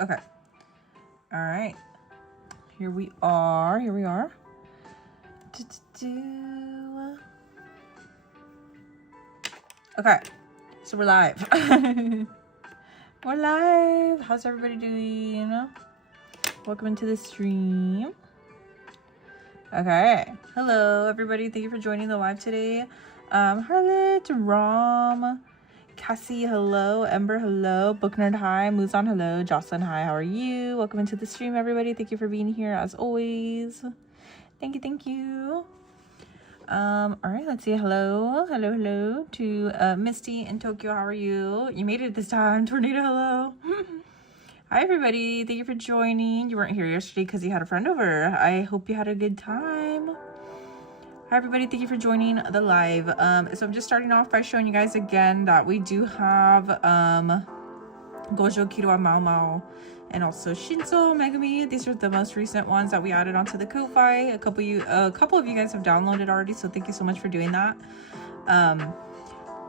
Okay. All right. Here we are. Here we are. Okay. So we're live. We're live. How's everybody doing? Welcome into the stream. Okay. Hello, everybody. Thank you for joining the live today. Harlot, Rom, Cassie, hello. Ember, hello. Book Nerd, hi. Muzan, hello. Jocelyn, hi. How are you? Welcome into the stream, everybody. Thank you for being here, as always. Thank you, thank you. All right, let's see. Hello to Misty in Tokyo. How are you? You made it this time. Tornado, hello. Hi, everybody. Thank you for joining. You weren't here yesterday because you had a friend over. I hope you had a good time. Hi, everybody. Thank you for joining the live. So I'm just starting off by showing you guys again that we do have Gojo, Kiro, Mao Mao, and also Shinso, Megami. These are the most recent ones that we added onto the Ko-Fi. A couple of you guys have downloaded already, so thank you so much for doing that.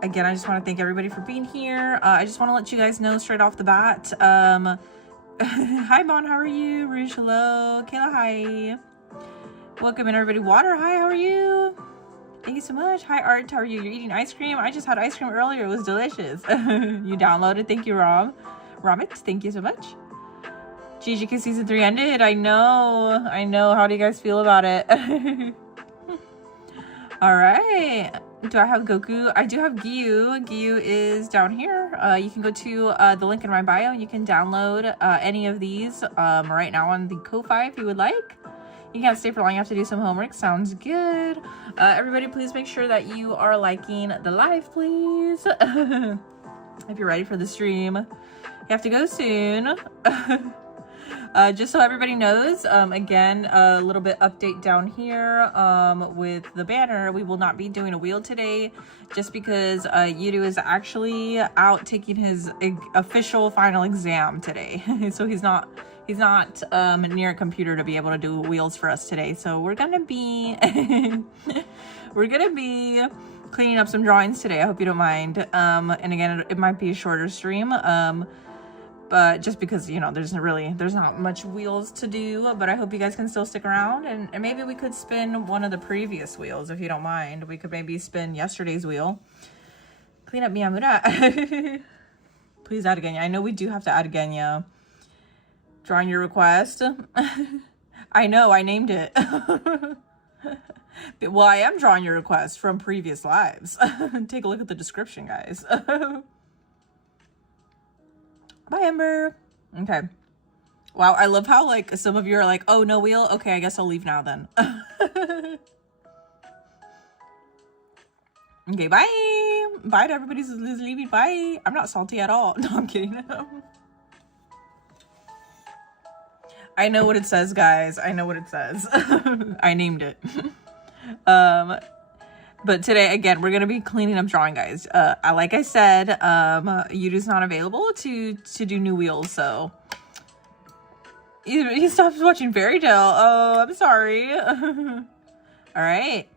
Again, I just want to thank everybody for being here. I just want to let you guys know straight off the bat. Hi, Bon, how are you? Rouge, hello. Kayla, hi. Welcome in, everybody. Water, hi, how are you? Thank you so much. Hi, Art, how are you? You're eating ice cream? I just had ice cream earlier. It was delicious. You downloaded. Thank you, Ramit, thank you so much. GGK Season 3 ended. I know. How do you guys feel about it? All right. Do I have Goku? I do have Gyu. Gyu is down here. You can go to the link in my bio. You can download any of these right now on the Ko-Fi if you would like. You can't stay for long. You have to do some homework. Sounds good. Everybody, please make sure that you are liking the live, please. If you're ready for the stream. You have to go soon. Just so everybody knows, again, a little bit update down here with the banner. We will not be doing a wheel today just because Yudu is actually out taking his official final exam today. So he's not near a computer to be able to do wheels for us today. So we're gonna be cleaning up some drawings today. I hope you don't mind. And again, it might be a shorter stream. But just because, you know, there's not much wheels to do, but I hope you guys can still stick around, and maybe we could spin one of the previous wheels if you don't mind. We could maybe spin yesterday's wheel. Clean up Miyamura. Please add Genya. I know we do have to add Genya. Drawing your request. I know, I named it. Well, I am drawing your request from previous lives. Take a look at the description, guys. Bye, Ember. Okay. Wow, I love how, like, some of you are like, oh, no wheel? Okay, I guess I'll leave now then. Okay, bye. Bye to everybody who's leaving. Bye. I'm not salty at all. No, I'm kidding. I know what it says, guys. I know what it says. I named it. But today, again, we're going to be cleaning up drawing, guys. Like I said, Yudu's not available to do new wheels, so... He stopped watching Fairy Tail. Oh, I'm sorry. All right.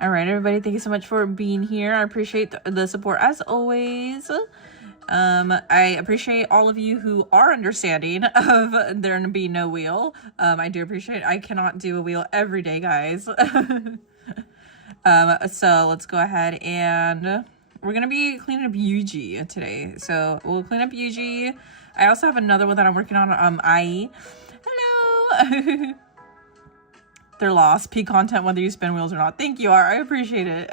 All right, everybody. Thank you so much for being here. I appreciate the support, as always. I appreciate all of you who are understanding of there to be no wheel. I do appreciate it. I cannot do a wheel every day, guys. So let's go ahead and we're going to be cleaning up Yuji today. So we'll clean up Yuji. I also have another one that I'm working on. Ai. Hello. They're lost. P content, whether you spin wheels or not. Thank you, Art. I appreciate it.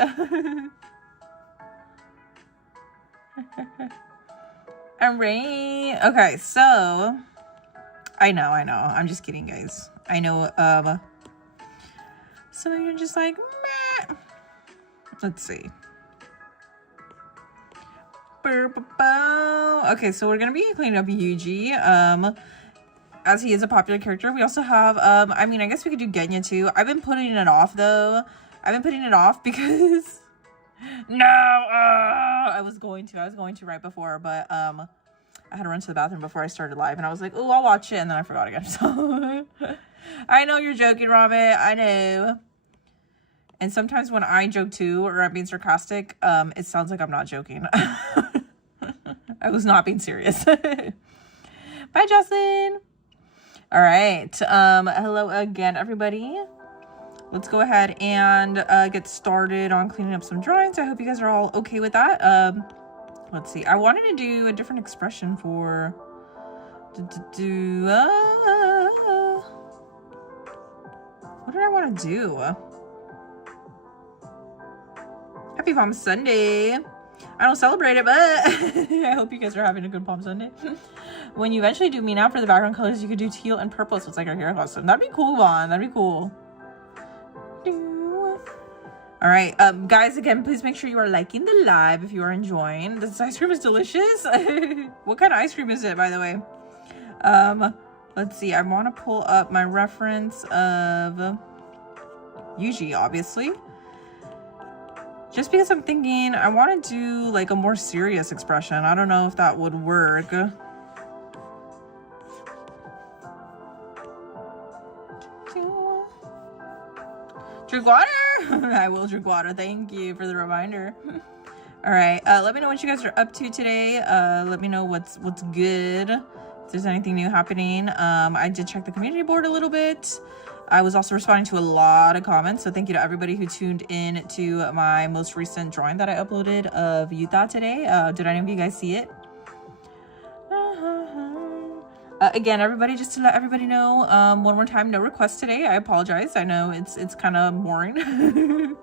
Alright. Okay, so I know. I'm just kidding, guys. I know some of you are just like, meh. Let's see. Okay, so we're gonna be cleaning up Yuji. As he is a popular character. We also have I mean, I guess we could do Genya too. I've been putting it off though. Because no, I was going to right before, but I had to run to the bathroom before I started live, and I was like, oh, I'll watch it, and then I forgot again. So I know you're joking, Robin. I know. And sometimes when I joke too, or I'm being sarcastic, it sounds like I'm not joking. I was not being serious. Bye, Jocelyn. All right. Hello again, everybody. Let's go ahead and get started on cleaning up some drawings. I hope you guys are all okay with that. Let's see. I wanted to do a different expression for... what did I want to do? Happy Palm Sunday. I don't celebrate it, but I hope you guys are having a good Palm Sunday. When you eventually do mean out for the background colors, you could do teal and purple, so it's like our hair costume. That'd be cool, Vaughn. That'd be cool. All right, guys, again, please make sure you are liking the live if you are enjoying. This ice cream is delicious. What kind of ice cream is it, by the way? Let's see. I want to pull up my reference of Yuji, obviously. Just because I'm thinking I want to do like a more serious expression. I don't know if that would work. Drink water. I will drink water. Thank you for the reminder. All right. Let me know what you guys are up to today. Let me know what's good. If there's anything new happening. I did check the community board a little bit. I was also responding to a lot of comments. So thank you to everybody who tuned in to my most recent drawing that I uploaded of Yuta today. Did any of you guys see it? Again, everybody, just to let everybody know, one more time, no requests today. I apologize. I know it's kind of boring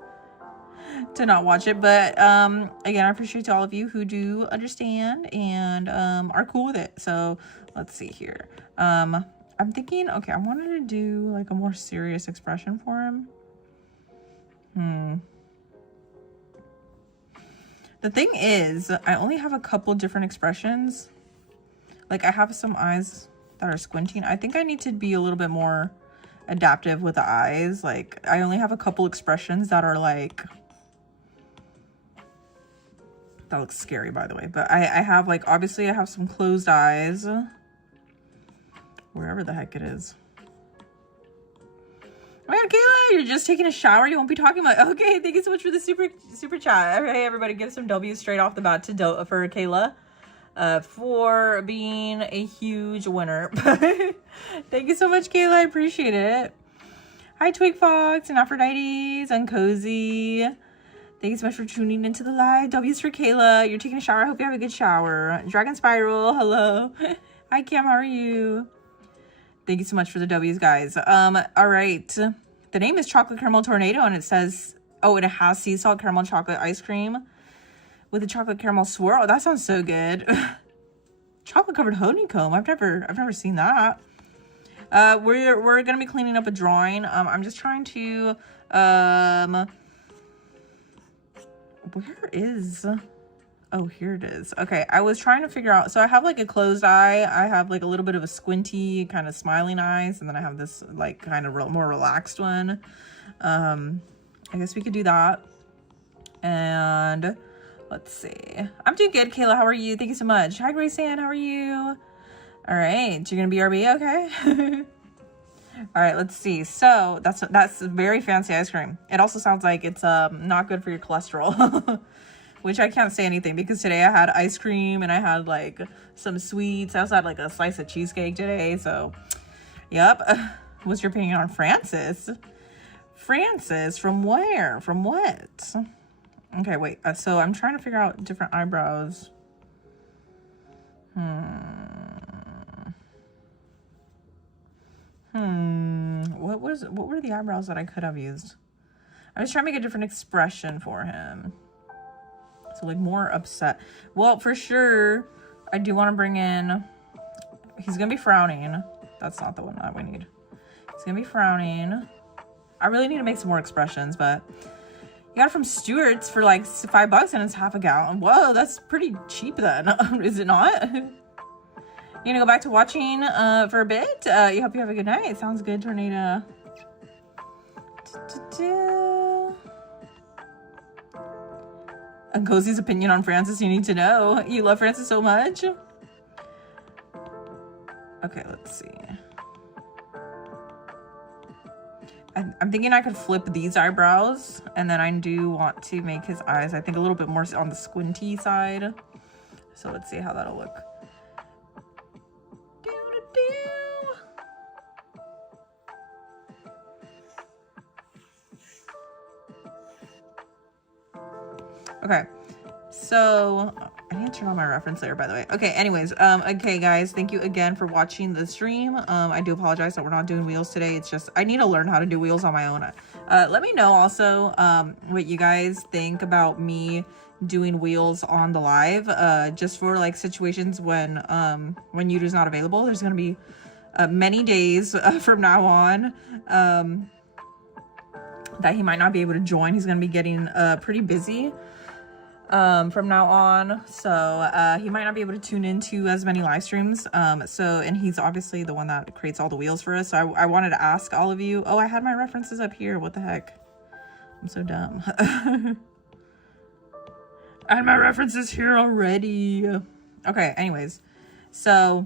to not watch it, but again, I appreciate all of you who do understand and are cool with it. So let's see here. I'm thinking, okay, I wanted to do like a more serious expression for him. The thing is, I only have a couple different expressions. Like, I have some eyes that are squinting. I think I need to be a little bit more adaptive with the eyes. Like, I only have a couple expressions that are like... That looks scary, by the way. But I have, like, obviously I have some closed eyes. Wherever the heck it is. Oh my God, Kayla, you're just taking a shower. You won't be talking about... Okay, thank you so much for the super chat. All right, everybody, give some W's straight off the bat to for Kayla. For being a huge winner. Thank you so much, Kayla. I appreciate it. Hi, Twig Fox and Aphrodite and Cozy. Thank you so much for tuning into the live. W's for Kayla. You're taking a shower. I hope you have a good shower. Dragon Spiral. Hello. Hi, Cam. How are you? Thank you so much for the W's, guys. All right. The name is Chocolate Caramel Tornado, and it says, oh, and it has sea salt caramel chocolate ice cream with a chocolate caramel swirl. Oh, that sounds so good. Chocolate covered honeycomb. I've never seen that. We're gonna be cleaning up a drawing. I'm just trying to where is... Oh, here it is. Okay, I was trying to figure out... So I have like a closed eye. I have like a little bit of a squinty kind of smiling eyes. And then I have this like kind of more relaxed one. I guess we could do that. And let's see. I'm doing good, Kayla. How are you? Thank you so much. Hi, Grace Ann. How are you? All right. You're going to BRB? Okay. All right, let's see. So that's very fancy ice cream. It also sounds like it's not good for your cholesterol. Which I can't say anything because today I had ice cream and I had like some sweets. I also had like a slice of cheesecake today. So, yep. What's your opinion on Francis? Francis, from where? From what? Okay, wait. So I'm trying to figure out different eyebrows. What were the eyebrows that I could have used? I was trying to make a different expression for him. So like more upset. Well, for sure, I do want to bring in... He's going to be frowning. That's not the one that we need. He's going to be frowning. I really need to make some more expressions, but... You got it from Stewart's for like $5 and it's half a gallon. Whoa, that's pretty cheap then. Is it not? You're going to go back to watching for a bit? I hope you have a good night. Sounds good, Tornado. And Cozy's opinion on Francis, you need to know. You love Francis so much. Okay, let's see. I'm thinking I could flip these eyebrows, and then I do want to make his eyes, I think, a little bit more on the squinty side. So let's see how that'll look. Okay, so I need to turn on my reference layer, by the way. Okay, anyways, okay, guys, thank you again for watching the stream. I do apologize that we're not doing wheels today. It's just I need to learn how to do wheels on my own. Let me know also what you guys think about me doing wheels on the live, just for like situations when Yudu's not available. There's gonna be many days from now on that he might not be able to join. He's gonna be getting pretty busy from now on, so he might not be able to tune into as many live streams, and he's obviously the one that creates all the wheels for us, so I wanted to ask all of you. Oh, I had my references up here. What the heck, I'm so dumb. I had my references here already. Okay, anyways, so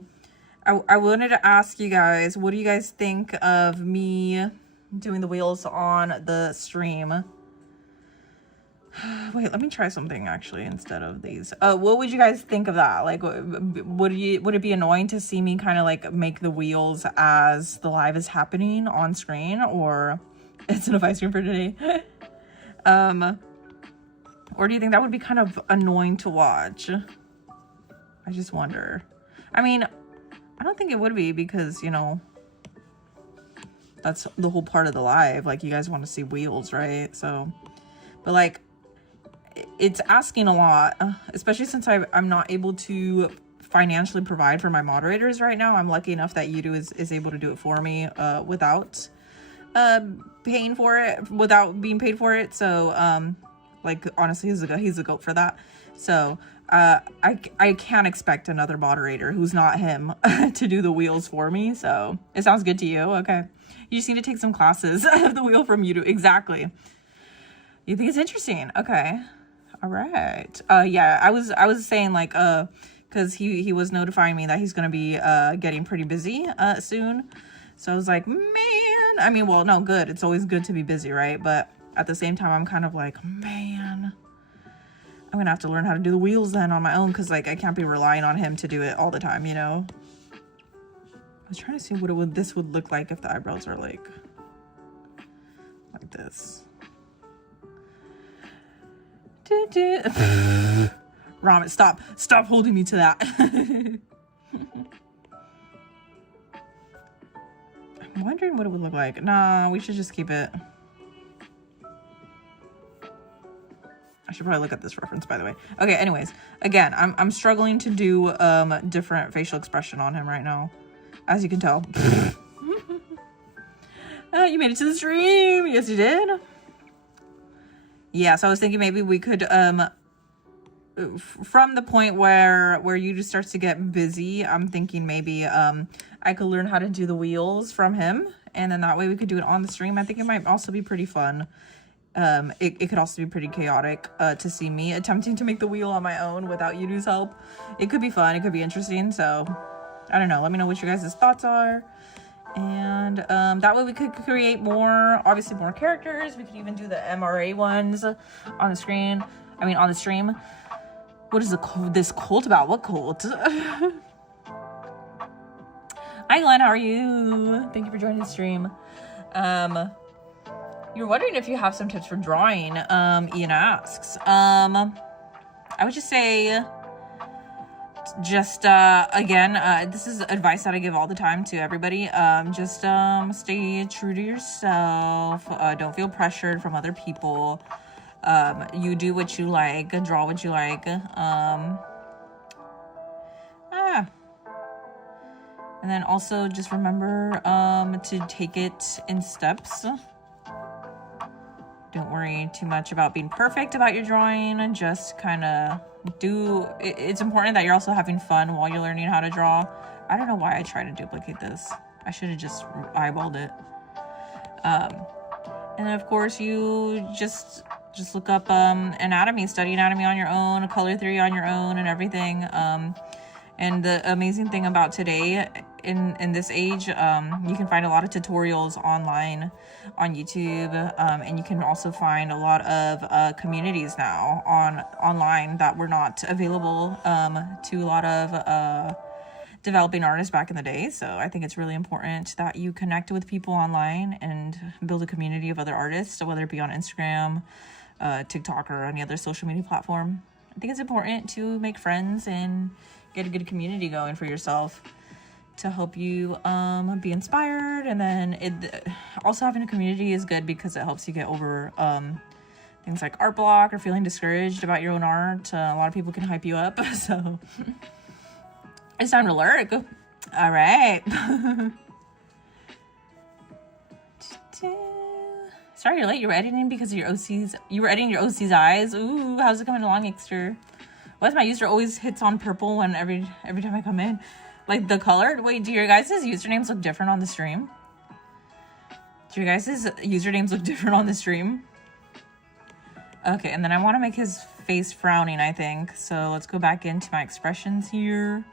I wanted to ask you guys, what do you guys think of me doing the wheels on the stream? Wait, let me try something actually instead of these. What would you guys think of that? Like, would it be annoying to see me kind of like make the wheels as the live is happening on screen, or it's an ice cream for today? Or do you think that would be kind of annoying to watch? I just wonder. I mean, I don't think it would be, because, you know, that's the whole part of the live. Like, you guys want to see wheels, right? So, but like, it's asking a lot, especially since I'm not able to financially provide for my moderators right now. I'm lucky enough that Yudu is able to do it for me without paying for it, without being paid for it. So like, honestly, he's a goat for that. So I can't expect another moderator who's not him to do the wheels for me. So it sounds good to you. Okay, you just need to take some classes of the wheel from Yudu. Exactly. You think it's interesting? Okay. All right. Yeah, I was saying, like, because he was notifying me that he's gonna be getting pretty busy soon. So I was like, man, I mean, well, no, good. It's always good to be busy, right? But at the same time, I'm kind of like, man, I'm gonna have to learn how to do the wheels then on my own, because like I can't be relying on him to do it all the time, you know. I was trying to see what this would look like if the eyebrows are like this. Ramen, stop holding me to that. I'm wondering what it would look like. Nah, we should just keep it. I should probably look at this reference, by the way. Okay, anyways, again, I'm struggling to do different facial expression on him right now, as you can tell. You made it to the stream. Yes, you did. Yeah, so I was thinking maybe we could, from the point where you just starts to get busy, I'm thinking maybe I could learn how to do the wheels from him, and then that way we could do it on the stream. I think it might also be pretty fun. It could also be pretty chaotic to see me attempting to make the wheel on my own without Yudu's help. It could be fun. It could be interesting. So, I don't know. Let me know what your guys' thoughts are. And that way we could create more, obviously more characters. We could even do the MRA ones on the screen. I mean, on the stream. What is this cult about? What cult? Hi, Glenn. How are you? Thank you for joining the stream. You're wondering if you have some tips for drawing. Ian asks. I would just say, again, this is advice that I give all the time to everybody. Just stay true to yourself. Don't feel pressured from other people. You do what you like, draw what you like. And then also just remember to take it in steps. Don't worry too much about being perfect about your drawing. Just kind of it's important that you're also having fun while you're learning how to draw. I don't know why I tried to duplicate this. I should have just eyeballed it. And then of course you just look up anatomy, study anatomy on your own, color theory on your own, and everything. And the amazing thing about today, in this age, you can find a lot of tutorials online on YouTube, and you can also find a lot of communities now online that were not available to a lot of developing artists back in the day. So I think it's really important that you connect with people online and build a community of other artists, so whether it be on Instagram, TikTok, or any other social media platform. I think it's important to make friends and get a good community going for yourself to help you be inspired. And then also having a community is good because it helps you get over things like art block or feeling discouraged about your own art. A lot of people can hype you up. So it's time to lurk. All right. Sorry you're late. You were editing because of your OC's. You were editing your OC's eyes. Ooh, how's it coming along, Exter? Why does my user always hits on purple when every time I come in? Like the color? Wait, do your guys' usernames look different on the stream? Do your guys' usernames look different on the stream? Okay, and then I want to make his face frowning, I think. So let's go back into my expressions here.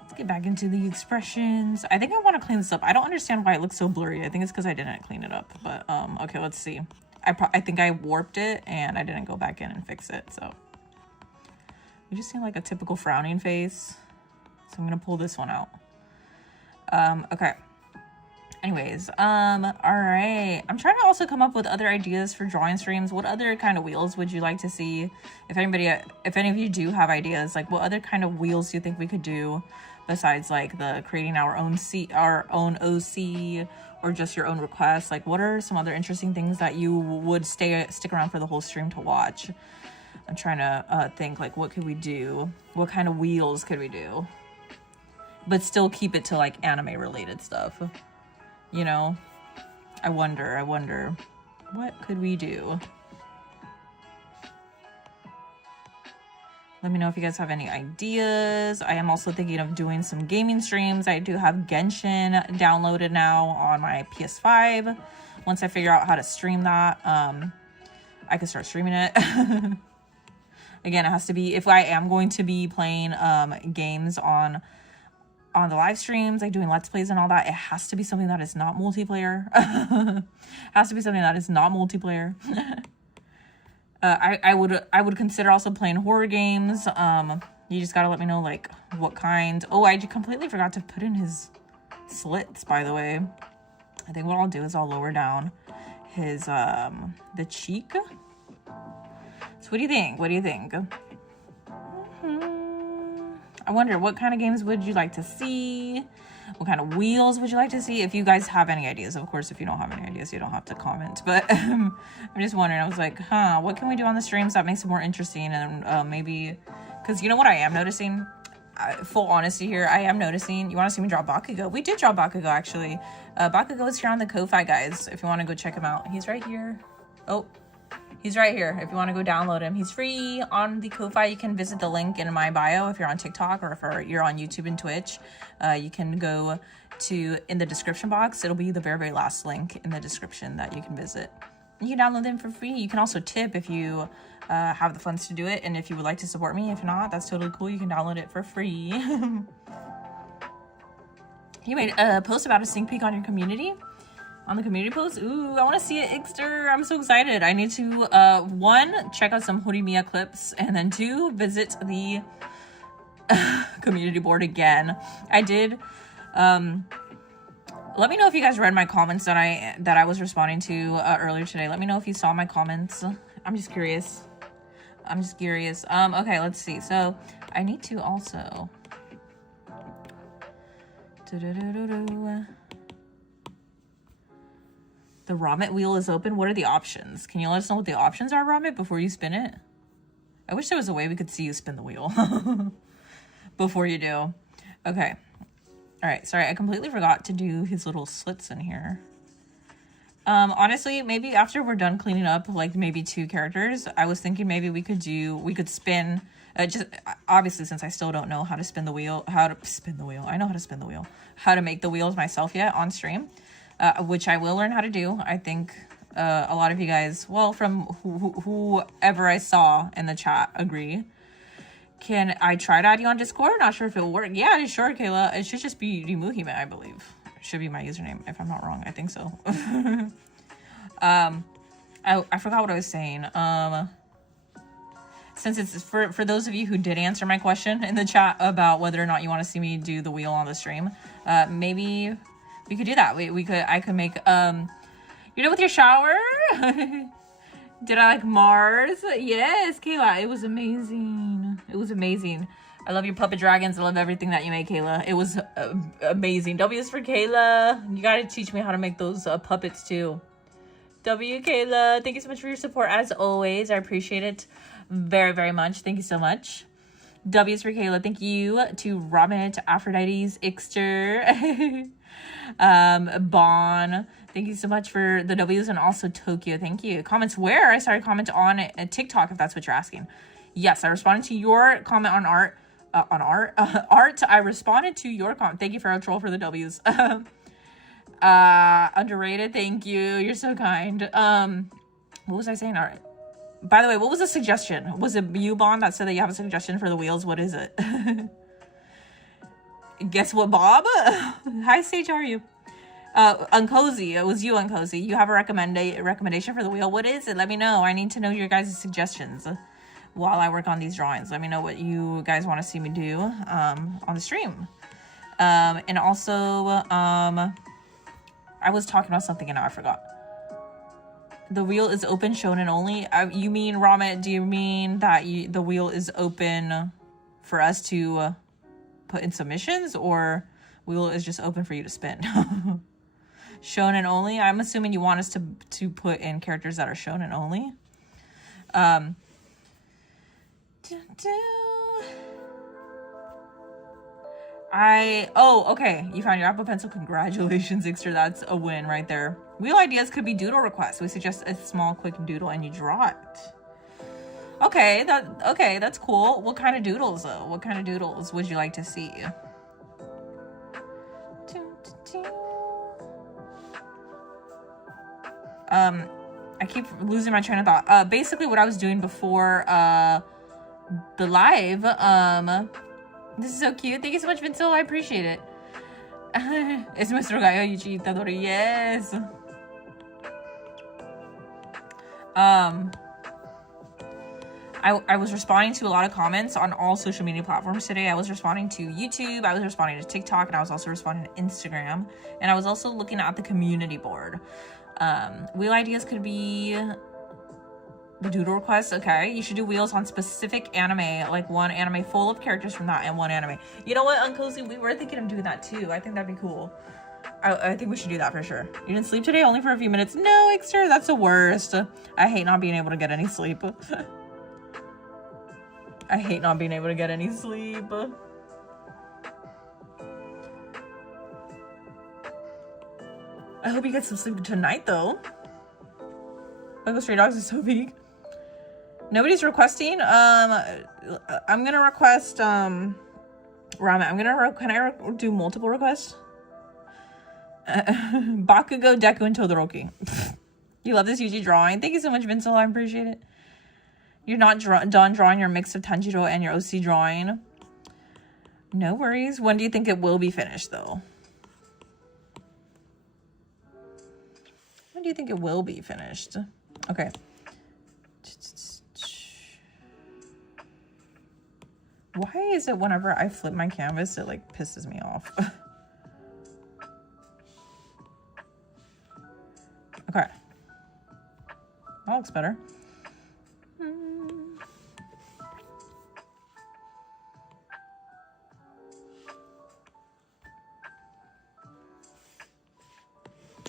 Let's get back into the expressions. I think I want to clean this up. I don't understand why it looks so blurry. I think it's because I didn't clean it up. But, okay, let's see. I think I warped it and I didn't go back in and fix it, so. You just seem like a typical frowning face. So I'm going to pull this one out. Okay. Anyways, all right. I'm trying to also come up with other ideas for drawing streams. What other kind of wheels would you like to see? If any of you do have ideas, like what other kind of wheels do you think we could do besides like the creating our own OC or just your own requests? Like what are some other interesting things that you would stick around for the whole stream to watch? I'm trying to think like what could we do? What kind of wheels could we do? But still keep it to like anime related stuff. You know, I wonder, what could we do? Let me know if you guys have any ideas. I am also thinking of doing some gaming streams. I do have Genshin downloaded now on my PS5. Once I figure out how to stream that, I can start streaming it. Again, it has to be, if I am going to be playing games on the live streams, like doing let's plays and all that, it has to be something that is not multiplayer. It has to be something that is not multiplayer. I would consider also playing horror games. You just gotta let me know like what kind. Oh, I completely forgot to put in his slits, by the way. I think what I'll do is I'll lower down his the cheek. So what do you think? What do you think? I wonder, what kind of games would you like to see? What kind of wheels would you like to see? If you guys have any ideas. Of course, if you don't have any ideas, you don't have to comment. But I'm just wondering. I was like, what can we do on the streams that makes it more interesting? And maybe, because you know what I am noticing? Full honesty here, I am noticing. You want to see me draw Bakugo? We did draw Bakugo, actually. Bakugo is here on the Ko-Fi, guys. If you want to go check him out. He's right here. Oh. He's right here. If you want to go download him, he's free on the Ko-Fi. You can visit the link in my bio if you're on TikTok or if you're on YouTube and Twitch. You can go in the description box. It'll be the very, very last link in the description that you can visit. You can download them for free. You can also tip if you have the funds to do it. And if you would like to support me, if not, that's totally cool. You can download it for free. You made a post about a sneak peek on your community. On the community post? Ooh, I want to see it, Ixter. I'm so excited. I need to, one, check out some Horimiya clips, and then two, visit the community board again. I did, let me know if you guys read my comments that I was responding to earlier today. Let me know if you saw my comments. I'm just curious. Okay, let's see. So, I need to also... The Romit wheel is open. What are the options? Can you let us know what the options are, Romit, before you spin it? I wish there was a way we could see you spin the wheel before you do. Okay. All right. Sorry, I completely forgot to do his little slits in here. Honestly, maybe after we're done cleaning up, like maybe 2 characters, I was thinking maybe we could spin, just obviously since I still don't know how to spin the wheel, I know how to spin the wheel, how to make the wheels myself yet on stream. Which I will learn how to do. I think a lot of you guys, well, from whoever I saw in the chat, agree. Can I try to add you on Discord? Not sure if it'll work. Yeah, sure, Kayla. It should just be rimuhime, I believe. It should be my username, if I'm not wrong. I think so. I forgot what I was saying. Since it's for those of you who did answer my question in the chat about whether or not you want to see me do the wheel on the stream, maybe we could do that. I could make you're done with your shower? Did I like Mars? Yes, Kayla. It was amazing. It was amazing. I love your puppet dragons. I love everything that you made, Kayla. It was amazing. W is for Kayla. You gotta teach me how to make those puppets too. W, Kayla. Thank you so much for your support as always. I appreciate it very, very much. Thank you so much. W is for Kayla. Thank you to Robin, to Aphrodite's, Ixter, Bon. Thank you so much for the W's, and also Tokyo. Thank you. Comments where? I started comment on TikTok, if that's what you're asking. Yes, I responded to your comment on art. Art. I responded to your comment. Thank you for a troll for the W's. Underrated. Thank you. You're so kind. What was I saying? All right. By the way, what was the suggestion? Was it you, Bond, that said that you have a suggestion for the wheels? What is it? Guess what, Bob? Hi, Sage. How are you? Uncozy. It was you, Uncozy. You have a recommendation for the wheel. What is it? Let me know. I need to know your guys' suggestions while I work on these drawings. Let me know what you guys want to see me do on the stream. And also, I was talking about something and now I forgot. The wheel is open, shonen only. You mean, Ramet, do you mean that the wheel is open for us to put in submissions, or wheel is just open for you to spin? Shonen only? I'm assuming you want us to put in characters that are shonen only. Okay. You found your Apple Pencil. Congratulations, Ixter. That's a win right there. Wheel ideas could be doodle requests. We suggest a small, quick doodle and you draw it. Okay, that's cool. What kind of doodles, though? What kind of doodles would you like to see? I keep losing my train of thought. Basically what I was doing before the live, this is so cute. Thank you so much, Vincent. I appreciate it. Es nuestro gallo Yuji Itadori. Yes. I was responding to a lot of comments on all social media platforms today. I was responding to YouTube, I was responding to TikTok, and I was also responding to Instagram. And I was also looking at the community board. Wheel ideas could be the doodle requests. Okay, you should do wheels on specific anime, like one anime full of characters from that and one anime. You know what, Uncozy, we were thinking of doing that too. I think that'd be cool. I think we should do that for sure. You didn't sleep today? Only for a few minutes? No, Ixter, that's the worst. I hate not being able to get any sleep. I hate not being able to get any sleep. I hope you get some sleep tonight, though. Michael Stray Dogs is so big. Nobody's requesting. I'm gonna request. Ramen. Can I do multiple requests? Bakugo, Deku, and Todoroki. You love this Yuji drawing. Thank you so much, Vincent. I appreciate it. You're not done drawing your mix of Tanjiro and your OC drawing. No worries. When do you think it will be finished, though? When do you think it will be finished? Okay. Why is it whenever I flip my canvas, it like pisses me off? Okay. That looks better.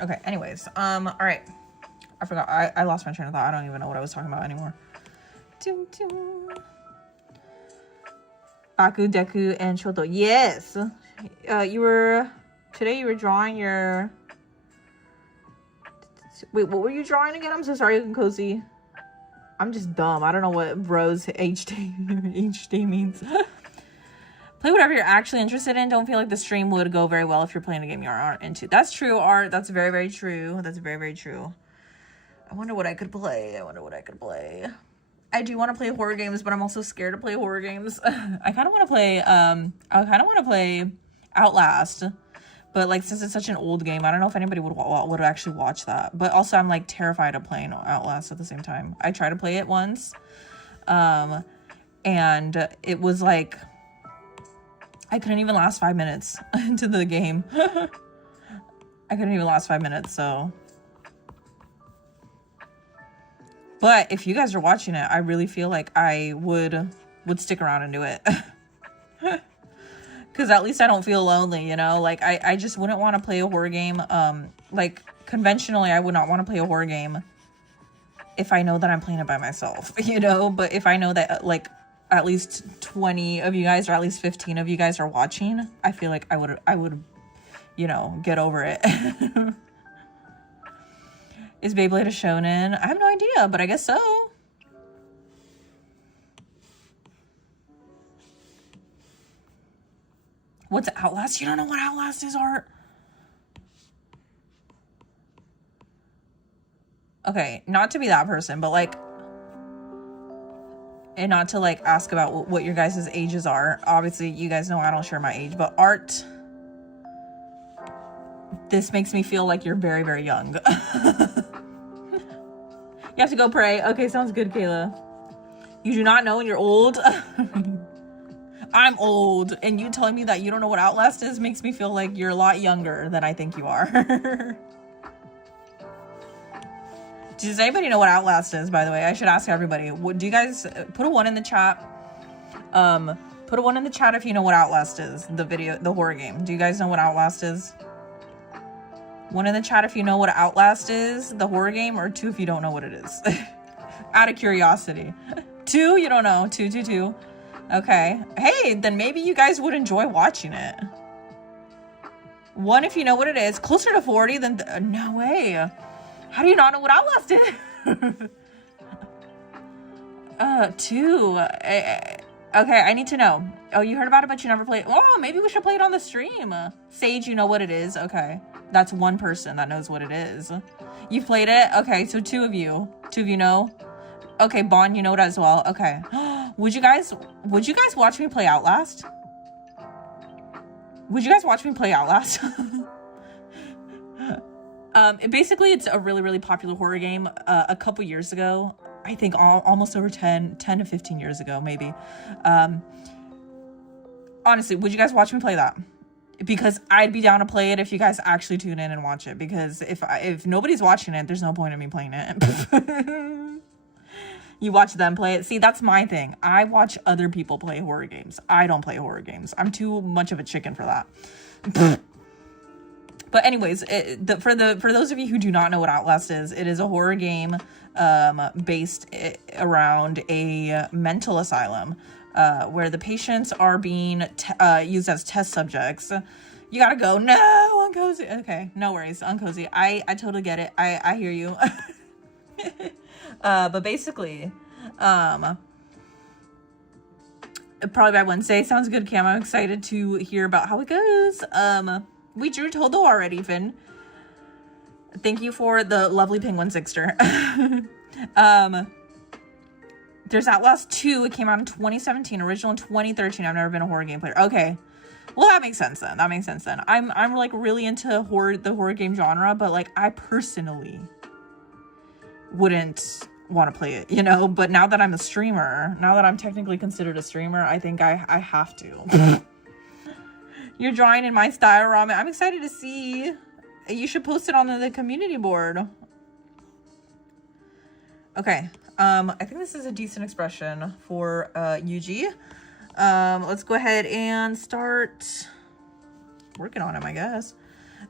Okay, anyways, all right. I forgot, I lost my train of thought. I don't even know what I was talking about anymore. Baku, Deku, and Shoto. Yes! Today you were drawing your... Wait, what were you drawing again? I'm so sorry, Cozy. I'm just dumb. I don't know what Rose HD means. Play whatever you're actually interested in. Don't feel like the stream would go very well if you're playing a game you aren't into. That's true, Art. That's very, very true. That's very, very true. I wonder what I could play. I do want to play horror games, but I'm also scared to play horror games. I kind of want to play Outlast, but like since it's such an old game, I don't know if anybody would actually watch that. But also I'm like terrified of playing Outlast at the same time. I tried to play it once, and it was like I couldn't even last 5 minutes into the game. I couldn't even last 5 minutes, so. But if you guys are watching it, I really feel like I would stick around and do it. Because at least I don't feel lonely, you know? Like, I just wouldn't want to play a horror game. Like, conventionally, I would not want to play a horror game if I know that I'm playing it by myself, you know? But if I know that, like, at least 20 of you guys or at least 15 of you guys are watching, I feel like I would, you know, get over it. Is Beyblade a shonen? I have no idea, but I guess so. What's Outlast? You don't know what Outlast is, Art? Okay, not to be that person, but like, and not to like ask about what your guys' ages are. Obviously, you guys know I don't share my age, but Art, this makes me feel like you're very, very young. You have to go pray. Okay, sounds good, Kayla. You do not know and you're old? I'm old, and you telling me that you don't know what Outlast is makes me feel like you're a lot younger than I think you are. Does anybody know what Outlast is, by the way? I should ask everybody. Do you guys put a 1 in the chat? Put a 1 in the chat if you know what Outlast is, the horror game. Do you guys know what Outlast is? 1 in the chat if you know what Outlast is, the horror game, or 2 if you don't know what it is. Out of curiosity. 2, you don't know. 2. Okay. Hey, then maybe you guys would enjoy watching it. 1 if you know what it is. Closer to 40 than... no way. How do you not know what Outlast is? 2. Okay, I need to know. Oh, you heard about it, but you never played. Oh, maybe we should play it on the stream. Sage, you know what it is? Okay. That's 1 person that knows what it is. You've played it? Okay, so 2 of you. 2 of you know? Okay, Bon, you know it as well. Okay. Would you guys watch me play Outlast? Would you guys watch me play Outlast? Basically, it's a really, really popular horror game. A couple years ago, I think almost over 10 to 15 years ago, maybe. Honestly, would you guys watch me play that? Because I'd be down to play it if you guys actually tune in and watch it. Because if nobody's watching it, there's no point in me playing it. You watch them play it. See, that's my thing. I watch other people play horror games. I don't play horror games. I'm too much of a chicken for that. But anyways, for those of you who do not know what Outlast is, it is a horror game based around a mental asylum where the patients are being used as test subjects. You gotta go. No, uncozy. Okay, no worries, uncozy. I totally get it. I hear you. But basically, probably by Wednesday. Sounds good, Cam. I'm excited to hear about how it goes. We drew Todo already, Finn. Thank you for the lovely penguin sixter. There's Outlast 2. It came out in 2017. Original in 2013. I've never been a horror game player. Okay. Well, that makes sense then. I'm like really into the horror game genre, but like I personally wouldn't want to play it, you know? But now that I'm a streamer, now that I'm technically considered a streamer, I think I have to. You're drawing in my style, Ramen. I'm excited to see. You should post it on the community board. Okay. I think this is a decent expression for Yuji. Let's go ahead and start working on him, I guess.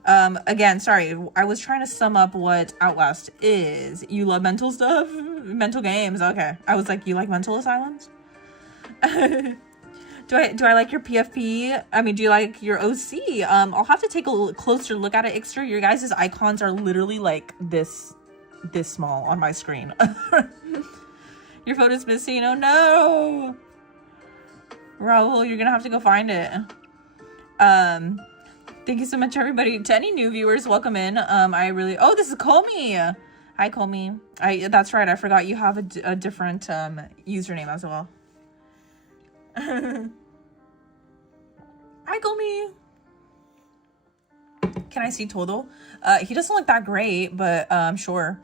Again, sorry, I was trying to sum up what Outlast is. You love mental stuff? Mental games, okay. I was like, you like mental asylums? Do I like your PFP? I mean, do you like your OC? I'll have to take a closer look at it, Ixter. Your guys' icons are literally like this small on my screen. Your photo's missing. Oh no! Raul, you're gonna have to go find it. Thank you so much, everybody. To any new viewers, welcome in. Oh, this is Komi. Hi, Comey. That's right. I forgot you have a different username as well. Hi, Comey. Can I see Todo? He doesn't look that great, but sure.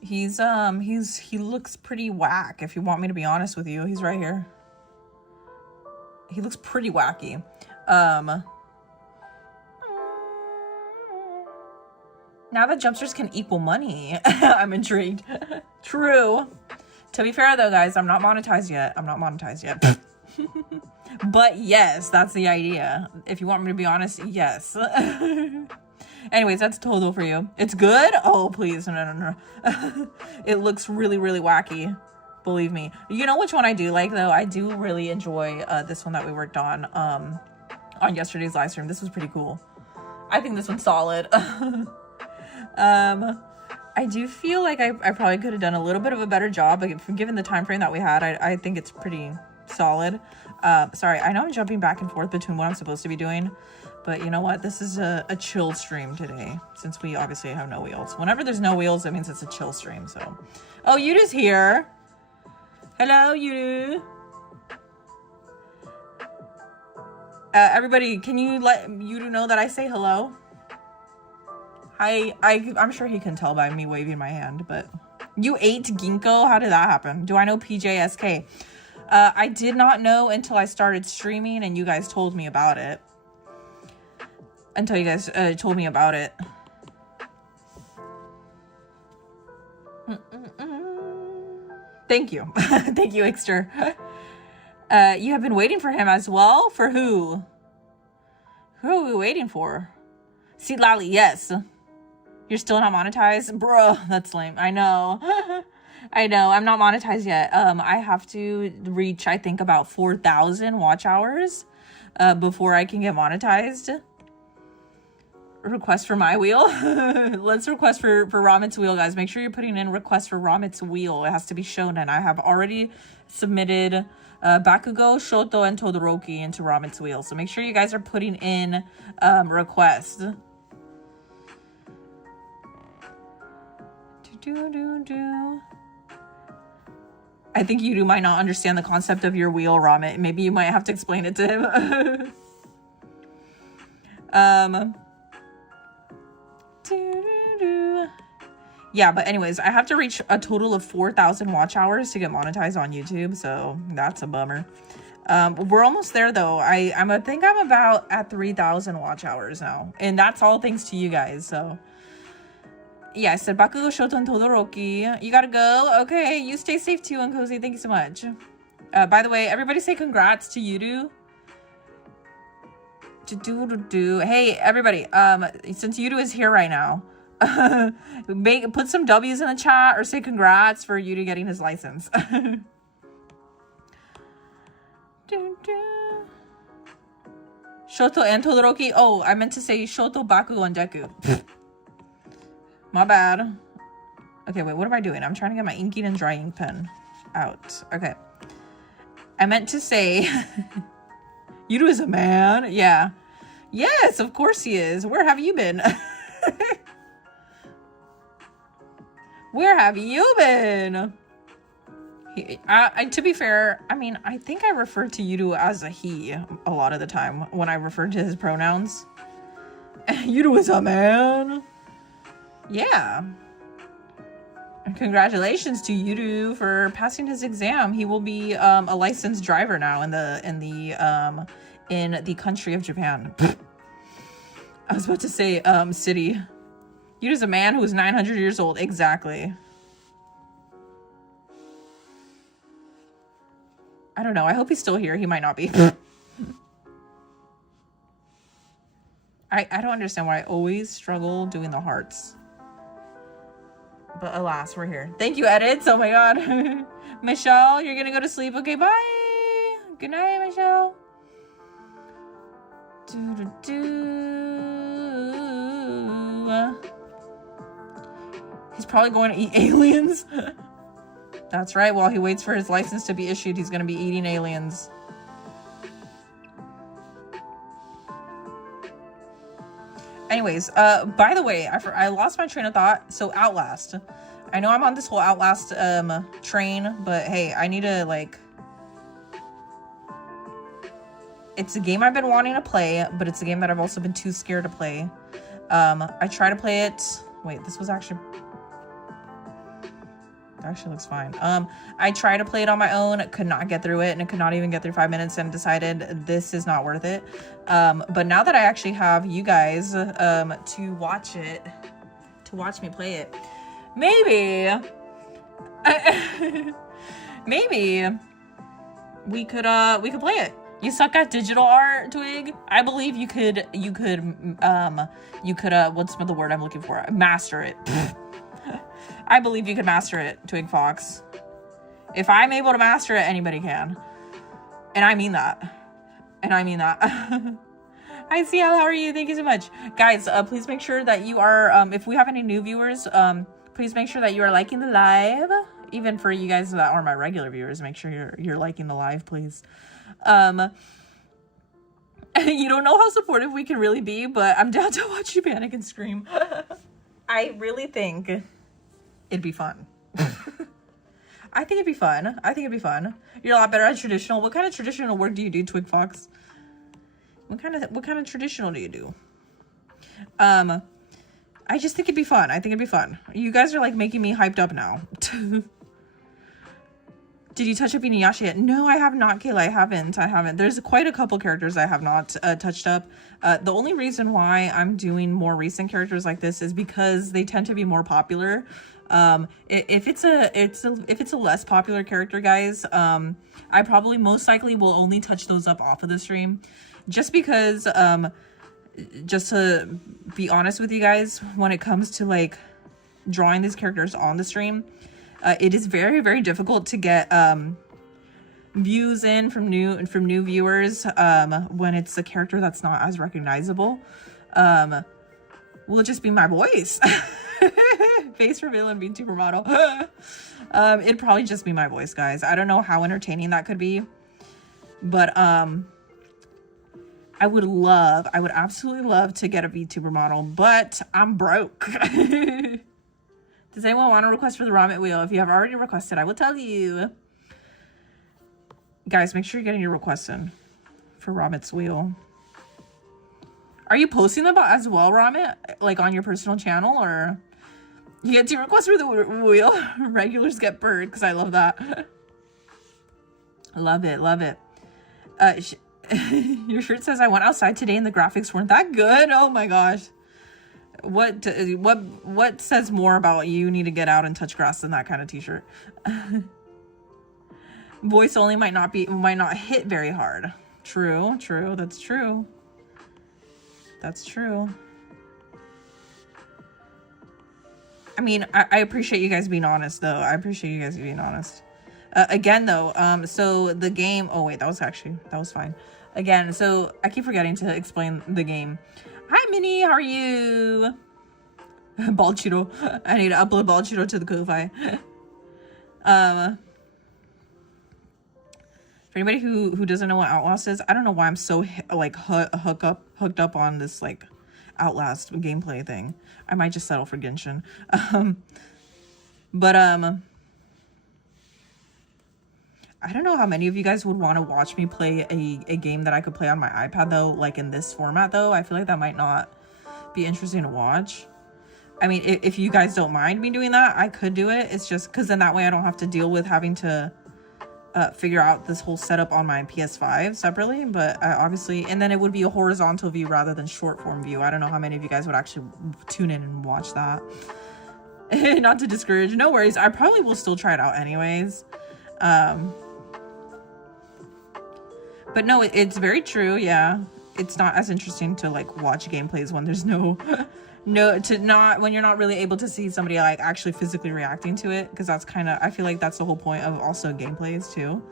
He looks pretty whack. If you want me to be honest with you, he's right here. He looks pretty wacky. Now that jumpsters can equal money, I'm intrigued. True. To be fair though, guys, I'm not monetized yet. But yes, that's the idea. If you want me to be honest, yes. Anyways, that's Todo for you. It's good? Oh, please. No. It looks really, really wacky. Believe me. You know which one I do like though? I do really enjoy this one that we worked on yesterday's live stream. This was pretty cool. I think this one's solid. I do feel like I probably could have done a little bit of a better job, but given the time frame that we had, I think it's pretty solid. Sorry, I know I'm jumping back and forth between what I'm supposed to be doing, but you know what? This is a chill stream today, since we obviously have no wheels. Whenever there's no wheels, that means it's a chill stream, so. Oh, Yudu's here. Hello, Yudu. Everybody, can you let Yudu know that I say hello? I'm sure he can tell by me waving my hand, but you ate ginkgo? How did that happen? Do I know PJSK? I did not know until I started streaming and you guys told me about it. Until you guys told me about it. Thank you. Thank you, Ixter. You have been waiting for him as well? For who? Who are we waiting for? See, Lally, yes. You're still not monetized? Bro, that's lame. I know. I know. I'm not monetized yet. I have to reach, I think, about 4,000 watch hours before I can get monetized. Request for my wheel. Let's request for Ramit's wheel, guys. Make sure you're putting in request for Ramit's wheel. It has to be shown, and I have already submitted Bakugo, Shoto, and Todoroki into Ramit's wheel. So make sure you guys are putting in requests. I think you might not understand the concept of your wheel, Ramit. Maybe you might have to explain it to him. Yeah, but anyways, I have to reach a total of 4,000 watch hours to get monetized on YouTube, so that's a bummer. We're almost there though. I think I'm about at 3,000 watch hours now, and that's all thanks to you guys. So yeah, I said Bakugo, Shoto, and Todoroki. You gotta go. Okay, you stay safe too, and Cozy. Thank you so much. By the way, everybody say congrats to Yudu. Hey, everybody. Since Yudu is here right now, put some W's in the chat or say congrats for Yudu getting his license. Shoto and Todoroki. Oh, I meant to say Shoto, Bakugo, and Deku. My bad. Okay, wait, what am I doing? I'm trying to get my inking and drying pen out. Okay. I meant to say Yudu is a man. Yeah. Yes, of course he is. Where have you been? Where have you been? To be fair, I mean, I think I refer to Yudu as a he a lot of the time when I refer to his pronouns. Yudu is a man. Yeah. And congratulations to Yudu for passing his exam. He will be a licensed driver now in the country of Japan. I was about to say city. Yudu's a man who is 900 years old. Exactly. I don't know. I hope he's still here. He might not be. I don't understand why I always struggle doing the hearts. But alas, we're here. Thank you, edits. Oh my god. Michelle, you're gonna go to sleep. Okay, bye. Good night, Michelle. He's probably going to eat aliens. That's right. While he waits for his license to be issued, he's going to be eating aliens. Anyways, by the way, I lost my train of thought. So Outlast. I know I'm on this whole Outlast train, but hey, I need to like... It's a game I've been wanting to play, but it's a game that I've also been too scared to play. I try to play it... Wait, this was actually... It actually looks fine. I tried to play it on my own, could not get through it, and I could not even get through 5 minutes and decided this is not worth it. But now that I actually have you guys to watch it, to watch me play it, maybe maybe we could play it. You suck at digital art, Twig? I believe you could what's the word I'm looking for? Master it. I believe you could master it, Twig Fox. If I'm able to master it, anybody can. And I mean that. And I mean that. Hi, CL, how are you? Thank you so much. Guys, please make sure that you are, if we have any new viewers, please make sure that you are liking the live. Even for you guys that are my regular viewers, make sure you're liking the live, please. You don't know how supportive we can really be, but I'm down to watch you panic and scream. I really think it'd be fun. I think it'd be fun. I think it'd be fun. You're a lot better at traditional. What kind of traditional work do you do, Twig Fox? What kind of traditional do you do? I just think it'd be fun. I think it'd be fun. You guys are like making me hyped up now. Did you touch up Inuyasha yet? No, I have not, Kayla. I haven't. There's quite a couple characters I have not touched up. The only reason why I'm doing more recent characters like this is because they tend to be more popular. If it's a less popular character, guys, I probably most likely will only touch those up off of the stream, just because, just to be honest with you guys, when it comes to like drawing these characters on the stream, it is very, very difficult to get views in from new viewers when it's a character that's not as recognizable. Will it just be my voice? Face reveal and being supermodel. It'd probably just be my voice, guys. I don't know how entertaining that could be, but I would absolutely love to get a VTuber model, but I'm broke. Does anyone want to request for the Ramen wheel? If you have already requested, I will tell you. Guys, make sure you're getting your requests in for Ramit's wheel. Are you posting them as well, Ramit? Like on your personal channel, or you get to request for the wheel? Regulars get bird, because I love that. Love it, love it. Your shirt says I went outside today and the graphics weren't that good. Oh my gosh. What says more about you need to get out and touch grass than that kind of t-shirt? Voice only might not hit very hard. True, that's true. That's true. I mean, I appreciate you guys being honest, though. I appreciate you guys being honest. Again, though, so the game... Oh, wait, that was fine. Again, so I keep forgetting to explain the game. Hi, Minnie. How are you? Bald Cheeto. I need to upload Bald Cheeto to the Ko-Fi. For anybody who doesn't know what Outlast is, I don't know why I'm so like hooked up on this like Outlast gameplay thing. I might just settle for Genshin. I don't know how many of you guys would want to watch me play a game that I could play on my iPad, though, like in this format, though. I feel like that might not be interesting to watch. I mean, if you guys don't mind me doing that, I could do it. It's just because then that way I don't have to deal with having to figure out this whole setup on my PS5 separately. But obviously, and then it would be a horizontal view rather than short form view. I don't know how many of you guys would actually tune in and watch that. Not to discourage. No worries. I probably will still try it out anyways. But no, it's very true. Yeah, it's not as interesting to like watch gameplays when there's when you're not really able to see somebody like actually physically reacting to it, because that's kind of, I feel like that's the whole point of also gameplays too.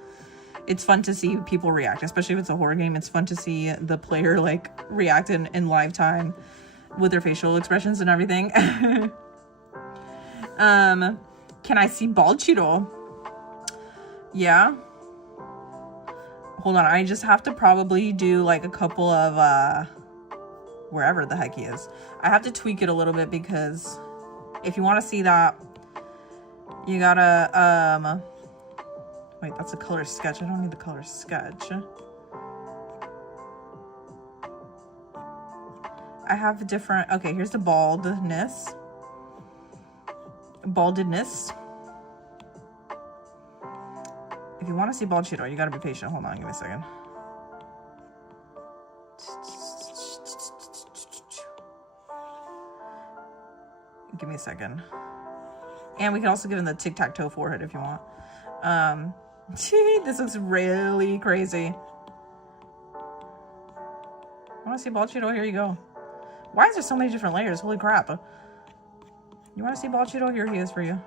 It's fun to see people react, especially if it's a horror game. It's fun to see the player like react in live time with their facial expressions and everything. Can I see Bald Cheeto? Yeah. Hold on, I just have to probably do like a couple of wherever the heck he is. I have to tweak it a little bit, because if you want to see that, You gotta, wait, that's a color sketch. I don't need the color sketch. I have different, okay, here's the baldness. Baldedness. If you want to see bald Cheeto, you gotta be patient. Hold on, give me a second. Give me a second. And we can also give him the tic-tac-toe forehead if you want. This looks really crazy. Want to see bald Cheeto? Here you go. Why is there so many different layers? Holy crap. You want to see bald Cheeto? Here he is for you.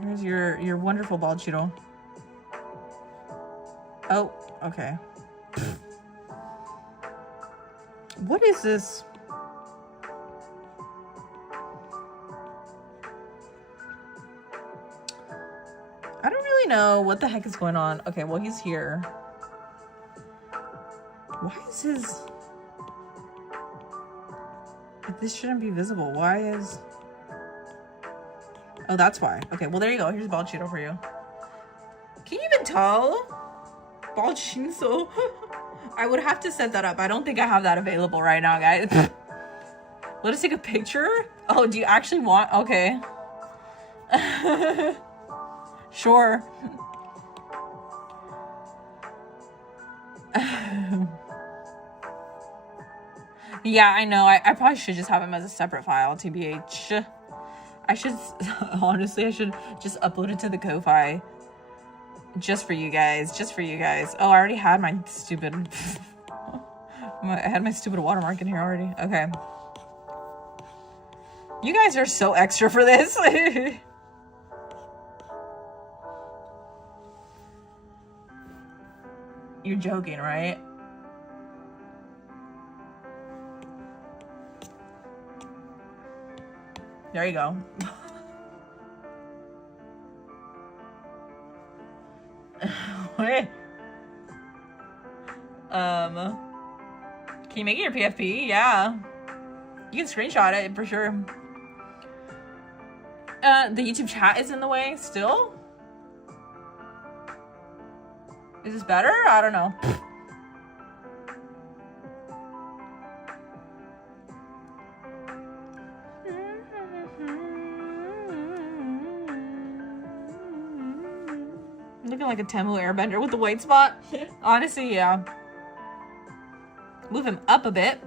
Here's your wonderful bald Cheeto. Oh, okay. What is this? I don't really know what the heck is going on. Okay, well, he's here. Why is his... This shouldn't be visible. Why is... Oh, that's why. Okay, well, there you go. Here's bald Cheeto for you. Can you even tell? Bald Shinso. I would have to set that up. I don't think I have that available right now, guys. Let us take a picture. Oh, do you actually want... Okay. Sure. Yeah, I know. I probably should just have him as a separate file, TBH. I should, honestly, I should just upload it to the Ko-Fi. Just for you guys. Just for you guys. Oh, I already had my stupid... I had my stupid watermark in here already. Okay. You guys are so extra for this. You're joking, right? There you go. What? Can you make it your PFP? Yeah. You can screenshot it for sure. The YouTube chat is in the way still? Is this better? I don't know. Looking like a Temu airbender with the white spot. Honestly, yeah. Move him up a bit.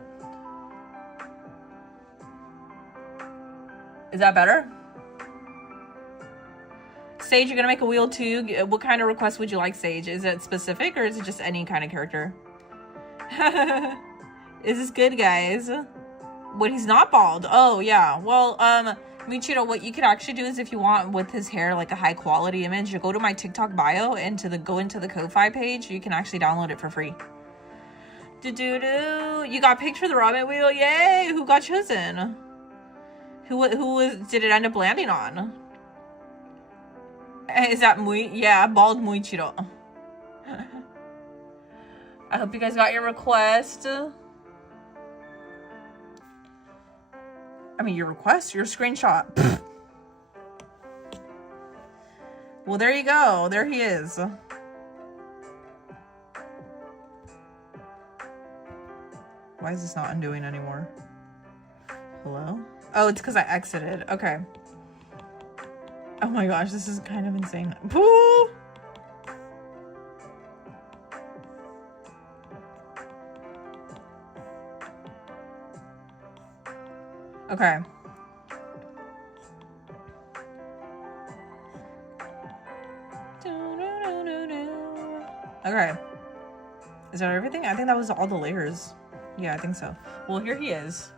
Is that better? Sage, you're gonna make a wheel too. What kind of request would you like, Sage? Is it specific or is it just any kind of character? Is this good, guys? What, he's not bald? Oh, yeah. Well, Michiro, what you could actually do is if you want with his hair like a high quality image, you go to my TikTok bio and go into the Ko-Fi page. You can actually download it for free. You got picked for the ramen wheel. Yay! Who got chosen? Did it end up landing on? Is that yeah, bald Muichiro. I hope you guys got your request. I mean, your request, your screenshot. Well, there you go. There he is. Why is this not undoing anymore? Hello? Oh, it's because I exited. Okay. Oh my gosh, this is kind of insane. Pooh! Okay. Okay. Is that everything? I think that was all the layers. Yeah, I think so. Well, here he is.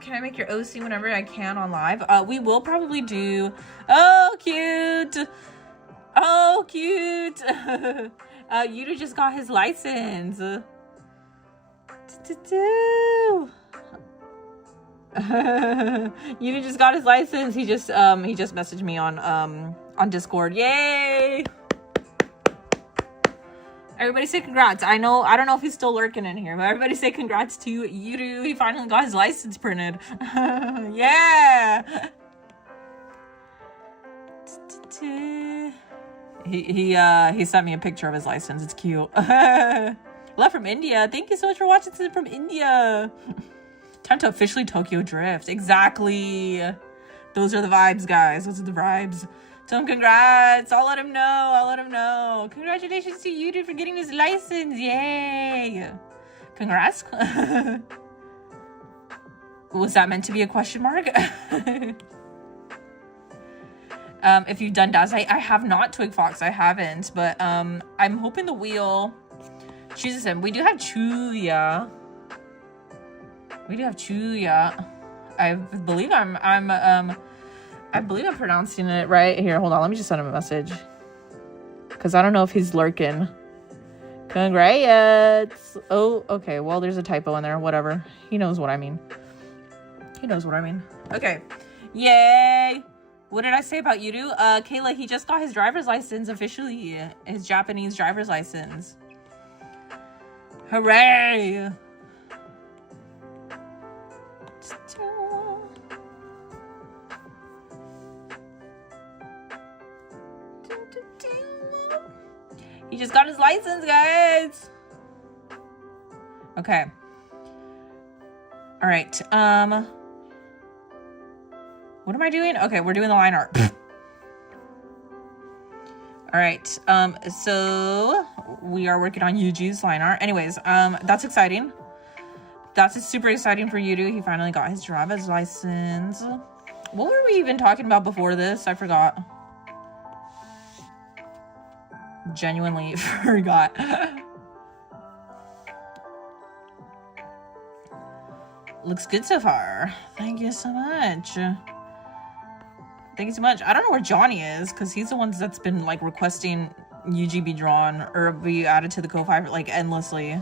Can I make your OC whenever I can on live? We will probably do... Oh, cute! Oh, cute! Yuta just got his license. Yuta just got his license. He just messaged me on Discord. Yay! Everybody say congrats. I don't know if he's still lurking in here, but everybody say congrats to Yudu. He finally got his license printed. Yeah. He sent me a picture of his license. It's cute. Love from India. Thank you so much for watching. This is from India. Time to officially Tokyo Drift. Exactly. Those are the vibes, guys. Those are the vibes. Tell him congrats. I'll let him know. Congratulations to you, dude, for getting his license. Yay. Congrats. Was that meant to be a question mark? If you've done Daz, I have not, Twig Fox. I haven't. But I'm hoping the wheel chooses him. We do have Chuya. I believe I believe I'm pronouncing it right. Here, hold on. Let me just send him a message. Because I don't know if he's lurking. Congrats. Oh, okay. Well, there's a typo in there. Whatever. He knows what I mean. Okay. Yay. What did I say about Yudu? Kayla, he just got his driver's license officially. His Japanese driver's license. Hooray. He just got his license, guys. Okay. All right. What am I doing? Okay, we're doing the line art. All right. So we are working on Yuji's line art. Anyways, that's exciting. That's super exciting for Yudu. He finally got his driver's license. What were we even talking about before this? I forgot. Genuinely forgot. Looks good so far. Thank you so much. Thank you so much. I don't know where Johnny is, because he's the one that's been like requesting Yuji be drawn or be added to the Ko-Fi like endlessly.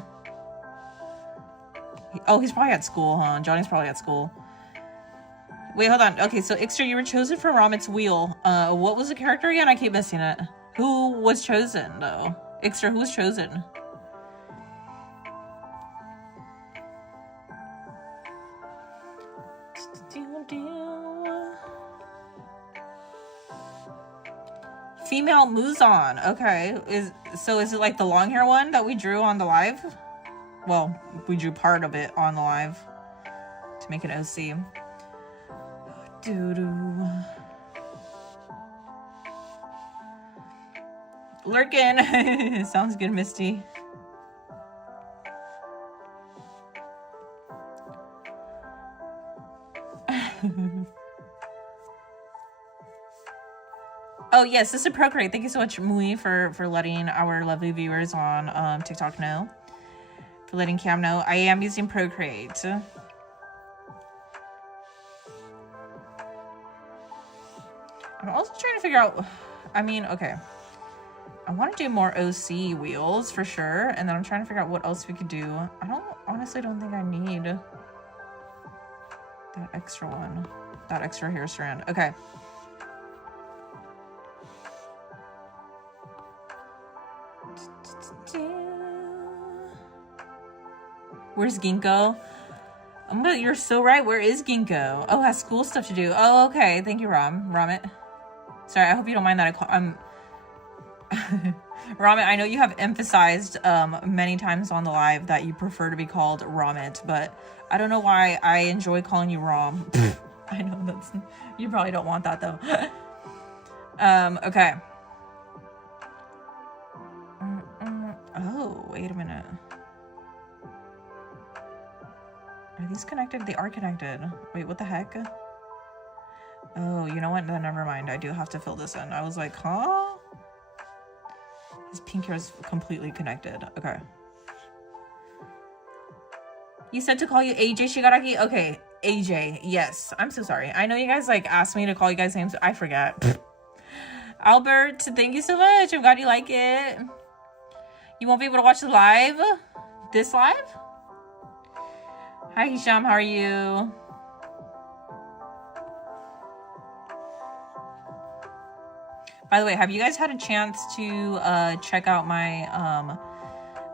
Oh, he's probably at school, huh? Johnny's probably at school. Wait, hold on. Okay, so Ixter, you were chosen for Ramit's wheel. What was the character again? I keep missing it. Who was chosen, though? Ixter, who was chosen? Female Muzan. Okay. Is it like the long hair one that we drew on the live? Well, we drew part of it on the live to make an OC. Doo-doo. Lurkin. Sounds good, Misty. Oh yes, this is Procreate. Thank you so much, Mui, for letting our lovely viewers on TikTok know. For letting Cam know. I am using Procreate. I'm also trying to figure out, I mean, okay. I want to do more OC wheels for sure, and then I'm trying to figure out what else we could do. Honestly don't think I need that extra one, that extra hair strand. Okay. Where's Ginkgo? You're so right. Where is Ginkgo? Oh, has school stuff to do. Oh, okay. Thank you, Ramit. Sorry, I hope you don't mind that I'm Ramit, I know you have emphasized many times on the live that you prefer to be called Ramit, but I don't know why I enjoy calling you Rom. I know that's, you probably don't want that though. Okay. Oh, wait a minute. Are these connected? They are connected. Wait, what the heck? Oh, you know what? No, never mind. I do have to fill this in. I was like, huh? His pink hair is completely connected. Okay. You said to call you AJ Shigaraki? Okay, AJ. Yes. I'm so sorry. I know you guys like asked me to call you guys names. I forget. Albert, thank you so much. I'm glad you like it. You won't be able to watch the live? This live? Hi, Hisham. How are you? By the way, have you guys had a chance to check out my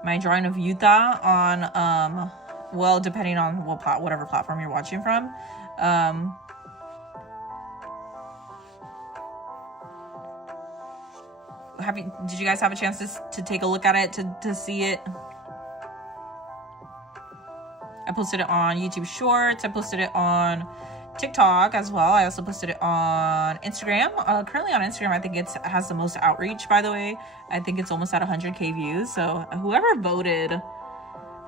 my drawing of Yuta on, well, depending on whatever platform you're watching from. Did you guys have a chance to take a look at it, to see it? I posted it on YouTube Shorts. I posted it on TikTok as well. I also posted it on Instagram. Currently on Instagram, I think it has the most outreach, by the way. I think it's almost at 100K views. So whoever voted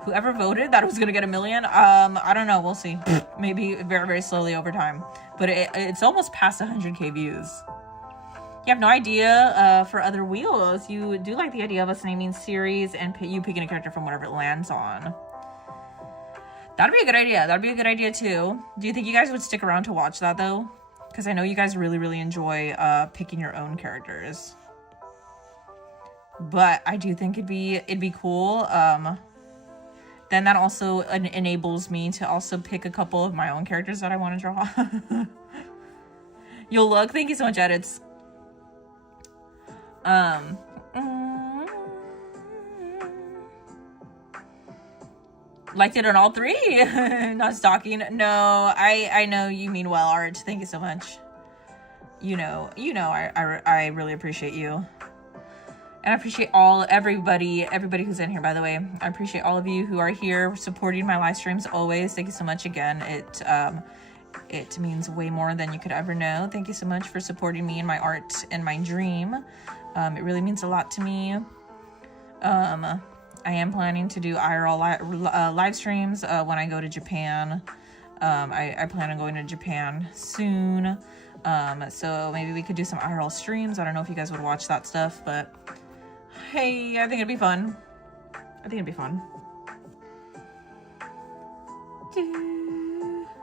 that it was gonna get 1 million, I don't know, we'll see. Maybe very, very slowly over time. But it's almost past 100K views. You have no idea for other wheels. You do like the idea of us naming series and you picking a character from whatever it lands on. That'd be a good idea. That'd be a good idea too. Do you think you guys would stick around to watch that though? Because I know you guys really, really enjoy picking your own characters. But I do think it'd be cool. Then that also enables me to also pick a couple of my own characters that I want to draw. You'll look. Thank you so much, Edits. Liked it on all three. Not stalking. No, I know you mean well, Art. Thank you so much. You know I really appreciate you. And I appreciate everybody who's in here, by the way. I appreciate all of you who are here supporting my live streams always. Thank you so much again. It means way more than you could ever know. Thank you so much for supporting me in my art and my dream. It really means a lot to me. I am planning to do IRL live streams when I go to Japan. I plan on going to Japan soon. So maybe we could do some IRL streams. I don't know if you guys would watch that stuff, but hey, I think it'd be fun.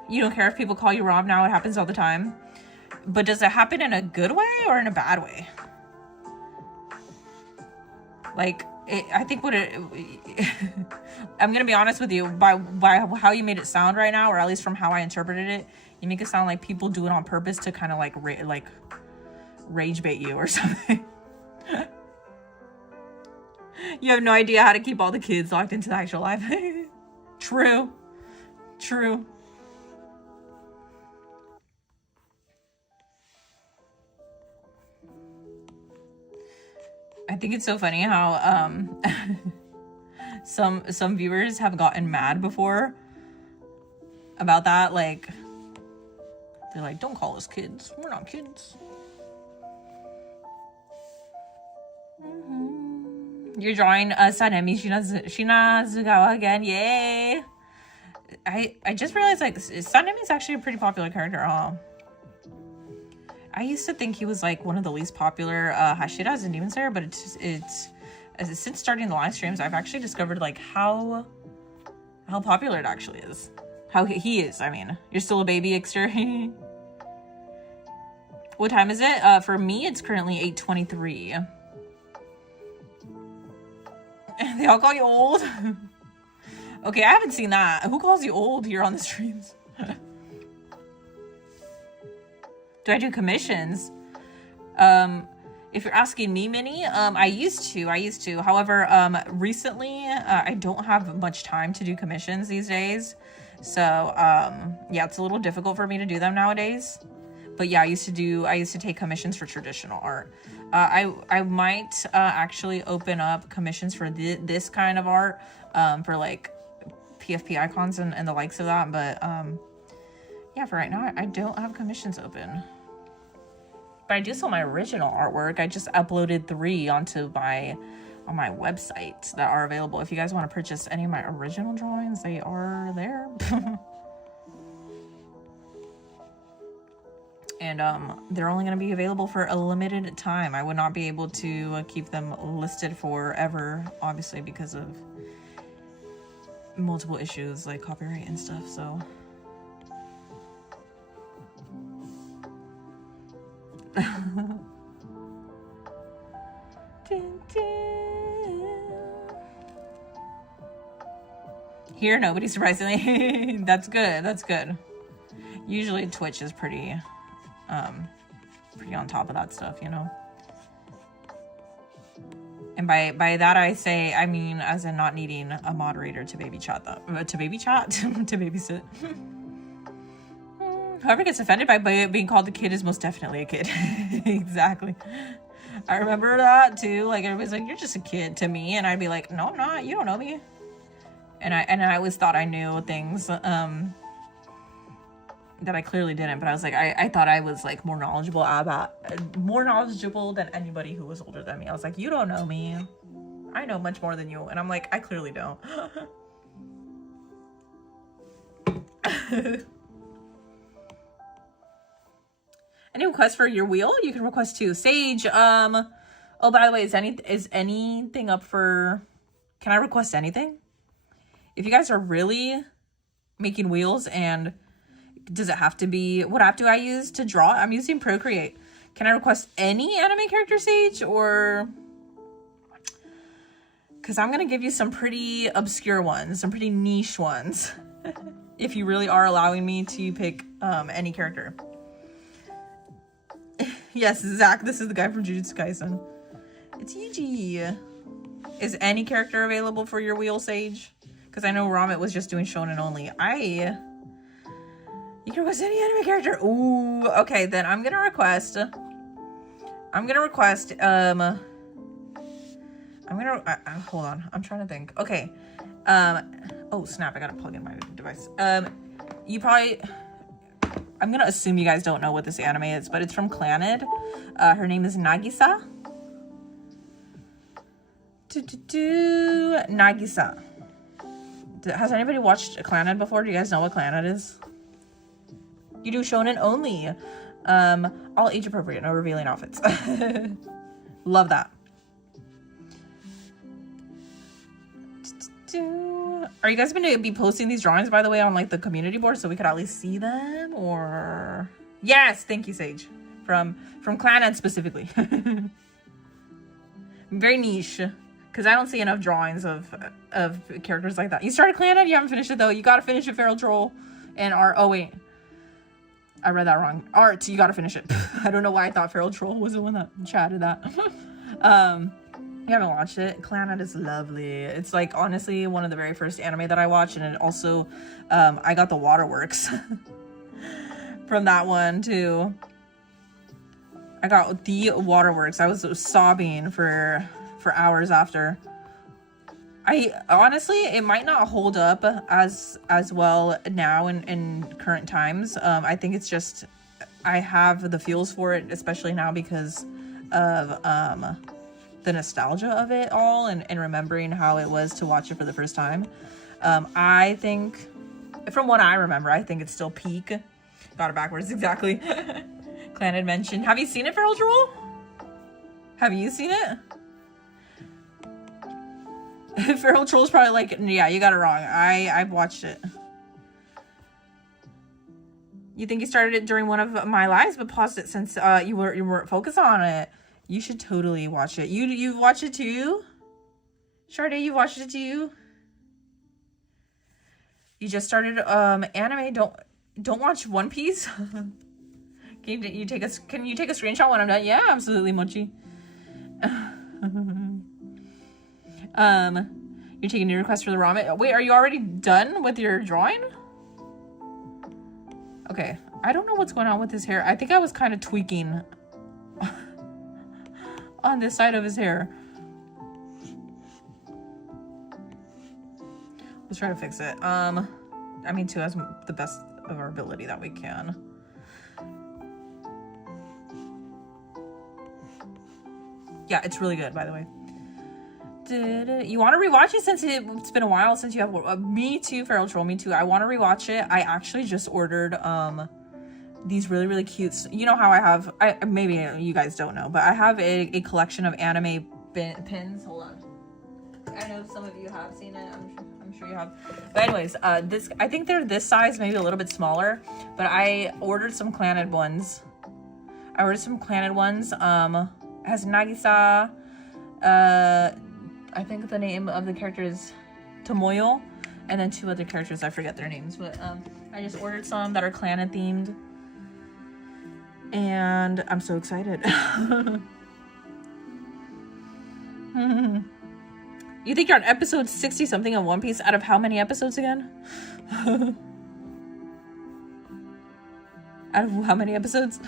You don't care if people call you Rob now. It happens all the time. But does it happen in a good way or in a bad way? Like, I think I'm gonna be honest with you, by how you made it sound right now, or at least from how I interpreted it, you make it sound like people do it on purpose to kind of like rage bait you or something. You have no idea how to keep all the kids locked into the actual life. True. I think it's so funny how some viewers have gotten mad before about that. Like, they're like, don't call us kids. We're not kids. You're drawing Sanemi Shinazugawa again. Yay! I just realized, like, Sanemi's actually a pretty popular character. I used to think he was like one of the least popular Hashiras in Demon Slayer, but it's since starting the live streams, I've actually discovered like how popular it actually is. How he is. I mean, you're still a baby, Ixter. What time is it? For me, it's currently 8:23. They all call you old. Okay, I haven't seen that. Who calls you old here on the streams? Do I do commissions? If you're asking me, Minnie, I used to. However, recently, I don't have much time to do commissions these days. So, yeah, it's a little difficult for me to do them nowadays. But yeah, I used to take commissions for traditional art. I might actually open up commissions for this kind of art, for like PFP icons and the likes of that. But, yeah, for right now, I don't have commissions open. But I do sell my original artwork. I just uploaded 3 on my website that are available. If you guys want to purchase any of my original drawings, they are there. And they're only going to be available for a limited time. I would not be able to keep them listed forever, obviously, because of multiple issues like copyright and stuff. So here, nobody, surprisingly. That's good. Usually Twitch is pretty on top of that stuff, you know. And by that I say, I mean as in not needing a moderator to baby chat to babysit. Whoever gets offended by being called a kid is most definitely a kid. Exactly. I remember that too. Like everybody's like, "You're just a kid" to me, and I'd be like, "No, I'm not. You don't know me." And I always thought I knew things that I clearly didn't. But I was like, I thought I was like more knowledgeable than anybody who was older than me. I was like, "You don't know me. I know much more than you." And I'm like, I clearly don't. Any requests for your wheel? You can request too. Sage, oh, by the way, is anything up for... Can I request anything? If you guys are really making wheels, and does it have to be... What app do I use to draw? I'm using Procreate. Can I request any anime character, Sage? Or... Because I'm going to give you some pretty obscure ones, some pretty niche ones. If you really are allowing me to pick any character. Yes, Zach, this is the guy from Jujutsu Kaisen. It's Yuji. Is any character available for your wheel, Sage? Because I know Ramit was just doing shonen only. You can request any anime character. Ooh, okay, then I'm gonna request, hold on, I'm trying to think. Okay, oh snap, I gotta plug in my device. I'm gonna assume you guys don't know what this anime is, but it's from Clannad. Her name is Nagisa. Nagisa. Has anybody watched Clannad before? Do you guys know what Clannad is? You do shonen only. All age appropriate, no revealing outfits. Love that. Are you guys going to be posting these drawings, by the way, on like the community board so we could at least see them? Or yes, thank you, Sage. From Clannad specifically. Very niche, because I don't see enough drawings of characters like that. You started Clannad? You haven't finished it though. You got to finish it, Feral Troll and Art. Oh wait, I read that wrong. Art, you got to finish it. I don't know why I thought Feral Troll was the one that chatted that. You haven't watched it? Clannad is lovely. It's like honestly one of the very first anime that I watched, and it also I got the waterworks from that one too. I got the waterworks. I was sobbing for hours after. I honestly, it might not hold up as well now in current times. I think it's just I have the feels for it, especially now because of the nostalgia of it all and remembering how it was to watch it for the first time. I think, from what I remember, I think it's still peak. Got it backwards, exactly. Clan had mentioned. Have you seen it, Feral Troll? Have you seen it? Feral Troll's probably like, yeah, you got it wrong. I've watched it. You think you started it during one of my lives, but paused it since you weren't focused on it. You should totally watch it. You've watched it too? Sade, you watched it too? You just started anime. Don't watch One Piece. Can you take a screenshot when I'm done? Yeah, absolutely, Mochi. You're taking new requests for the ramen. Wait, are you already done with your drawing? Okay, I don't know what's going on with his hair. I think I was kind of tweaking on this side of his hair. Let's try to fix it. I mean, too, as the best of our ability that we can. Yeah, it's really good, by the way. You want to rewatch it since it's been a while since you have... me too, Feral Troll, me too. I want to rewatch it. I actually just ordered these really, really cute... You know how I have... maybe you guys don't know, but I have a collection of anime pins. Hold on. I know some of you have seen it. I'm sure you have. But anyways, this... I think they're this size, maybe a little bit smaller. But I ordered some Clannad ones. It has Nagisa. I think the name of the character is Tomoyo, and then two other characters, I forget their names, but I just ordered some that are Clannad themed, and I'm so excited. You think you're on episode 60 something of One Piece out of how many episodes again? Out of how many episodes?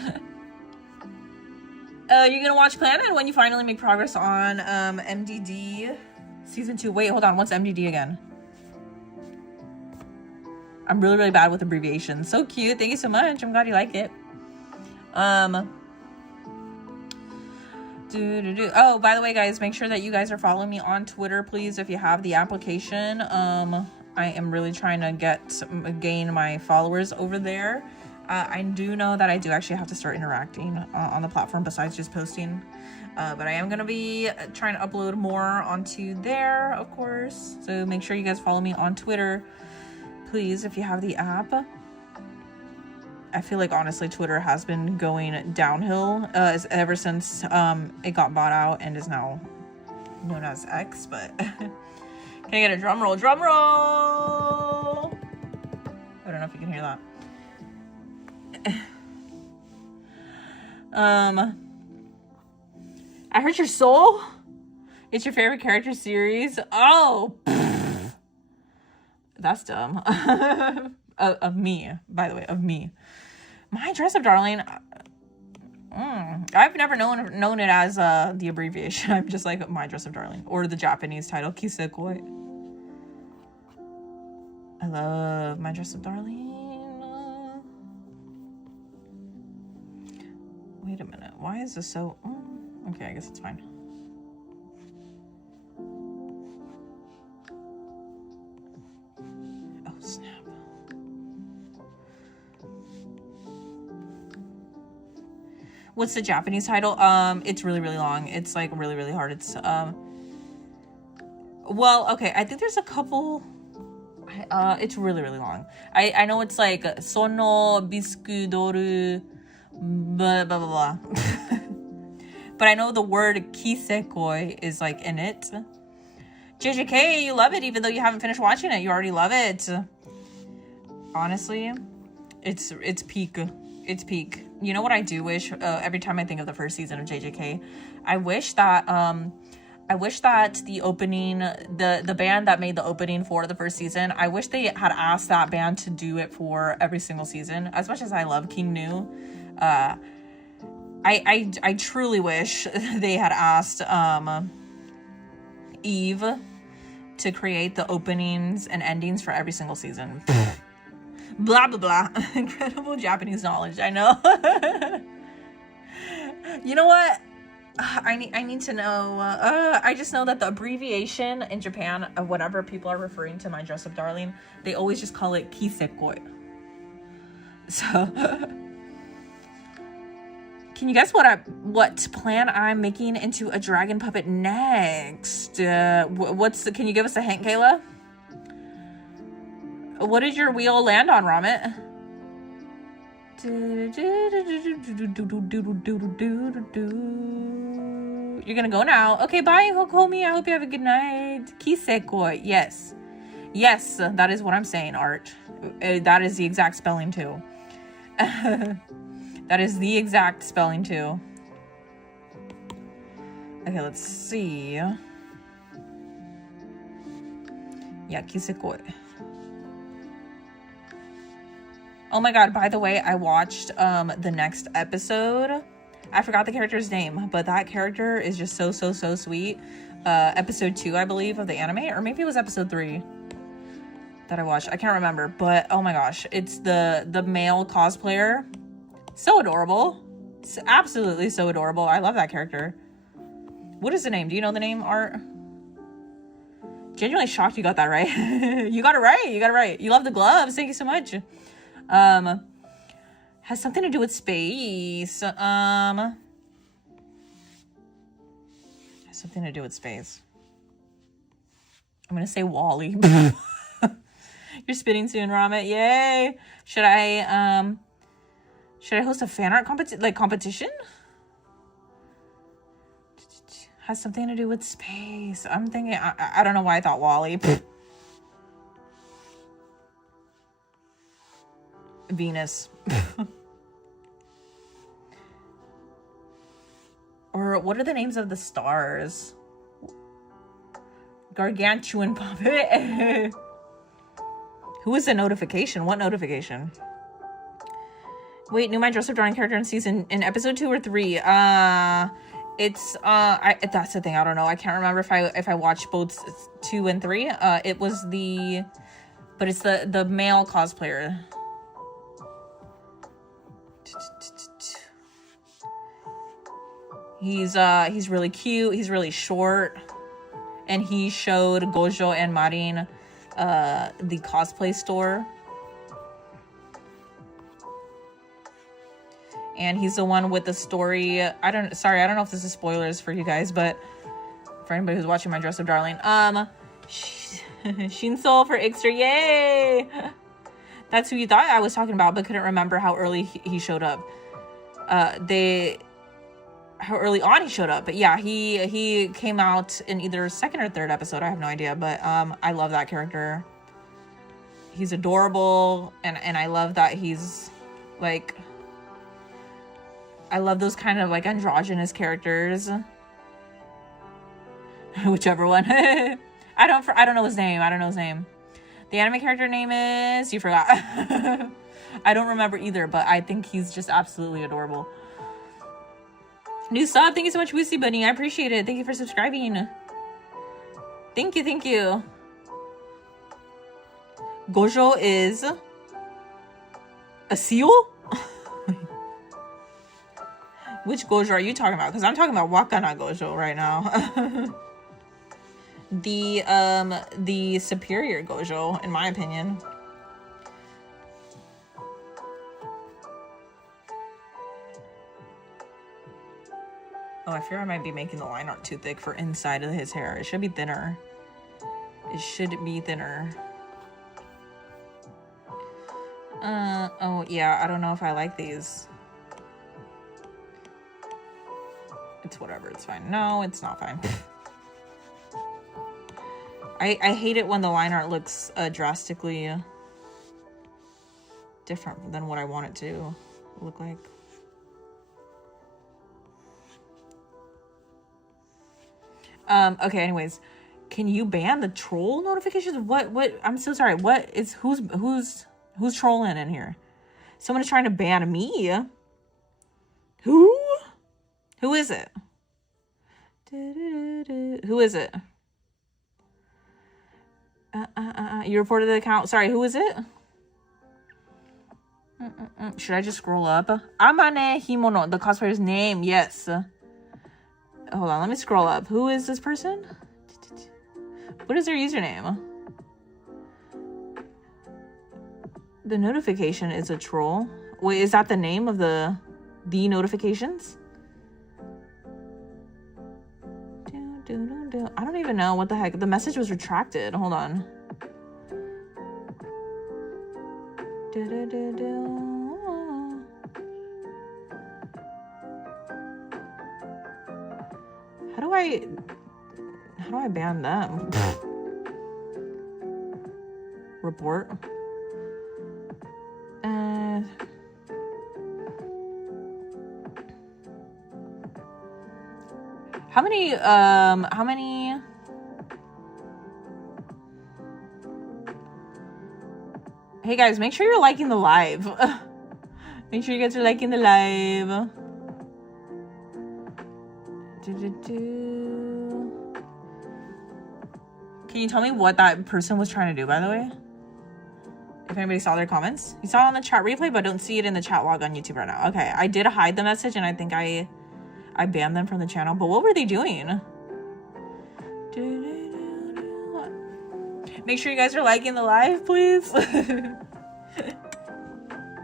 You're gonna watch Planet when you finally make progress on MDD season 2. Wait, hold on. What's MDD again? I'm really, really bad with abbreviations. So cute. Thank you so much. I'm glad you like it. Oh, by the way, guys, make sure that you guys are following me on Twitter, please, if you have the application. I am really trying to gain my followers over there. I do know that I do actually have to start interacting on the platform besides just posting. But I am going to be trying to upload more onto there, of course. So make sure you guys follow me on Twitter, please, if you have the app. I feel like, honestly, Twitter has been going downhill ever since it got bought out and is now known as X. But can I get a drum roll? Drum roll! I don't know if you can hear that. I Hurt Your Soul? It's your favorite character series? Oh! That's dumb. Of me, by the way, of me. My Dress Up Darling, I've never known it as the abbreviation. I'm just like, My Dress Up Darling, or the Japanese title, Kisekoi. I love My Dress Up Darling. Wait a minute, why is this so... okay, I guess it's fine. Oh, snap. What's the Japanese title? It's really, really long. It's like really, really hard. It's well, okay, I think there's a couple. It's really, really long. I know it's like Sono Biscudoru blah blah blah. But I know the word Kisekoi is like in it. JJK, you love it even though you haven't finished watching it. You already love it. Honestly, it's peak. It's peak. You know what I do wish every time I think of the first season of JJK, I wish that the opening, the band that made the opening for the first season, I wish they had asked that band to do it for every single season. As much as I love King Nu, I truly wish they had asked Eve to create the openings and endings for every single season. Blah, blah, blah. Incredible Japanese knowledge. I know. You know what? I need to know. I just know that the abbreviation in Japan of whatever people are referring to My Dress Up Darling, they always just call it Kisekoi. So, can you guess what plan I'm making into a dragon puppet next? Can you give us a hint, Kayla? What did your wheel land on, Ramit? You're gonna go now. Okay, bye, Hokomi. I hope you have a good night. Kisekoi. Yes. Yes, that is what I'm saying, Art. That is the exact spelling, too. That is the exact spelling, too. Okay, let's see. Yeah, Kisekoi. Oh my god, by the way, I watched the next episode. I forgot the character's name, but that character is just so sweet. Episode 2, I believe, of the anime, or maybe it was episode 3 that I watched. I can't remember, but oh my gosh, it's the male cosplayer. So adorable. It's absolutely so adorable. I love that character. What is the name? Do you know the name, Art? Genuinely shocked you got that right. You got it right. You got it right. You love the gloves. Thank you so much. Has something to do with space. Has something to do with space. I'm gonna say Wally. You're spitting soon, Ramit. Yay! Should I host a fan art competition? Has something to do with space. I'm thinking. I don't know why I thought Wally. Venus. Or what are the names of the stars? Gargantuan puppet. Who is the notification? What notification? Wait, new My Dress Up Drawing character in episode 2 or 3. It's that's the thing. I don't know. I can't remember if I watched both 2 and 3. It was but it's the male cosplayer. He's really cute. He's really short, and he showed Gojo and Marin the cosplay store. And he's the one with the story. I don't know if this is spoilers for you guys, but for anybody who's watching My Dress Up Darling, Shinso for Ixter, yay! That's who you thought I was talking about, but couldn't remember how early he showed up. How early on he showed up, but yeah, he came out in either second or third episode. I have no idea, but I love that character. He's adorable, and I love that he's like. I love those kind of like androgynous characters. Whichever one. I don't know his name. I don't know his name. The anime character name is... You forgot. I don't remember either, but I think he's just absolutely adorable. New sub. Thank you so much, Woosy Bunny. I appreciate it. Thank you for subscribing. Thank you. Thank you. Gojo is... a seal? Which Gojo are you talking about? Because I'm talking about Wakana Gojo right now. The superior Gojo, in my opinion. Oh, I fear I might be making the line art too thick for inside of his hair. It should be thinner. It should be thinner. Oh yeah, I don't know if I like these. It's whatever, it's fine. No, it's not fine. I hate it when the line art looks drastically different than what I want it to look like. Okay, anyways. Can you ban the troll notifications? What I'm so sorry. Who's trolling in here? Someone is trying to ban me. Who? Who is it? Who is it? You reported the account. Sorry, who is it? Should I just scroll up? Amane Himono, the cosplayer's name. Yes. Hold on, let me scroll up. Who is this person? What is their username? The notification is a troll. Wait, is that the name of the notifications? I don't even know what the heck. The message was retracted. Hold on. How do I ban them? Report. How many Hey guys, make sure you're liking the live. Make sure you guys are liking the live. Can you tell me what that person was trying to do, by the way? If anybody saw their comments. You saw it on the chat replay, but don't see it in the chat log on YouTube right now. Okay, I did hide the message, and I think I banned them from the channel. But what were they doing? Make sure you guys are liking the live, please. I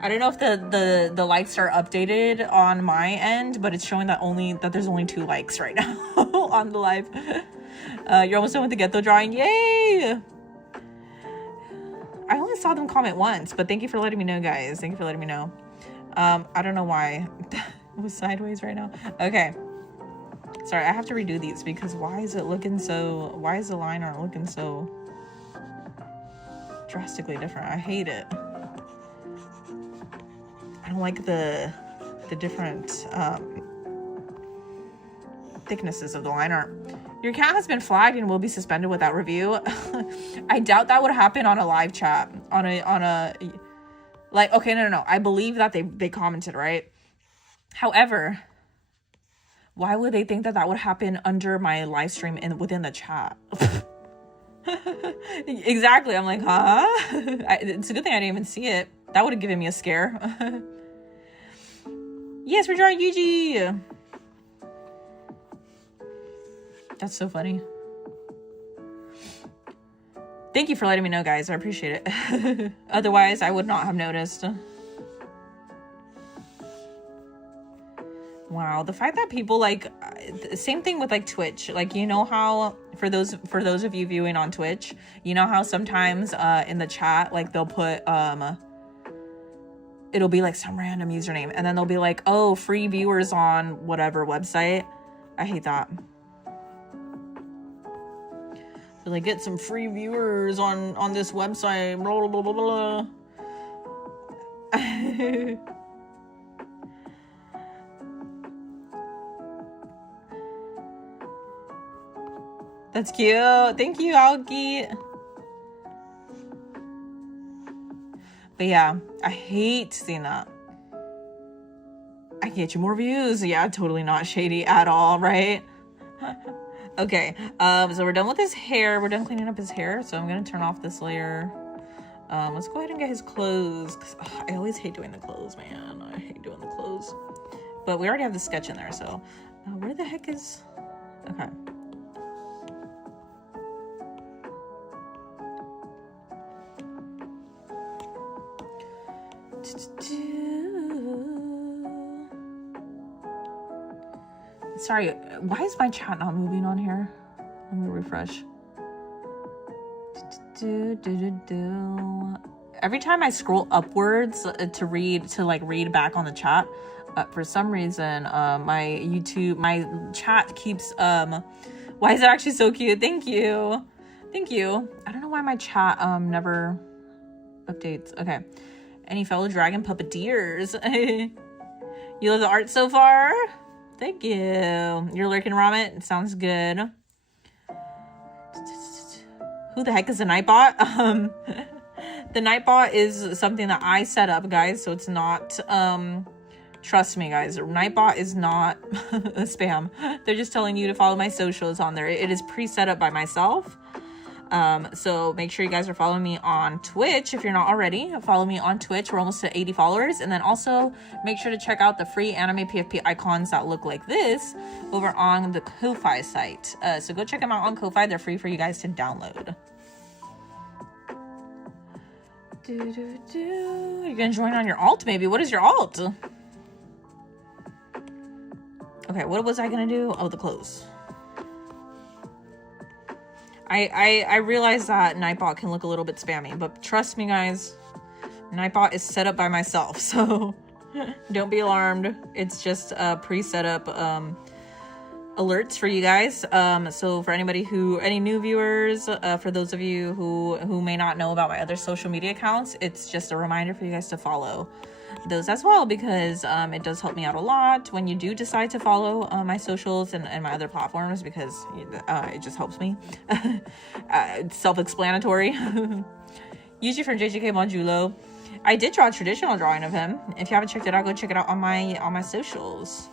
don't know if the likes are updated on my end, but it's showing that there's only 2 likes right now on the live. You're almost done with the ghetto drawing. Yay! I only saw them comment once, but thank you for letting me know, guys. Thank you for letting me know. I don't know why it was sideways right now. Okay. Sorry, I have to redo these because why is the line art looking so drastically different? I hate it. I don't like the different thicknesses of the line art. Your account has been flagged and will be suspended without review. I doubt that would happen on a live chat. On a like, okay, no. I believe that they commented, right? However, why would they think that that would happen under my live stream within the chat? Exactly. I'm like, huh? It's a good thing I didn't even see it. That would have given me a scare. Yes, we're drawing Yuji. That's so funny. Thank you for letting me know, guys. I appreciate it. Otherwise, I would not have noticed. Wow, the fact that people like, same thing with like Twitch. Like, you know how for those of you viewing on Twitch, you know how sometimes in the chat, like they'll put it'll be like some random username, and then they'll be like, oh, free viewers on whatever website. I hate that. So like, get some free viewers on this website. Blah, blah, blah, blah, blah. That's cute. Thank you, Aoki. But yeah, I hate seeing that. I can get you more views. Yeah, totally not shady at all, right? Okay, so we're done with his hair. We're done cleaning up his hair, so I'm gonna turn off this layer. Let's go ahead and get his clothes, because I always hate doing the clothes, man. I hate doing the clothes. But we already have the sketch in there, so where the heck is... Okay. Sorry, why is my chat not moving on here? Let me refresh. Every time I scroll upwards to read back on the chat, for some reason, my chat keeps, why is it actually so cute? Thank you. Thank you. I don't know why my chat, never updates. Okay. Any fellow dragon puppeteers? You love the art so far? Thank you. You're lurking, Ramet? Sounds good. Who the heck is the Nightbot? The Nightbot is something that I set up, guys, so it's not, trust me, guys, Nightbot is not a spam. They're just telling you to follow my socials on there. It is pre-set up by myself. So make sure you guys are following me on Twitch if you're not already. Follow me on Twitch. We're almost to 80 followers. And then also make sure to check out the free anime PFP icons that look like this over on the Ko-Fi site. So go check them out on Ko-Fi. They're free for you guys to download. You're gonna join on your alt, maybe? What is your alt? Okay, what was I gonna do? Oh, the clothes. I realize that Nightbot can look a little bit spammy, but trust me, guys, Nightbot is set up by myself, so don't be alarmed. It's just pre-set up alerts for you guys. So for any new viewers, for those of you who may not know about my other social media accounts, it's just a reminder for you guys to follow those as well, because it does help me out a lot when you do decide to follow my socials and my other platforms, because it just helps me. It's self-explanatory. Yuji from JJK Monjulo. I did draw a traditional drawing of him. If you haven't checked it out, go check it out on my socials.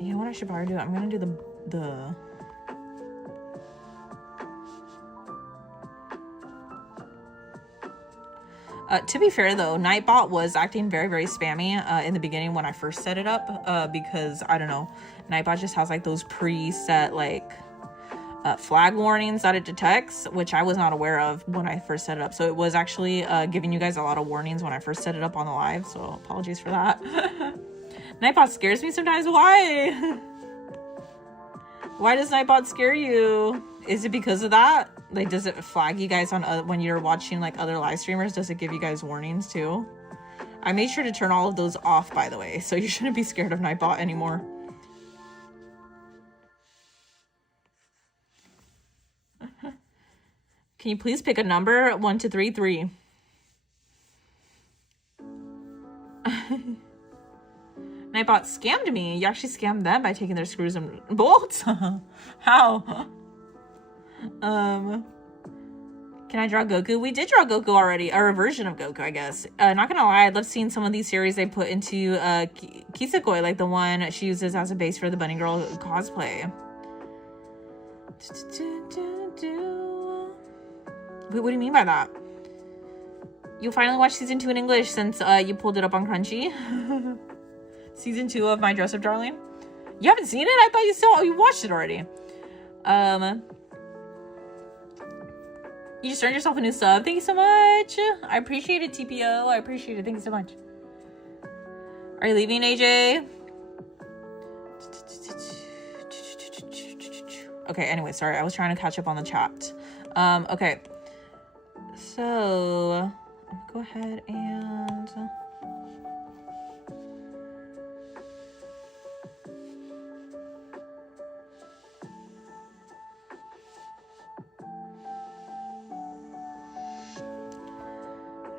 You know what I should probably do? I'm gonna do the to be fair though, Nightbot was acting very, very spammy in the beginning when I first set it up, because I don't know, Nightbot just has like those preset like flag warnings that it detects, which I was not aware of when I first set it up. So it was actually giving you guys a lot of warnings when I first set it up on the live, so apologies for that. Nightbot scares me sometimes. Why? Why does Nightbot scare you? Is it because of that? Like, does it flag you guys on when you're watching like other live streamers? Does it give you guys warnings too? I made sure to turn all of those off, by the way, so you shouldn't be scared of Nightbot anymore. Can you please pick a number? 1 to 3, 3. Nightbot scammed me. You actually scammed them by taking their screws and bolts? How? Can I draw Goku? We did draw Goku already, or a version of Goku, I guess. Not gonna lie, I love seeing some of these series they put into Kisakoi, like the one she uses as a base for the Bunny Girl cosplay. Wait, what do you mean by that? You'll finally watch season 2 in English since you pulled it up on Crunchy. Season 2 of My Dress Up Darling. You haven't seen it? I thought you saw. You watched it already. You just earned yourself a new sub. Thank you so much. I appreciate it, TPO. I appreciate it. Thank you so much. Are you leaving, AJ? Okay, anyway, sorry. I was trying to catch up on the chat. Okay. So, go ahead and...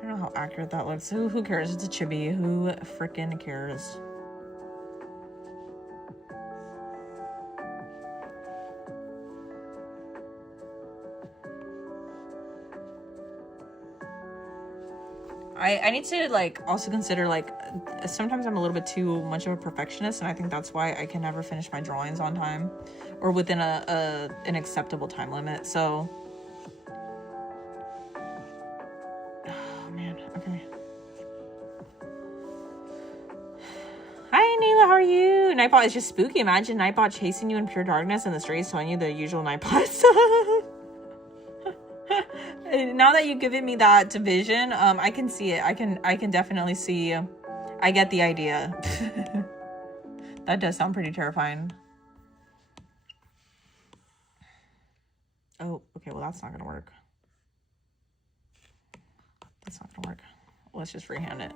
I don't know how accurate that looks. Who cares? It's a chibi. Who frickin' cares? I need to like also consider like sometimes I'm a little bit too much of a perfectionist, and I think that's why I can never finish my drawings on time or within an acceptable time limit. So okay. Hi, Neela, how are you? Nightbot is just spooky. Imagine Nightbot chasing you in pure darkness and the strays telling you the usual Nightbot stuff. Now that you've given me that vision, I can see it. I can definitely see. I get the idea. That does sound pretty terrifying. Oh, okay. Well, that's not gonna work. That's not gonna work. Let's just freehand it.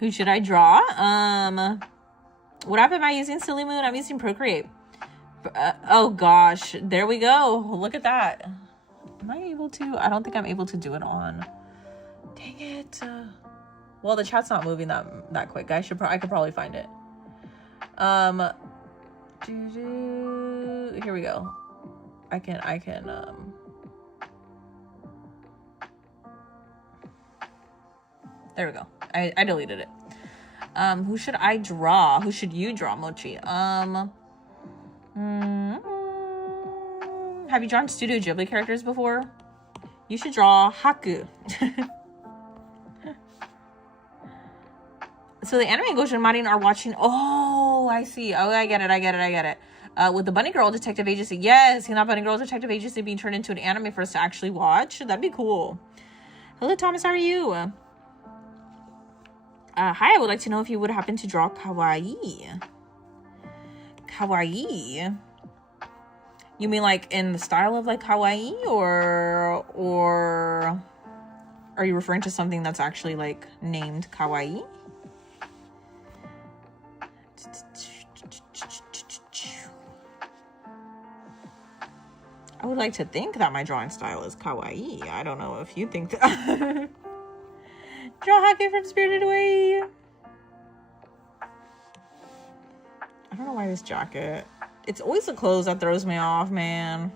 Who should I draw? What app am I using, Silly Moon? I'm using Procreate. Oh gosh, there we go. Look at that. Am I able to? I don't think I'm able to do it on. Dang it. Well, the chat's not moving that quick. I could probably find it. Here we go. I can there we go. I deleted it. Who should I draw? Who should you draw, Mochi? Have you drawn Studio Ghibli characters before? You should draw Haku. So the anime Gosho and Marin are watching. Oh, I see. Oh, I get it. With the Bunny Girl Detective Agency. Yes, Hina Bunny Girl Detective Agency being turned into an anime for us to actually watch. That'd be cool. Hello, Thomas. How are you? Hi, I would like to know if you would happen to draw kawaii. Kawaii? You mean like in the style of like kawaii, or are you referring to something that's actually like named kawaii? I would like to think that my drawing style is kawaii. I don't know if you think that. Draw Hake from Spirited Away. I don't know why this jacket. It's always the clothes that throws me off, man.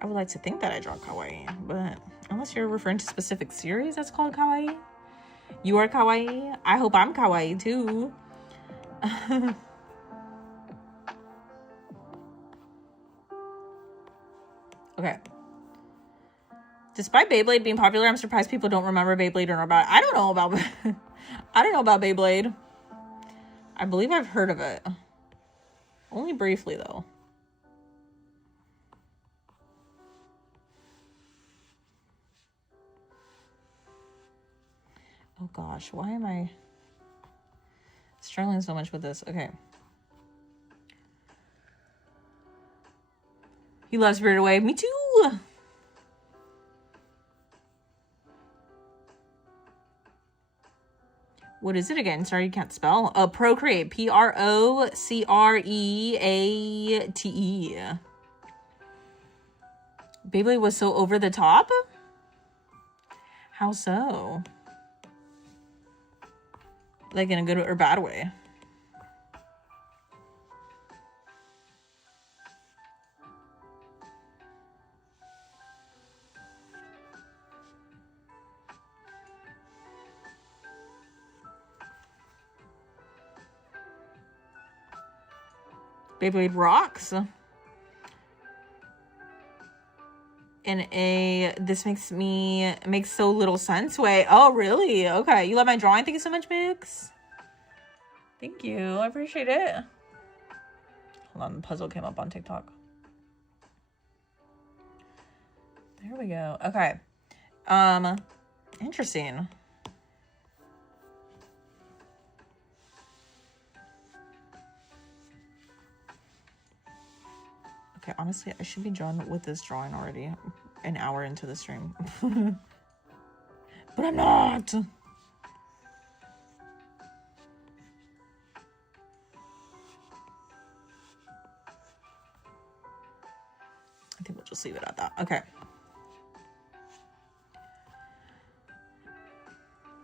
I would like to think that I draw kawaii, but unless you're referring to a specific series that's called kawaii. You are kawaii. I hope I'm kawaii too. Okay. Despite Beyblade being popular, I'm surprised people don't remember Beyblade or know about it. I don't know about Beyblade. I believe I've heard of it. Only briefly, though. Oh gosh, why am I struggling so much with this? Okay. He loves Spirited Away. Me too! What is it again? Sorry, you can't spell. Procreate. Procreate. Beyblade was so over the top? How so? Like in a good or bad way? Beyblade rocks. In a this makes so little sense way. Oh, really? Okay. You love my drawing? Thank you so much, Mix. Thank you. I appreciate it. Hold on, the puzzle came up on TikTok. There we go. Okay. Interesting. Okay, honestly, I should be done with this drawing already an hour into the stream. But I'm not! I think we'll just leave it at that. Okay.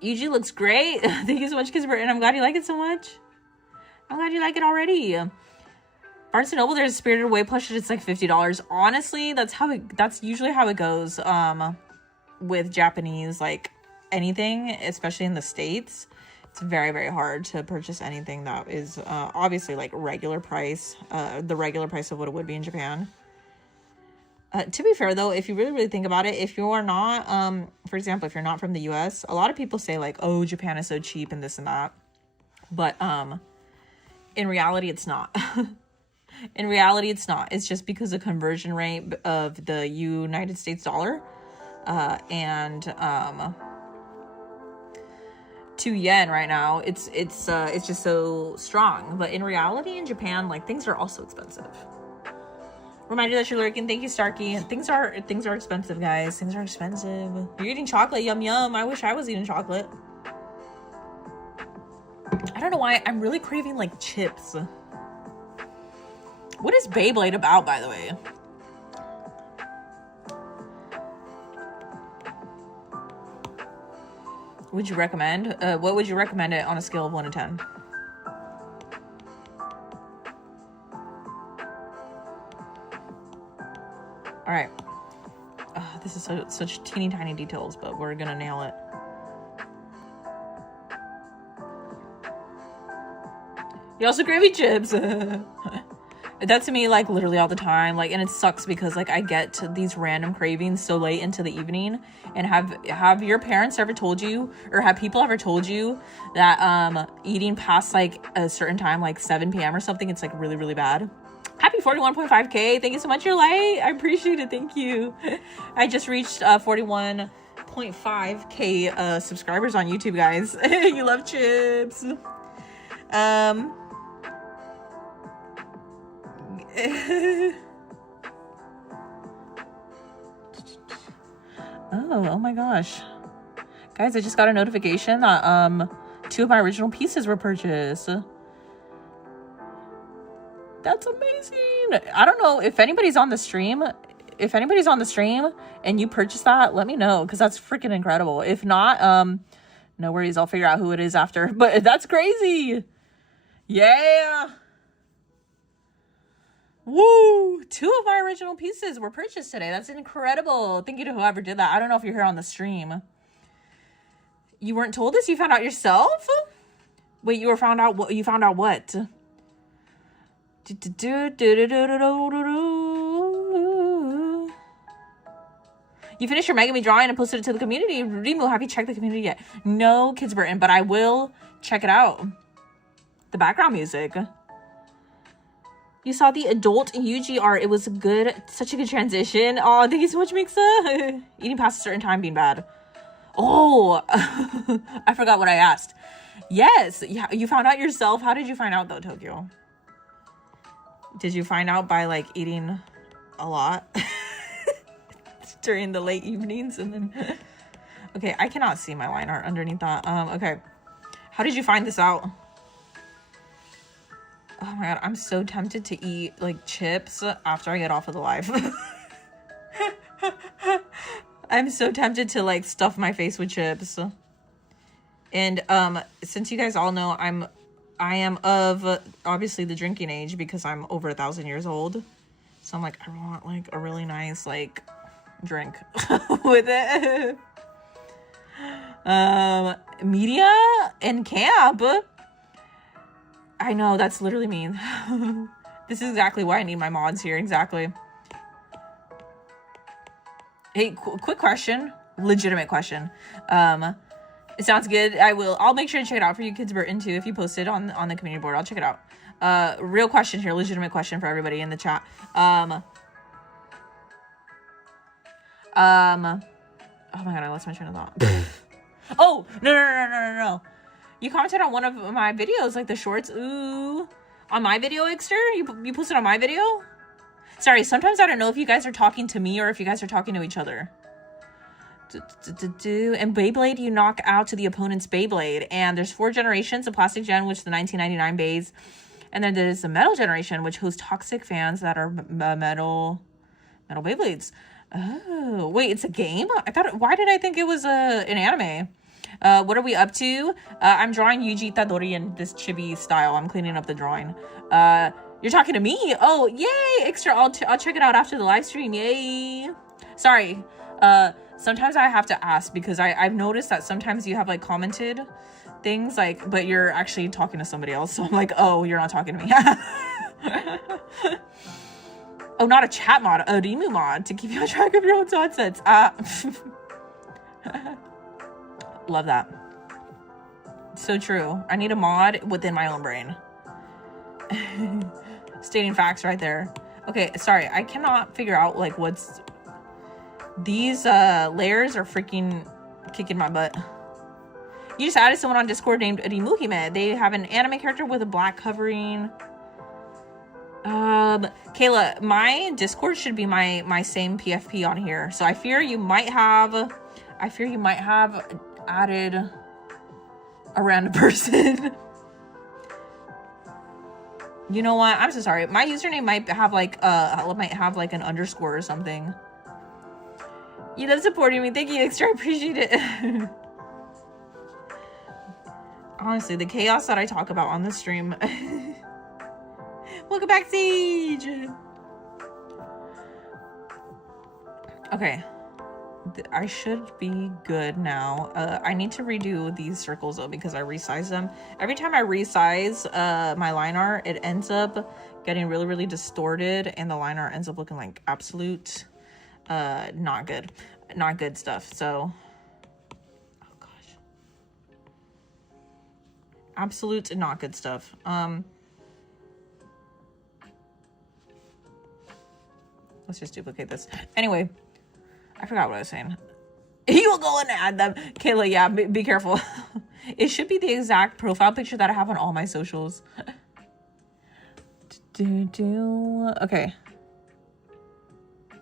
Yuji looks great. Thank you so much, Kisper, and I'm glad you like it so much. I'm glad you like it already. Barnes & Noble, there's a Spirited Away plush. It's like $50. Honestly, that's usually how it goes with Japanese, like anything, especially in the States. It's very, very hard to purchase anything that is obviously like regular price, the regular price of what it would be in Japan. To be fair, though, if you really, really think about it, if you're not, for example, if you're not from the US, a lot of people say like, oh, Japan is so cheap and this and that. But in reality, it's not. In reality, it's not. It's just because the conversion rate of the United States dollar and to yen right now, it's just so strong. But in reality, in Japan, like things are also expensive. Reminder that you're lurking. Thank you, Starkey. Things are expensive, guys. Things are expensive. You're eating chocolate. Yum yum. I wish I was eating chocolate. I don't know why. I'm really craving like chips. What is Beyblade about, by the way? Would you recommend? What would you recommend it on a scale of 1 to 10? All right. This is such teeny tiny details, but we're gonna nail it. You also gravy chips. That's to me like literally all the time, like, and it sucks because like I get to these random cravings so late into the evening. And have your parents ever told you, or have people ever told you that eating past like a certain time, like 7 p.m. or something, it's like really, really bad? Happy 41.5k. Thank you so much. You're light. I appreciate it. Thank you. I just reached 41.5k subscribers on YouTube, guys. You love chips. Oh my gosh, guys, I just got a notification that 2 of my original pieces were purchased. That's amazing. I don't know if anybody's on the stream. If anybody's on the stream and you purchased that, let me know, because that's freaking incredible. If not, no worries, I'll figure out who it is after. But that's crazy. Yeah. Woo! 2 of my original pieces were purchased today. That's incredible. Thank you to whoever did that. I don't know if you're here on the stream. You weren't told this? You found out yourself? Wait, you found out what? You found out what? You finished your Megami drawing and posted it to the community. Rimu, have you checked the community yet? No, Kids Burton, but I will check it out. The background music. You saw the adult Yuji art. It was good. Such a good transition. Oh, thank you so much, Mixa. Eating past a certain time being bad. Oh, I forgot what I asked. Yes. Yeah, you found out yourself. How did you find out, though, Tokyo? Did you find out by, like, eating a lot during the late evenings? And then... Okay, I cannot see my line art underneath that. Okay. How did you find this out? Oh my god, I'm so tempted to eat like chips after I get off of the live. I'm so tempted to like stuff my face with chips. And since you guys all know I am of obviously the drinking age because I'm over 1,000 years old. So I'm like, I want like a really nice like drink with it. Media and camp. I know, that's literally me. This is exactly why I need my mods here. Exactly. Hey, quick question. Legitimate question. It sounds good. I'll make sure to check it out for you kids Burton too. If you post it on the community board, I'll check it out. Real question here. Legitimate question for everybody in the chat. Oh my god, I lost my train of thought. Oh, no. You commented on one of my videos, like the shorts. Ooh. On my video, Ixter? You posted on my video? Sorry, sometimes I don't know if you guys are talking to me or if you guys are talking to each other. And Beyblade, you knock out to the opponent's Beyblade. And there's 4 generations. The plastic gen, which is the 1999 bays. And then there's the metal generation, which hosts toxic fans that are metal Beyblades. Oh, wait, it's a game? Why did I think it was an anime? What are we up to? I'm drawing Yuji Itadori in this chibi style. I'm cleaning up the drawing. You're talking to me? Oh, yay! Extra. I'll check it out after the live stream. Yay! Sorry. Sometimes I have to ask because I've noticed that sometimes you have like commented things like, but you're actually talking to somebody else. So I'm like, oh, you're not talking to me. Oh, not a chat mod, a Rimu mod to keep you on track of your own nonsense. Love that. So true. I need a mod within my own brain. Stating facts right there. Okay, sorry. I cannot figure out like what's... These layers are freaking kicking my butt. You just added someone on Discord named rimuhime. They have an anime character with a black covering. Kayla, my Discord should be my same PFP on here. So I fear you might have added a random person. You know what? I'm so sorry. My username might have like an underscore or something. You love supporting me. Thank you, extra. I appreciate it. Honestly, the chaos that I talk about on the stream. Welcome back, Siege. Okay. I should be good now. I need to redo these circles though because I resized them. Every time I resize my line art, it ends up getting really, really distorted and the line art ends up looking like absolute not good stuff. So oh gosh, absolute not good stuff. Let's just duplicate this. Anyway, I forgot what I was saying. You will go and add them. Kayla, yeah, be careful. It should be the exact profile picture that I have on all my socials. Okay.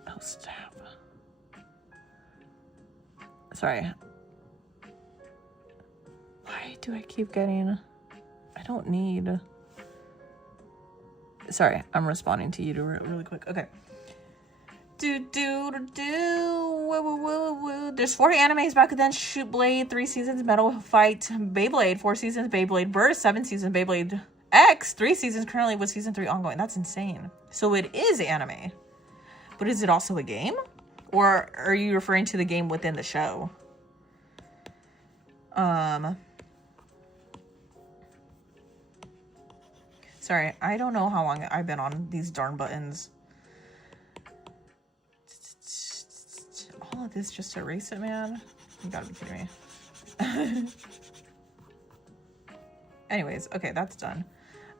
Oh, stop. Sorry. Why do I keep getting... I don't need... Sorry, I'm responding to you really quick. Okay. There's 4 animes back then. Shoot Blade, 3 seasons. Metal Fight, Beyblade, 4 seasons. Beyblade Burst, 7 seasons. Beyblade X, 3 seasons. Currently with season 3 ongoing. That's insane. So it is anime, but is it also a game, or are you referring to the game within the show? Sorry, I don't know how long I've been on these darn buttons. All of this just to erase it, man. You gotta be kidding me. Anyways, okay, that's done.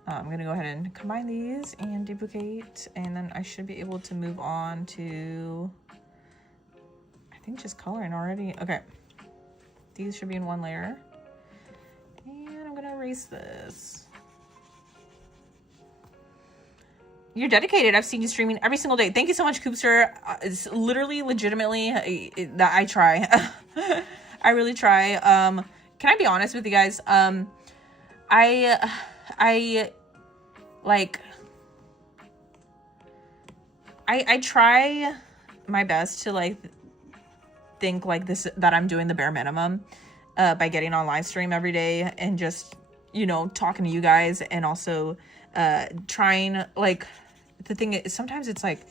I'm gonna go ahead and combine these and duplicate, and then I should be able to move on to, I think, just coloring already. Okay, these should be in one layer, and I'm gonna erase this. You're dedicated. I've seen you streaming every single day. Thank you so much, Coopster. It's literally, legitimately, that I try. I really try. Can I be honest with you guys? I like, I try my best to like think like this, that I'm doing the bare minimum by getting on live stream every day and just, you know, talking to you guys, and also trying, like, the thing is, sometimes it's like,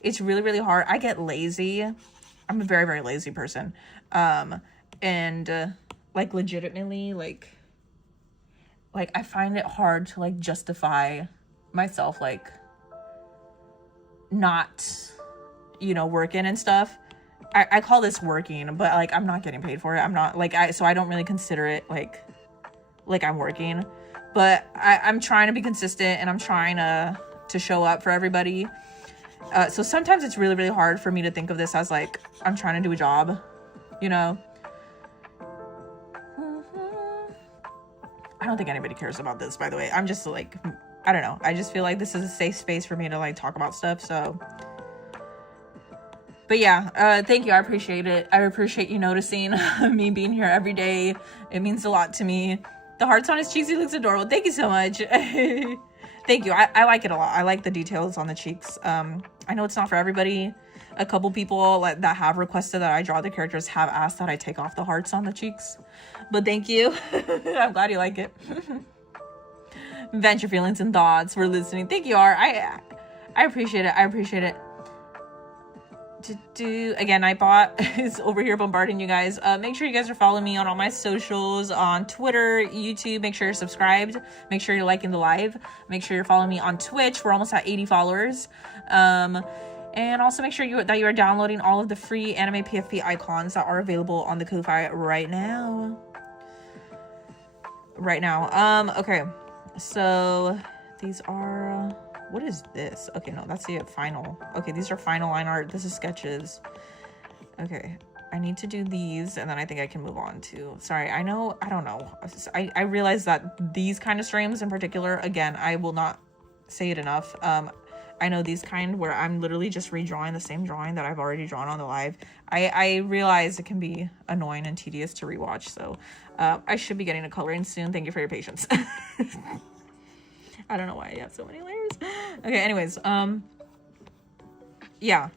it's really, really hard. I get lazy. I'm a very, very lazy person. And like, legitimately, like I find it hard to like justify myself, like, not, you know, working and stuff. I call this working, but like, I'm not getting paid for it. I'm not like, so I don't really consider it like I'm working, but I'm trying to be consistent, and I'm trying to show up for everybody. So sometimes it's really, really hard for me to think of this as like, I'm trying to do a job, you know? I don't think anybody cares about this, by the way. I'm just like, I don't know. I just feel like this is a safe space for me to like talk about stuff. So, but yeah, thank you. I appreciate it. I appreciate you noticing me being here every day. It means a lot to me. The hearts on his cheeks, he looks adorable. Thank you so much. Thank you. I like it a lot. I like the details on the cheeks. I know it's not for everybody. A couple people that have requested that I draw the characters have asked that I take off the hearts on the cheeks. But thank you. I'm glad you like it. Vent your feelings and thoughts. We're listening. Thank you, R. I appreciate it. I appreciate it. Again, Nightbot is over here bombarding you guys. Make sure you guys are following me on all my socials, on Twitter, YouTube. Make sure you're subscribed. Make sure you're liking the live. Make sure you're following me on Twitch. We're almost at 80 followers. And also make sure that you are downloading all of the free anime PFP icons that are available on the Ko-Fi right now. Okay. So these are, what is this? Okay, no, that's the final. Okay, these are final line art. This is sketches. Okay, I need to do these, and then I think I can move on to, sorry, I don't know. I realize that these kind of streams in particular, again, I will not say it enough. I know these kind where I'm literally just redrawing the same drawing that I've already drawn on the live. I realize it can be annoying and tedious to rewatch, so I should be getting a coloring soon. Thank you for your patience. I don't know why I have so many layers. Okay, anyways, yeah.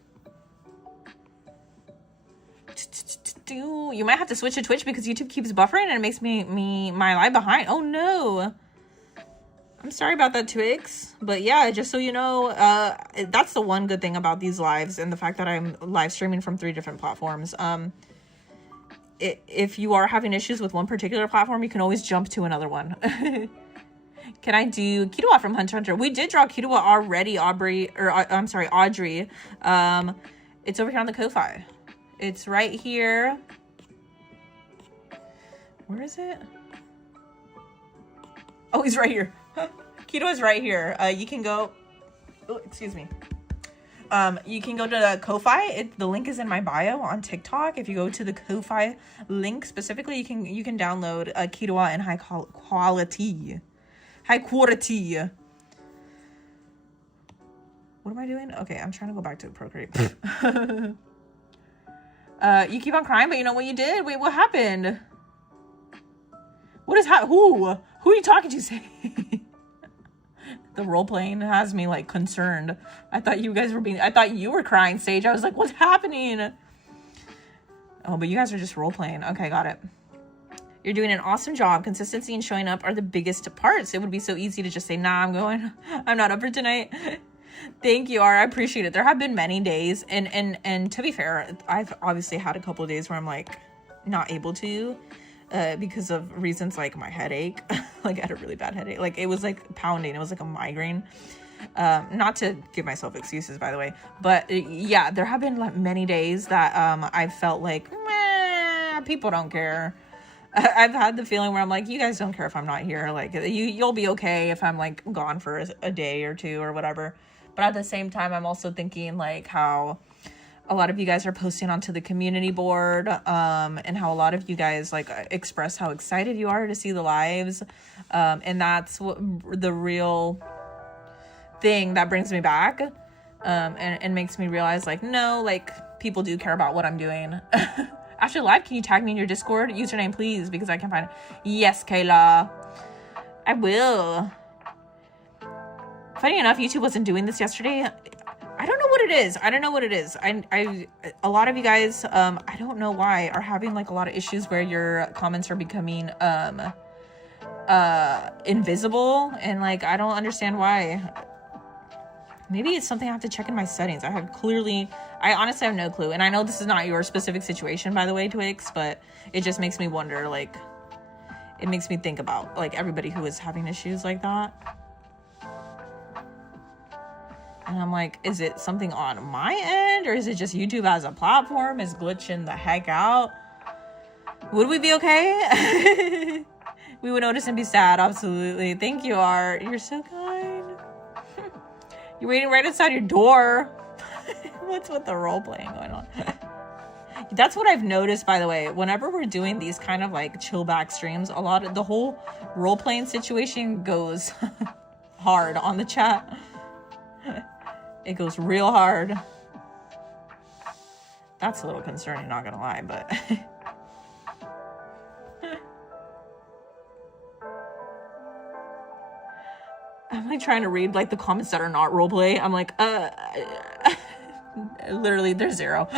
You might have to switch to Twitch because YouTube keeps buffering and it makes my live behind. Oh no. I'm sorry about that, Twix. But yeah, just so you know, that's the one good thing about these lives and the fact that I'm live streaming from 3 different platforms. If you are having issues with one particular platform, you can always jump to another one. Can I do Kitawa from Hunter x Hunter? We did draw Kitawa already, Audrey. It's over here on the Ko-Fi. It's right here. Where is it? Oh, he's right here. Keto is right here. You can go, oh, excuse me. You can go to the Ko-Fi. The link is in my bio on TikTok. If you go to the Ko-Fi link specifically, you can download Kitawa in high quality. What am I doing? Okay, I'm trying to go back to Procreate. You keep on crying, but you know what you did? Wait, what happened? What is who are you talking to? Say. The role playing has me like concerned. I thought you were crying, Sage. I was like, what's happening? Oh, but you guys are just role playing. Okay, got it. You're doing an awesome job. Consistency and showing up are the biggest parts. It would be so easy to just say, nah, I'm not up for tonight. Thank you, R. I appreciate it. There have been many days, and to be fair, I've obviously had a couple of days where I'm like not able to. Because of reasons like my headache. Like I had a really bad headache. Like it was like pounding. It was like a migraine. Not to give myself excuses, by the way. But yeah, there have been like many days that I felt like, meh, people don't care. I've had the feeling where I'm like, you guys don't care if I'm not here. Like you'll be okay if I'm like gone for a day or two or whatever. But at the same time, I'm also thinking like how a lot of you guys are posting onto the community board, and how a lot of you guys like express how excited you are to see the lives. And that's what the real thing that brings me back, and makes me realize like, no, like people do care about what I'm doing. After live, can you tag me in your Discord username, please? Because I can find it. Yes, Kayla. I will. Funny enough, YouTube wasn't doing this yesterday. I don't know what it is. I don't know what it is. A lot of you guys, I don't know why, are having like a lot of issues where your comments are becoming invisible, and like I don't understand why. Maybe it's something I have to check in my settings. I honestly have no clue. And I know this is not your specific situation, by the way, Twix, but it just makes me wonder, like, it makes me think about like everybody who is having issues like that. And I'm like, is it something on my end, or is it just YouTube as a platform is glitching the heck out? Would we be okay? We would notice and be sad. Absolutely. Thank you, Art. You're so kind. You're waiting right outside your door. What's with the role playing going on? That's what I've noticed, by the way. Whenever we're doing these kind of like chill back streams, a lot of the whole role playing situation goes hard on the chat. It goes real hard. That's a little concerning, not gonna lie, but I'm like trying to read like the comments that are not roleplay. I'm like, literally there's 0.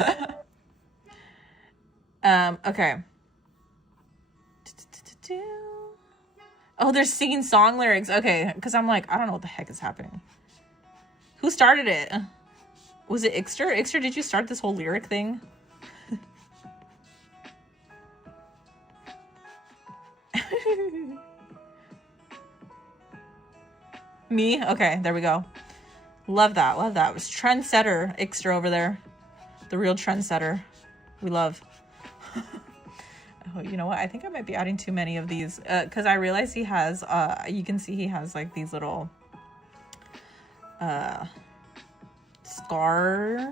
Okay. Oh, they're singing song lyrics. Okay, because I'm like, I don't know what the heck is happening. Who started it? Was it Ixter? Ixter, did you start this whole lyric thing? Me? Okay, there we go. Love that. Love that. It was trendsetter Ixter over there. The real trendsetter. We love. Oh, you know what? I think I might be adding too many of these because I realize he has, you can see he has like these little scar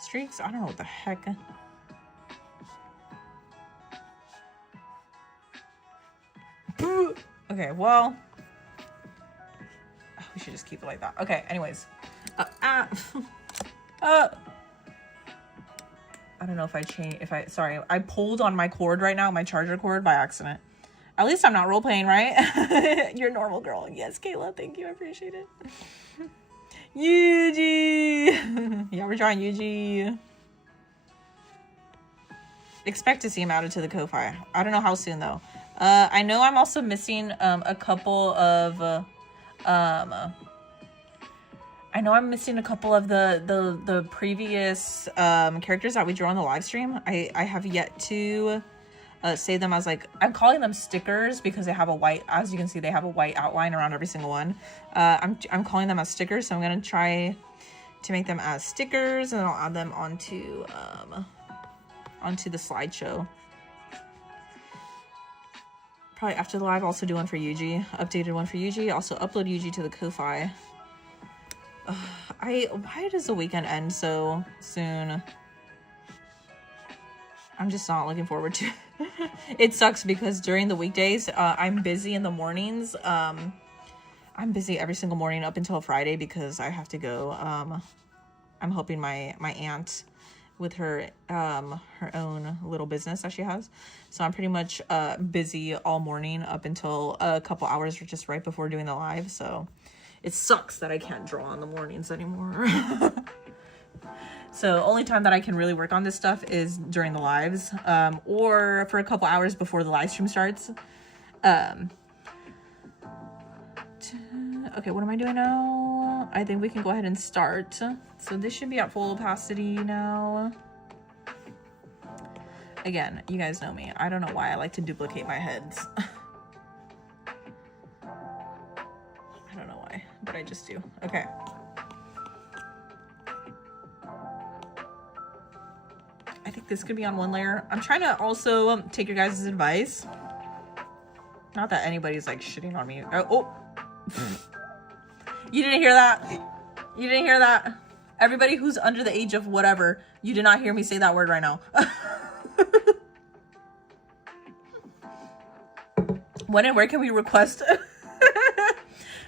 streaks. I don't know what the heck. Okay, well, we should just keep it like that. Okay, anyways. I don't know if sorry, I pulled on my cord right now, my charger cord, by accident. At least I'm not role playing, right? You're a normal girl. Yes, Kayla, thank you, I appreciate it. Yuji! Yeah, we're drawing Yuji. Expect to see him added to the Ko-Fi. I don't know how soon, though. I know I'm also missing a couple of I know I'm missing a couple of the previous characters that we drew on the live stream. I have yet to save them as, like, I'm calling them stickers because they have a white, as you can see, they have a white outline around every single one. I'm calling them as stickers, so I'm gonna try to make them as stickers, and then I'll add them onto the slideshow. Probably after the live, also do one for Yuji, updated one for Yuji, also upload Yuji to the Ko-Fi. Why does the weekend end so soon? I'm just not looking forward to it. It sucks because during the weekdays, I'm busy in the mornings. I'm busy every single morning up until Friday because I have to go. I'm helping my aunt with her own little business that she has. So I'm pretty much busy all morning up until a couple hours just right before doing the live. So it sucks that I can't draw in the mornings anymore. So only time that I can really work on this stuff is during the lives, or for a couple hours before the live stream starts. Okay, what am I doing now? I think we can go ahead and start. So this should be at full opacity now. Again, you guys know me. I don't know why I like to duplicate my heads. I don't know why, but I just do. Okay. I think this could be on one layer. I'm trying to also take your guys' advice. Not that anybody's like shitting on me. Oh. You didn't hear that? You didn't hear that? Everybody who's under the age of whatever, you did not hear me say that word right now. When and where can we request?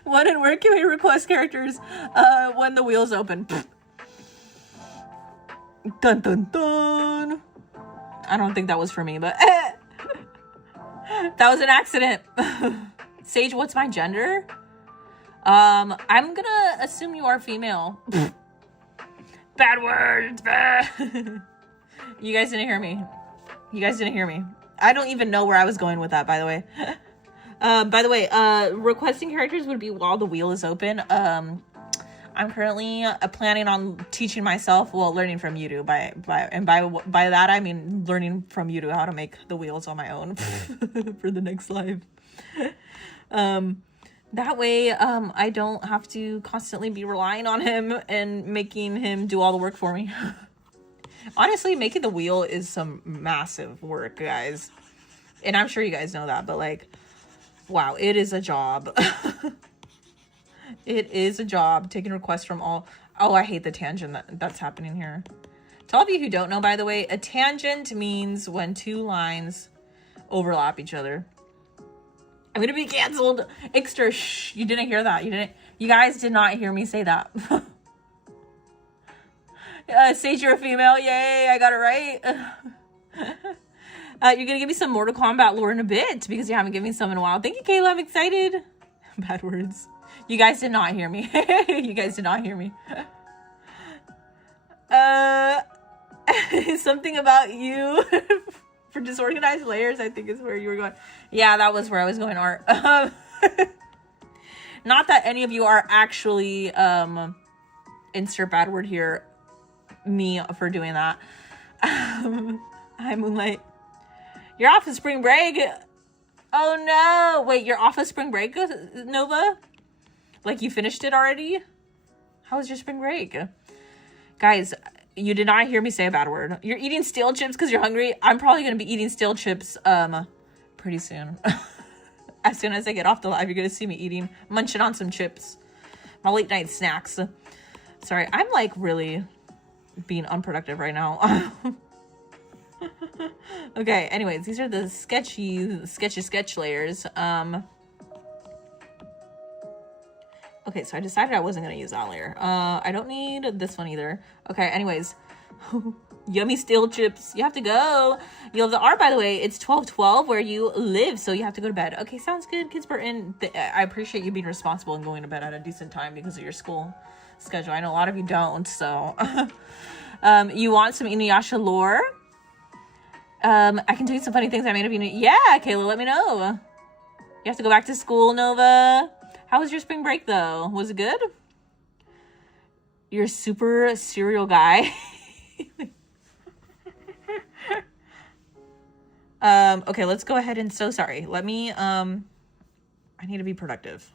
When and where can we request characters? When the wheels open. Dun dun dun. I don't think that was for me, but That was an accident. Sage, what's my gender? I'm gonna assume you are female. Bad words. You guys didn't hear me. You guys didn't hear me. I don't even know where I was going with that, by the way. Requesting characters would be while the wheel is open. I'm currently planning on teaching myself, well, learning from Yudu. By that I mean learning from Yudu how to make the wheels on my own for the next live. That way, I don't have to constantly be relying on him and making him do all the work for me. Honestly, making the wheel is some massive work, guys. And I'm sure you guys know that, but like, wow, it is a job. It is a job, taking requests from all... Oh, I hate the tangent that's happening here. To all of you who don't know, by the way, a tangent means when two lines overlap each other. I'm gonna be canceled. Ixter, shh, you didn't hear that. You guys did not hear me say that. Sage, you're a female. Yay, I got it right. You're gonna give me some Mortal Kombat lore in a bit because you haven't given me some in a while. Thank you, Kayla. I'm excited. Bad words. You guys did not hear me. You guys did not hear me. Something about you for disorganized layers, I think is where you were going. Yeah, that was where I was going, Art. Not that any of you are actually, insert bad word here, me for doing that. Hi, Moonlight. You're off of spring break. Oh no. Wait, you're off of spring break, Nova? Like you finished it already? How was your spring break? Guys, you did not hear me say a bad word. You're eating stale chips because you're hungry. I'm probably going to be eating stale chips pretty soon. As soon as I get off the live, you're going to see me munching on some chips. My late night snacks. Sorry, I'm like really being unproductive right now. Okay, anyways, these are the sketch layers. Okay, so I decided I wasn't going to use that layer. I don't need this one either. Okay, anyways. Yummy stale chips. You have to go. You have the art, by the way. It's 12:12 where you live, so you have to go to bed. Okay, sounds good, Kids Burton. I appreciate you being responsible and going to bed at a decent time because of your school schedule. I know a lot of you don't, so. You want some Inuyasha lore? I can tell you some funny things I made of Inuyasha. Yeah, Kayla, let me know. You have to go back to school, Nova. How was your spring break, though? Was it good? You're a super cereal guy. Okay, let's go ahead and... So sorry. Let me... I need to be productive.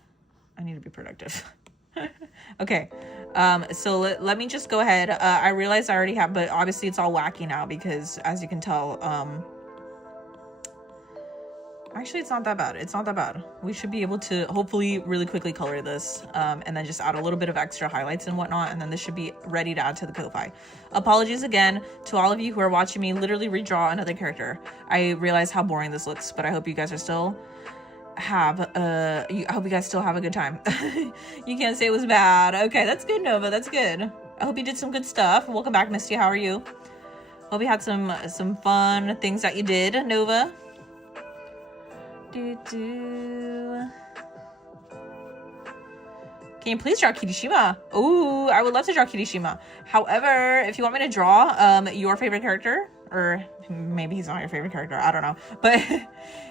Okay. So let me just go ahead. I realize I already have... But obviously it's all wacky now because, as you can tell... Actually, it's not that bad. We should be able to hopefully really quickly color this and then just add a little bit of extra highlights and whatnot, and then this should be ready to add to the Ko-Fi. Apologies again to all of you who are watching me literally redraw another character. I realize how boring this looks, but I hope you guys are still I hope you guys still have a good time. You can't say it was bad. Okay, that's good, Nova. That's good. I hope you did some good stuff. Welcome back, Misty. How are you? Hope you had some fun things that you did, Nova. Can you please draw Kirishima? Ooh, I would love to draw Kirishima. However, if you want me to draw your favorite character, or maybe he's not your favorite character, I don't know. But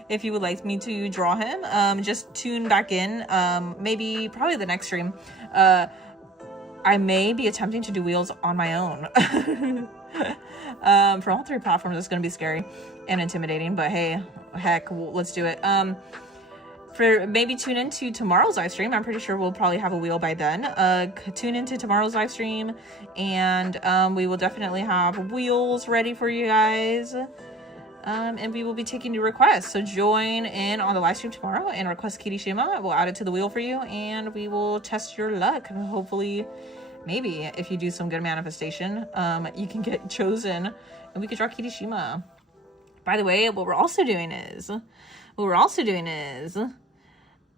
if you would like me to draw him, just tune back in. Probably the next stream. I may be attempting to do wheels on my own. For all three platforms, it's going to be scary and intimidating, but hey, heck, let's do it. For maybe tune into tomorrow's live stream. I'm pretty sure we'll probably have a wheel by then. Tune into tomorrow's live stream, and we will definitely have wheels ready for you guys. And we will be taking new requests. So join in on the live stream tomorrow and request Kirishima. We'll add it to the wheel for you, and we will test your luck. And hopefully, maybe if you do some good manifestation, you can get chosen, and we can draw Kirishima. By the way, what we're also doing is,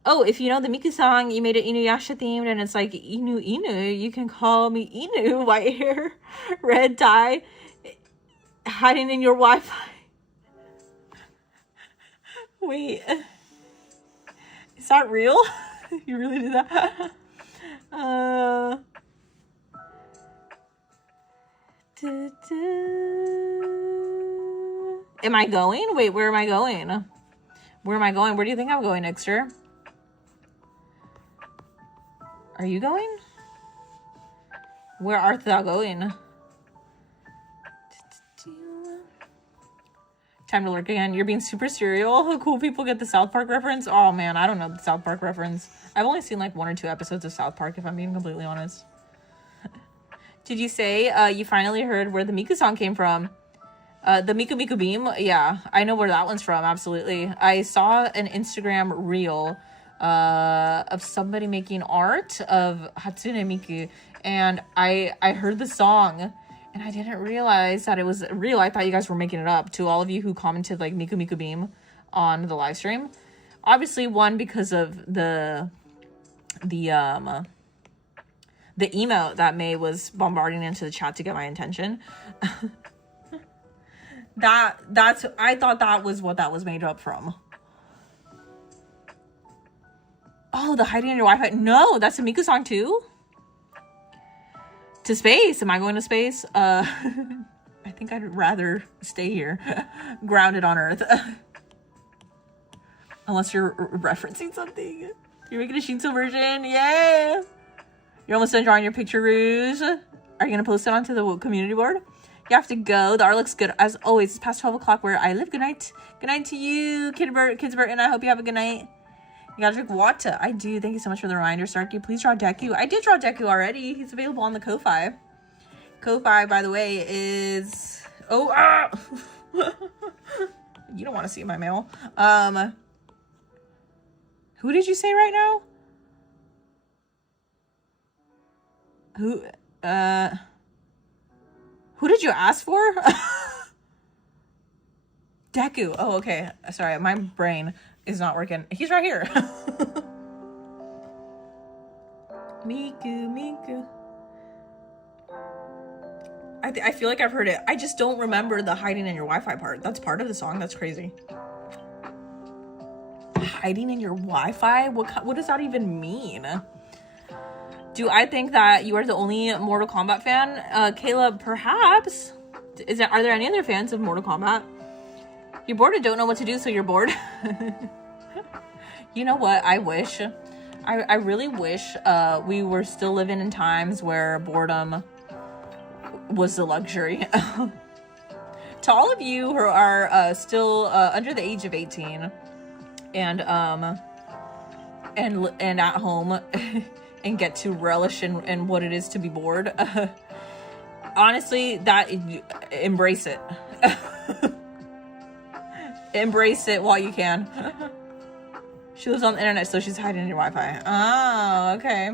oh, if you know the Miku song, you made it Inuyasha themed, and it's like Inu Inu. You can call me Inu, white hair, red tie, hiding in your Wi-Fi. Wait. Is that real? You really did that? Am I going? Wait, where am I going? Where am I going? Where do you think I'm going, Nixter? Are you going? Where art thou going? Time to lurk again. You're being super serial. Cool people get the South Park reference. Oh man, I don't know the South Park reference. I've only seen like 1 or 2 episodes of South Park, if I'm being completely honest. Did you say you finally heard where the Miku song came from? The Miku Miku Beam? Yeah, I know where that one's from, absolutely. I saw an Instagram reel of somebody making art of Hatsune Miku, and I heard the song, and I didn't realize that it was real. I thought you guys were making it up. To all of you who commented like Miku Miku Beam on the live stream, obviously one, because of the emote that May was bombarding into the chat to get my attention. I thought that was what that was made up from. Oh, the hiding in your Wi-Fi. No, that's a Miku song too. To space. Am I going to space? I think I'd rather stay here, grounded on Earth. Unless you're referencing something. You're making a Shinto version. Yay! You're almost done drawing your picture, Rouge. Are you gonna post it onto the community board? You have to go. The art looks good as always. It's past 12 o'clock where I live. Good night. Good night to you, Kidsbert, and I hope you have a good night. You gotta drink water. I do. Thank you so much for the reminder, Starkey. Please draw Deku. I did draw Deku already. He's available on the Ko-Fi. Ko-Fi, by the way, is... Oh, ah! You don't want to see my mail. Who did you say right now? Who did you ask for? Deku. Oh, okay. Sorry, my brain is not working. He's right here. Miku. I feel like I've heard it. I just don't remember the hiding in your Wi-Fi part. That's part of the song. That's crazy. Hiding in your Wi-Fi? What does that even mean? Do I think that you are the only Mortal Kombat fan? Caleb, perhaps. Are there any other fans of Mortal Kombat? You're bored and don't know what to do, so you're bored. You know what? I wish. I really wish we were still living in times where boredom was the luxury. To all of you who are still under the age of 18 and at home and get to relish in what it is to be bored, honestly, embrace it. Embrace it while you can. She lives on the internet, so she's hiding in your Wi-Fi. Oh, okay.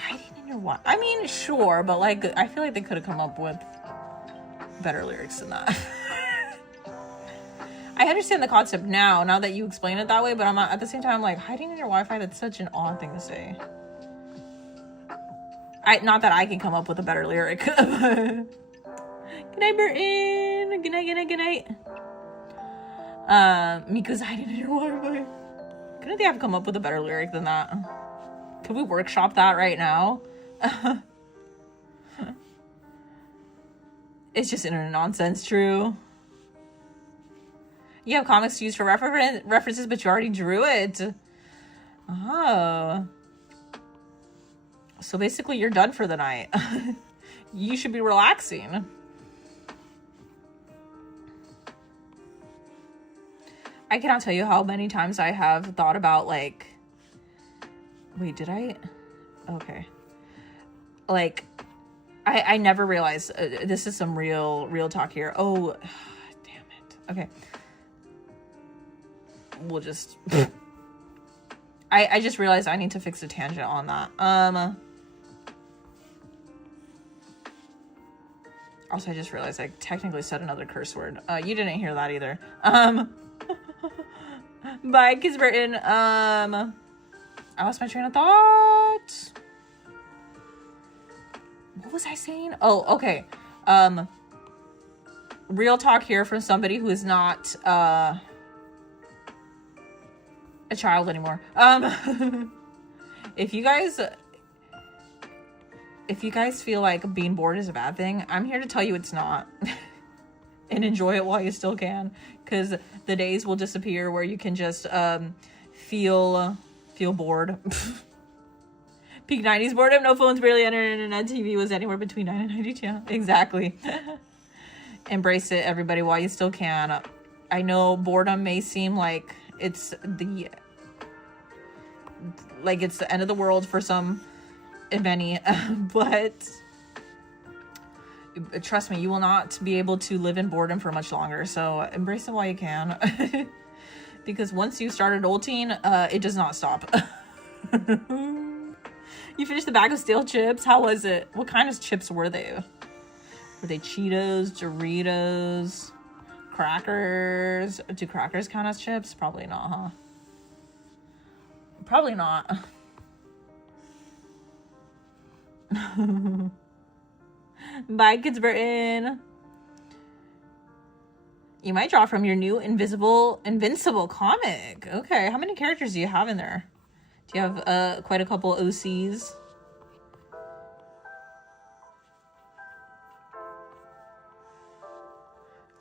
Hiding in your Wi-Fi. I mean, sure, but like, I feel like they could have come up with better lyrics than that. I understand the concept now that you explain it that way, but I'm not, at the same time, like, hiding in your Wi-Fi, that's such an odd thing to say. Not that I can come up with a better lyric. Good night, Burton. Good night. Miku's hiding in your Wi-Fi. Couldn't they have come up with a better lyric than that? Could we workshop that right now? It's just internet nonsense, true. You have comics to use for references, but you already drew it. Oh. So basically you're done for the night. You should be relaxing. I cannot tell you how many times I have thought about, like... Wait, did I? Okay. Like, I never realized... this is some real talk here. Oh, damn it. Okay. We'll just... I just realized I need to fix a tangent on that. Also, I just realized I technically said another curse word. You didn't hear that either. Bye, Kids Burton. I lost my train of thought. What was I saying? Oh, okay. real talk here from somebody who is not a child anymore. If you guys feel like being bored is a bad thing, I'm here to tell you it's not. And enjoy it while you still can, because the days will disappear where you can just feel bored. Peak 90s boredom, no phones, barely internet, TV was anywhere between 9 and 92. Exactly. Embrace it, everybody, while you still can. I know boredom may seem like it's the end of the world for some, if any, but trust me, you will not be able to live in boredom for much longer. So embrace it while you can. Because once you start adulting, it does not stop. You finished the bag of stale chips? How was it? What kind of chips were they? Were they Cheetos, Doritos, crackers? Do crackers count as chips? Probably not, huh? Probably not. Bye, Kids Burton. You might draw from your new Invincible comic. Okay, how many characters do you have in there? Do you have quite a couple OCs?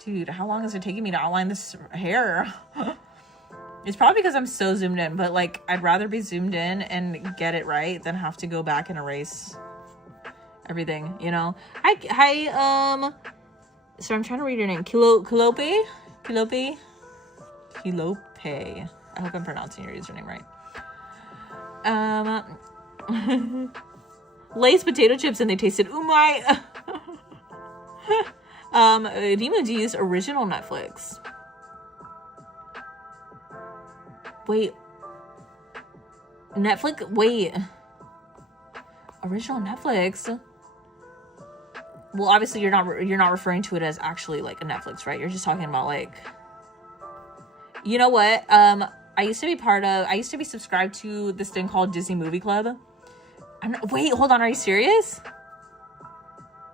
Dude, how long is it taking me to outline this hair? It's probably because I'm so zoomed in, but like, I'd rather be zoomed in and get it right than have to go back and erase everything, you know? Hi, so I'm trying to read your name. Kilope? I hope I'm pronouncing your username right. Lay's potato chips and they tasted umai. Rimu, do you use original Netflix? Wait. Original Netflix? Well, obviously you're not referring to it as actually like a Netflix, right? You're just talking about like, you know what? I used to be subscribed to this thing called Disney Movie Club. Wait, hold on. Are you serious?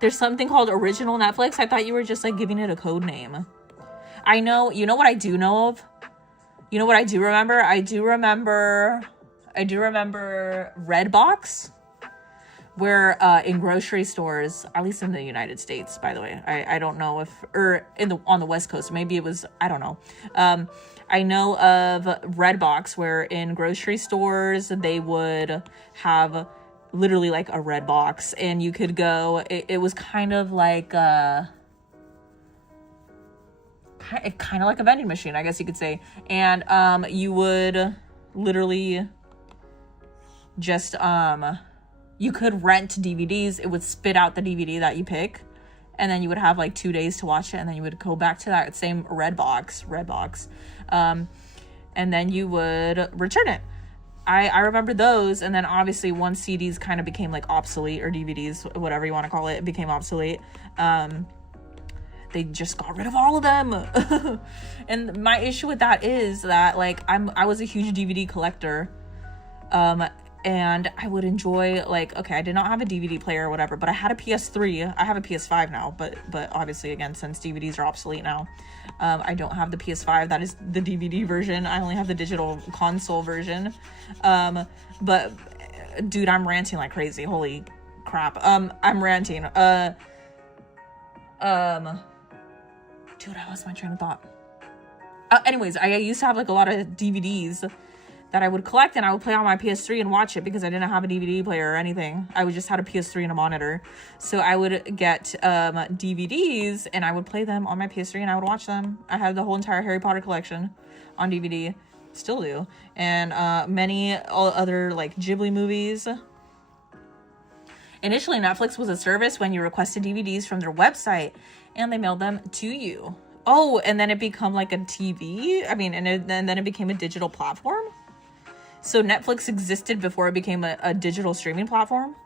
There's something called original Netflix? I thought you were just like giving it a code name. I know, you know what I do know of? You know what I do remember? I do remember Redbox, where in grocery stores, at least in the United States, by the way, I don't know if, or on the West Coast, maybe it was, I don't know. I know of Redbox, where in grocery stores they would have literally like a red box, and you could go. It was kind of like kind of like a vending machine, I guess you could say, and you would literally just you could rent DVDs. It would spit out the DVD that you pick, and then you would have like 2 days to watch it, and then you would go back to that same red box, and then you would return it. I remember those, and then obviously once CDs kind of became like obsolete, or DVDs, whatever you want to call it, became obsolete, they just got rid of all of them. And my issue with that is that like I was a huge DVD collector, and I would enjoy, like, okay, I did not have a DVD player or whatever, but I had a PS3. I have a PS5 now, but obviously, again, since DVDs are obsolete now, I don't have the PS5. That is the DVD version. I only have the digital console version. But, dude, I'm ranting like crazy. Holy crap. I'm ranting. Dude, I lost my train of thought. Anyways, I used to have, like, a lot of DVDs that I would collect, and I would play on my PS3 and watch it because I didn't have a DVD player or anything. I would just had a PS3 and a monitor. So I would get DVDs, and I would play them on my PS3, and I would watch them. I had the whole entire Harry Potter collection on DVD. Still do. And many other, like, Ghibli movies. Initially, Netflix was a service when you requested DVDs from their website, and they mailed them to you. Oh, and then it became like a TV? I mean, and then it became a digital platform? So Netflix existed before it became a digital streaming platform?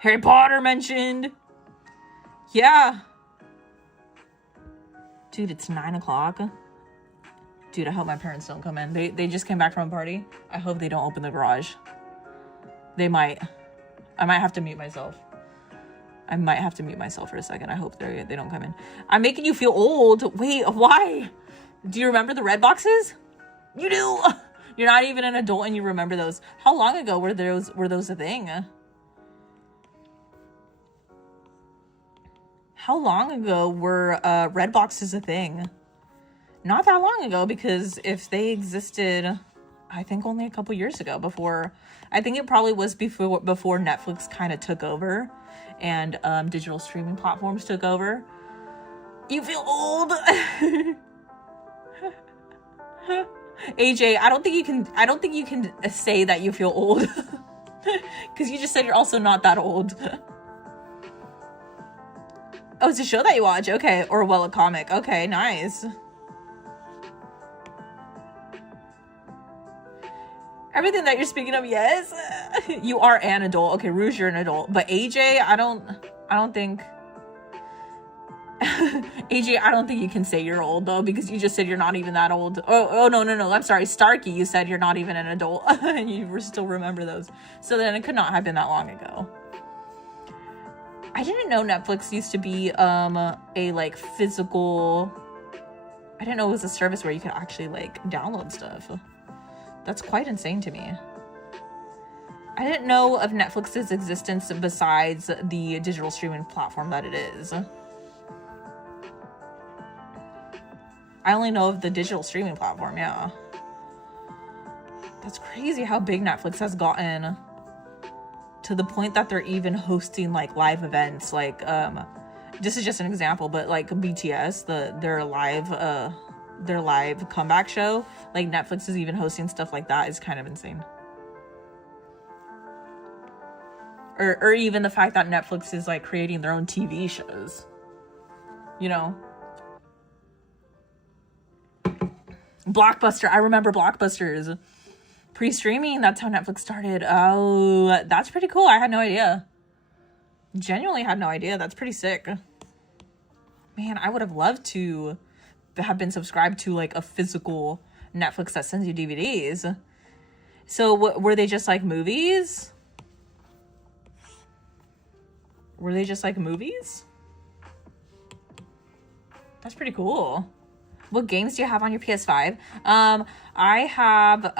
Harry Potter mentioned. Yeah. Dude, it's 9 o'clock. Dude, I hope my parents don't come in. They just came back from a party. I hope they don't open the garage. They might. I might have to mute myself. I might have to mute myself for a second. I hope they don't come in. I'm making you feel old. Wait, why? Do you remember the red boxes? You do. You're not even an adult and you remember those. How long ago were those a thing? How long ago were red boxes a thing? Not that long ago, because if they existed, I think only a couple years ago, before, I think it probably was before Netflix kind of took over and digital streaming platforms took over. You feel old. AJ, I don't think you can say that you feel old because you just said you're also not that old. Oh, it's a show that you watch. Okay. Or, well, a comic. Okay, nice. Everything that you're speaking of, yes. You are an adult. Okay, Rouge, you're an adult. But AJ, I don't think... AJ, I don't think you can say you're old, though, because you just said you're not even that old. Oh, no. I'm sorry. Starkey, you said you're not even an adult. And you still remember those. So then it could not have been that long ago. I didn't know Netflix used to be a like physical. I didn't know it was a service where you could actually like download stuff. That's quite insane to me. I didn't know of Netflix's existence besides the digital streaming platform that it is. I only know of the digital streaming platform, yeah. That's crazy how big Netflix has gotten. To the point that they're even hosting like live events, like this is just an example, but like BTS, their live comeback show, like Netflix is even hosting stuff like that is kind of insane. Or even the fact that Netflix is like creating their own TV shows, you know. Blockbuster, I remember Blockbusters. Pre-streaming, that's how Netflix started. Oh, that's pretty cool. I had no idea. Genuinely had no idea. That's pretty sick. Man, I would have loved to have been subscribed to like a physical Netflix that sends you DVDs. So were they just like movies? Were they just like movies? That's pretty cool. What games do you have on your PS5? I have,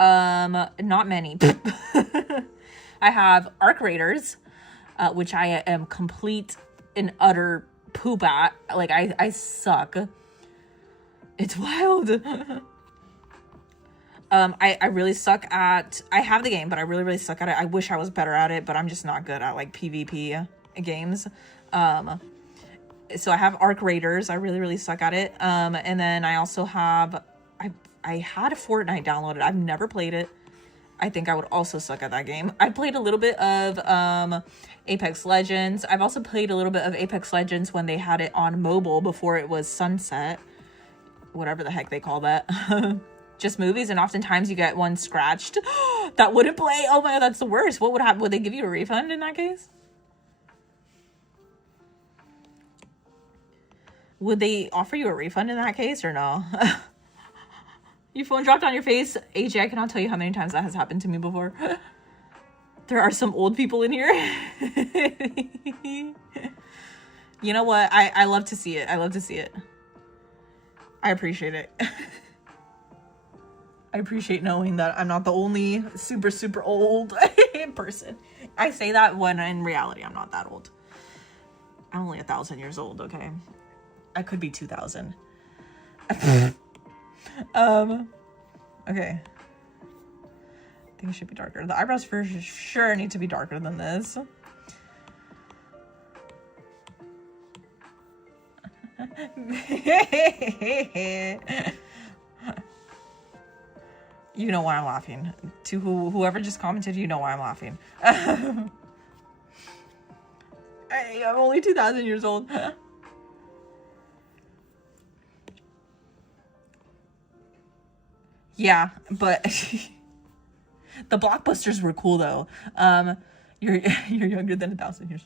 not many. I have Arc Raiders, which I am complete and utter poop at. Like, I suck. It's wild. I really suck at, I have the game, but I really, really suck at it. I wish I was better at it, but I'm just not good at, like, PvP games. So I have Arc Raiders. I really, really suck at it. And then I also have, I had Fortnite downloaded. I've never played it. I think I would also suck at that game. I played a little bit of Apex Legends. I've also played a little bit of Apex Legends when they had it on mobile before it was sunset. Whatever the heck they call that. Just movies, and oftentimes you get one scratched. That wouldn't play. Oh my god, that's the worst. What would happen? Would they give you a refund in that case? Would they offer you a refund in that case or no? Your phone dropped on your face. AJ, I cannot tell you how many times that has happened to me before. There are some old people in here. You know what? I love to see it. I love to see it. I appreciate it. I appreciate knowing that I'm not the only super, super old person. I say that when in reality I'm not that old. I'm only 1,000 years old, okay? I could be 2,000. Okay. I think it should be darker. The eyebrows for sure need to be darker than this. You know why I'm laughing. To whoever just commented, you know why I'm laughing. Hey, I'm only 2,000 years old. Yeah, but the Blockbusters were cool though. You're younger than 1,000 years.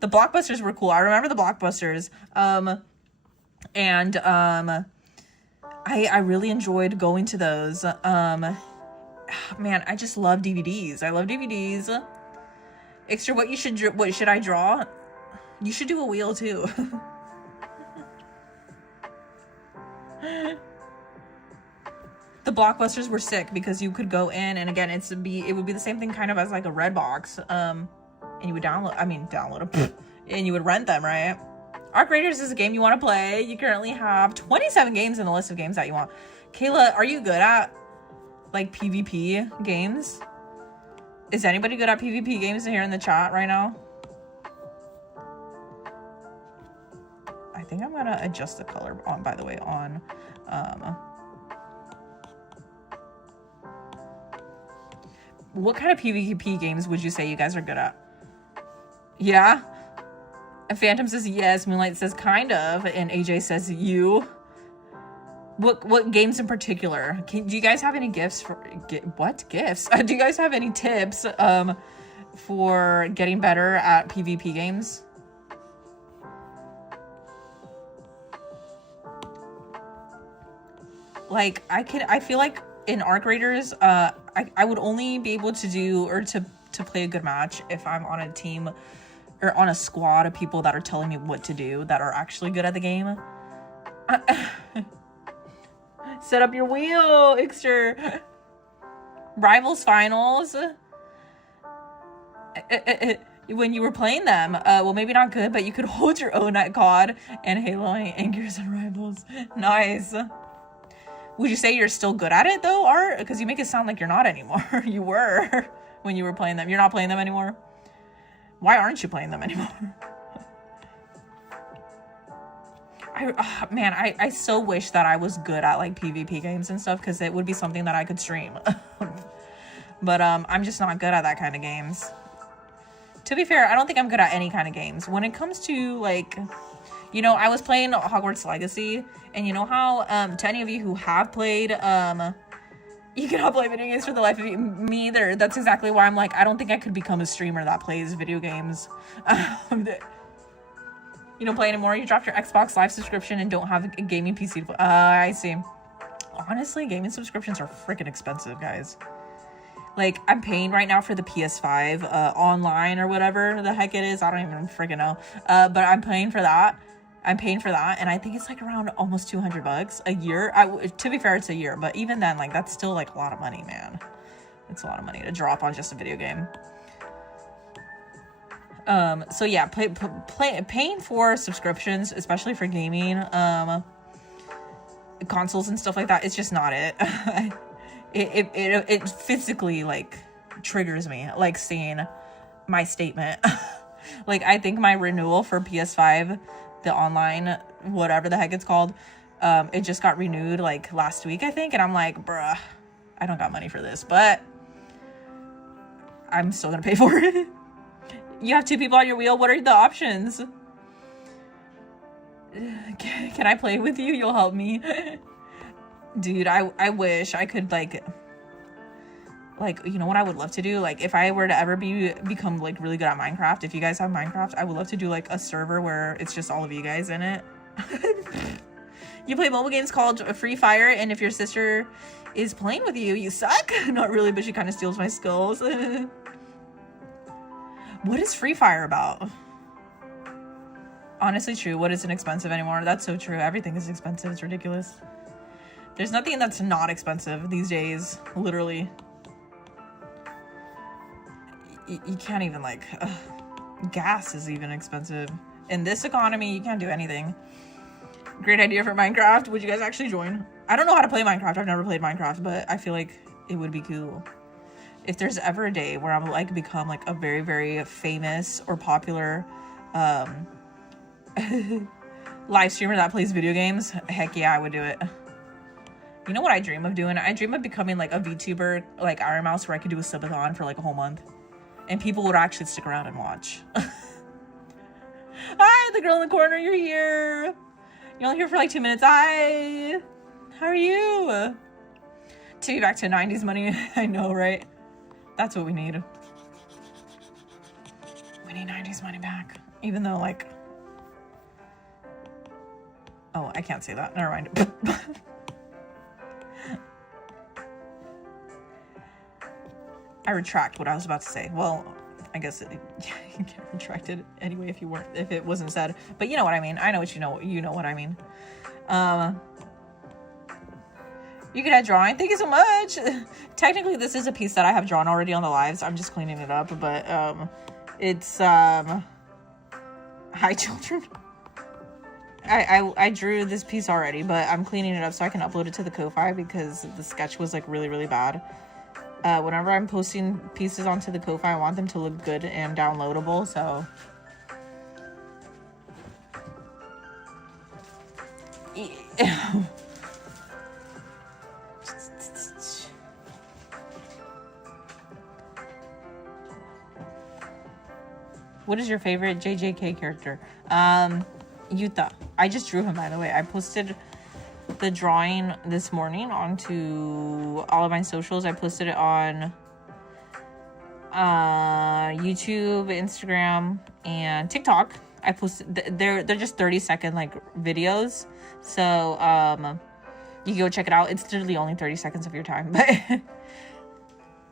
The Blockbusters were cool. I remember the Blockbusters. And I really enjoyed going to those. Man, I just love DVDs. I love DVDs. Extra, what should I draw? You should do a wheel too. The blockbusters were sick because you could go in, and again, it would be the same thing kind of as like a red box. And you would download them, and you would rent them, right? Arc Raiders is a game you want to play. You currently have 27 games in the list of games that you want. Kayla, are you good at like PvP games? Is anybody good at PvP games here in the chat right now? I think I'm gonna adjust the color on, by the way, on what kind of PvP games would you say you guys are good at? Yeah? Phantom says yes, Moonlight says kind of, and AJ says you. What games in particular? Do you guys have any gifts for what gifts? Do you guys have any tips for getting better at PvP games? Like I feel like in Arc Raiders, I would only be able to do or to play a good match if I'm on a team or on a squad of people that are telling me what to do, that are actually good at the game. Set up your wheel, Ixter. Rivals finals. When you were playing them, well, maybe not good, but you could hold your own at COD and Halo and Gears and Rivals. Nice. Would you say you're still good at it though, Art? Because you make it sound like you're not anymore. You were when you were playing them. You're not playing them anymore? Why aren't you playing them anymore? Man, I so wish that I was good at like PvP games and stuff, because it would be something that I could stream. But I'm just not good at that kind of games. To be fair, I don't think I'm good at any kind of games. When it comes to like, you know, I was playing Hogwarts Legacy, and you know how to any of you who have played you cannot play video games for the life of you. Me either. That's exactly why I'm like, I don't think I could become a streamer that plays video games. You don't play anymore? You dropped your Xbox Live subscription and don't have a gaming PC to play. I see. Honestly, gaming subscriptions are freaking expensive, guys. Like, I'm paying right now for the PS5 online or whatever the heck it is. I don't even freaking know. But I'm paying for that. And I think it's like around almost $200 a year. To be fair, it's a year, but even then, like, that's still like a lot of money, man. It's a lot of money to drop on just a video game. So yeah, paying for subscriptions, especially for gaming, consoles and stuff like that, it's just not it. It physically like triggers me, like seeing my statement. Like, I think my renewal for PS5, the online, whatever the heck it's called, it just got renewed like last week, I think, and I'm like, bruh, I don't got money for this, but I'm still gonna pay for it. You have 2 people on your wheel. What are the options? Can I play with you? You'll help me. Dude, I wish I could like, you know what I would love to do? Like, if I were to ever become like really good at Minecraft, if you guys have Minecraft, I would love to do like a server where it's just all of you guys in it. You play mobile games called Free Fire, and if your sister is playing with you, you suck. Not really, but she kind of steals my skills. What is Free Fire about? Honestly, true. What isn't expensive anymore? That's so true. Everything is expensive. It's ridiculous. There's nothing that's not expensive these days. Literally. You can't even like... gas is even expensive. In this economy, you can't do anything. Great idea for Minecraft. Would you guys actually join? I don't know how to play Minecraft. I've never played Minecraft, but I feel like it would be cool. If there's ever a day where I'm like become like a very, very famous or popular live streamer that plays video games, heck yeah, I would do it. You know what I dream of doing? I dream of becoming like a VTuber, like Iron Mouse, where I could do a subathon for like a whole month, and people would actually stick around and watch. Hi, the girl in the corner, you're here. You're only here for like 2 minutes. Hi, how are you? To be back to 90s money. I know, right? That's what we need. We need 90s money back. Even though, like... Oh, I can't say that. Never mind. I retract what I was about to say. Well, I guess you can't retract it anyway if it wasn't said. But you know what I mean. I know what you know. You know what I mean. You can add drawing. Thank you so much. Technically, this is a piece that I have drawn already on the lives. I'm just cleaning it up. But it's hi children. I drew this piece already, but I'm cleaning it up so I can upload it to the Ko-Fi because the sketch was like really, really bad. Whenever I'm posting pieces onto the Ko-Fi, I want them to look good and downloadable, so. What is your favorite JJK character? Yuta. I just drew him, by the way. I posted the drawing this morning onto all of my socials. I posted it on YouTube, Instagram, and TikTok. I posted they're just 30-second like videos, so you can go check it out. It's literally only 30 seconds of your time, but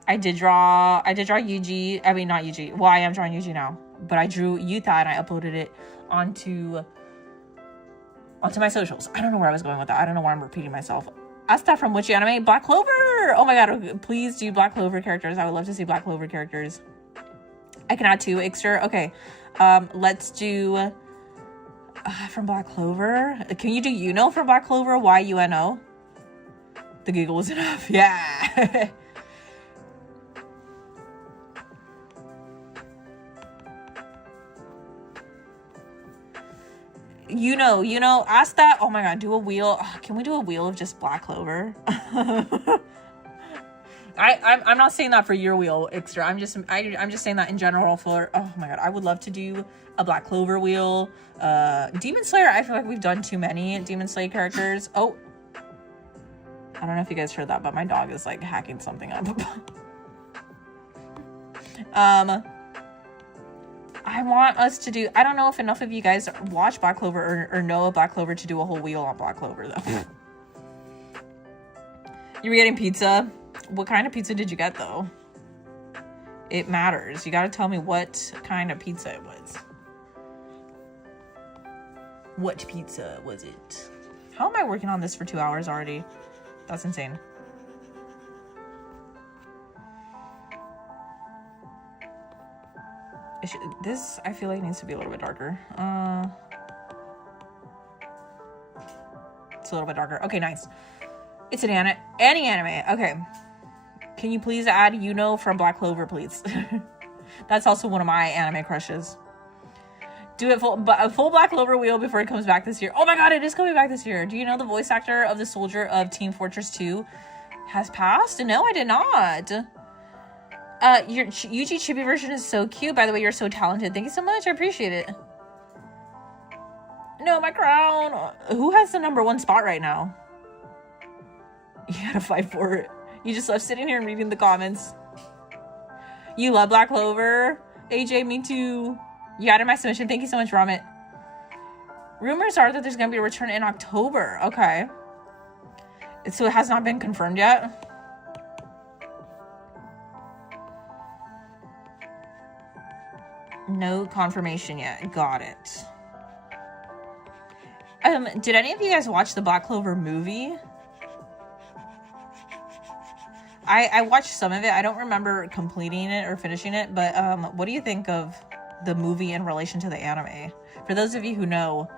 I did draw Yuji. I mean, not Yuji. Well, I am drawing Yuji now, but I drew Yuta and I uploaded it onto my socials. I don't know where I was going with that. I don't know why I'm repeating myself. Asta from which anime? Black Clover! Oh my god, please do Black Clover characters. I would love to see Black Clover characters. I can add 2 extra. Okay, let's do from Black Clover. Can you do Yuno from Black Clover? Y-U-N-O? The giggle was enough. Yeah. You know, ask that. Oh my god, do a wheel. Can we do a wheel of just Black Clover? I'm not saying that for your wheel extra. I'm just saying that in general for. Oh my god, I would love to do a Black Clover wheel. Demon Slayer. I feel like we've done too many Demon Slayer characters. Oh, I don't know if you guys heard that, but my dog is like hacking something up. I want us to do, I don't know if enough of you guys watch Black Clover or know of Black Clover to do a whole wheel on Black Clover, though. You were getting pizza? What kind of pizza did you get, though? It matters. You gotta tell me what kind of pizza it was. What pizza was it? How am I working on this for 2 hours already? That's insane. This, I feel like, needs to be a little bit darker. It's a little bit darker. Okay, nice. It's an any anime. Okay. Can you please add Yuno from Black Clover, please? That's also one of my anime crushes. Do it full Black Clover wheel before it comes back this year. Oh my god, it is coming back this year. Do you know the voice actor of the soldier of Team Fortress 2 has passed? No, I did not. Your Yuji chibi version is so cute. By the way, you're so talented. Thank you so much. I appreciate it. No, my crown. Who has the #1 spot right now? You gotta fight for it. You just love sitting here and reading the comments. You love Black Clover? AJ, me too. You added my submission. Thank you so much, Ramit. Rumors are that there's gonna be a return in October. Okay. So it has not been confirmed yet? No confirmation yet. Got it. Did any of you guys watch the Black Clover movie? I watched some of it. I don't remember completing it or finishing it, but what do you think of the movie in relation to the anime? For those of you who know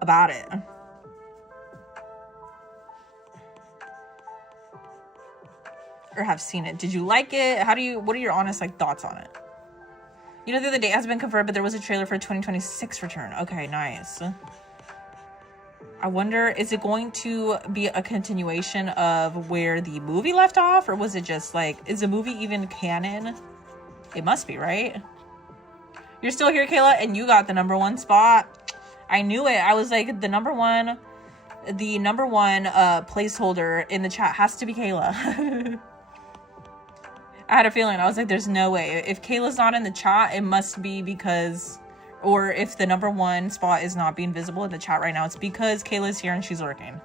about it. Or have seen it. Did you like it? What are your honest thoughts on it? You know, the other day has been confirmed, but there was a trailer for a 2026 return. Okay, nice. I wonder, is it going to be a continuation of where the movie left off? Or was it just is the movie even canon? It must be, right? You're still here, Kayla, and you got the #1 spot. I knew it. I was like, the number one placeholder in the chat has to be Kayla. I had a feeling. I was like, there's no way. If Kayla's not in the chat, it must be because... Or if the #1 spot is not being visible in the chat right now, it's because Kayla's here and she's working.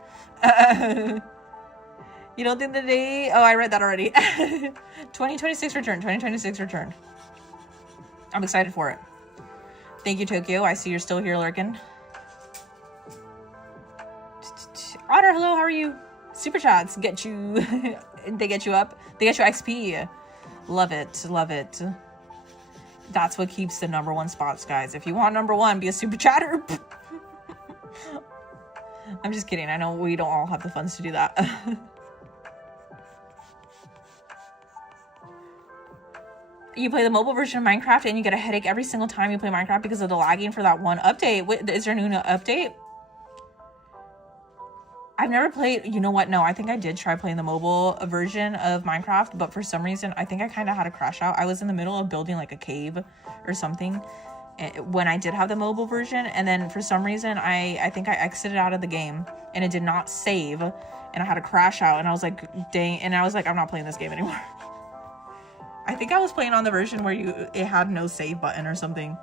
You don't think the day... Oh, I read that already. 2026 return. 2026 return. I'm excited for it. Thank you, Tokyo. I see you're still here lurking. Otter, hello, how are you? Super chats get you, they get you up. They get you XP. Love it, love it. That's what keeps the #1 spots, guys. If you want #1, be a super chatter. I'm just kidding. I know we don't all have the funds to do that. You play the mobile version of Minecraft and you get a headache every single time you play Minecraft because of the lagging for that one update. Wait, is there a new update? I've never played, you know what? No, I think I did try playing the mobile version of Minecraft, but for some reason, I think I kind of had a crash out. I was in the middle of building like a cave or something when I did have the mobile version. And then for some reason, I think I exited out of the game and it did not save. And I had a crash out and I was like, dang. And I was like, I'm not playing this game anymore. I think I was playing on the version where it had no save button or something.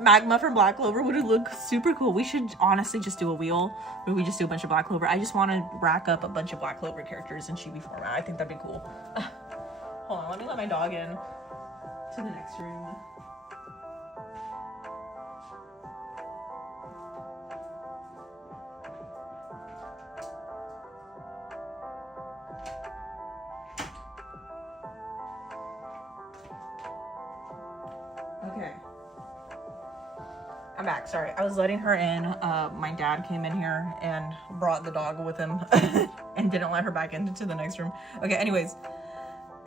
Magma from Black Clover would look super cool. We should honestly just do a wheel where we just do a bunch of Black Clover. I just want to rack up a bunch of Black Clover characters in chibi format. I think that'd be cool. Hold on, let me let my dog in to the next room. Okay. I'm back. Sorry, I was letting her in. My dad came in here and brought the dog with him and didn't let her back into the next room. Okay, anyways,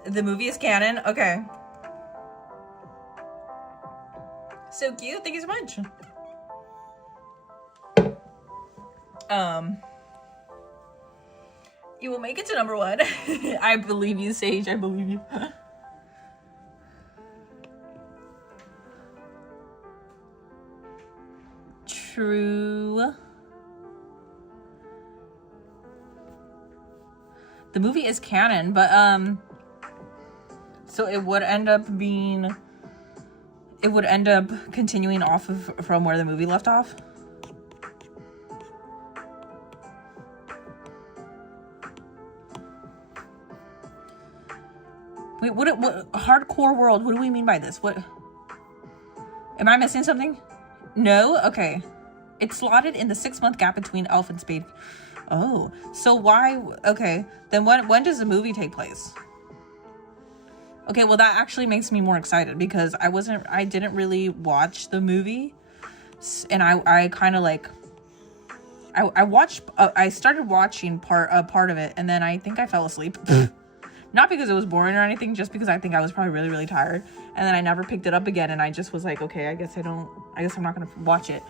the movie is canon. Okay. So cute. Thank you so much. You will make it to #1. I believe you, Sage. I believe you. True. The movie is canon, but so it would end up continuing off of from where the movie left off. Wait, what hardcore world? What do we mean by this? What? Am I missing something? No? Okay. It's slotted in the 6-month gap between Elf and Spade. Oh, so why? Okay, then when does the movie take place? Okay, well that actually makes me more excited because I didn't really watch the movie, and I kind of like, I started watching part of it, and then I think I fell asleep. Not because it was boring or anything, just because I think I was probably really, really tired, and then I never picked it up again, and I just was like, okay, I guess I'm not gonna watch it.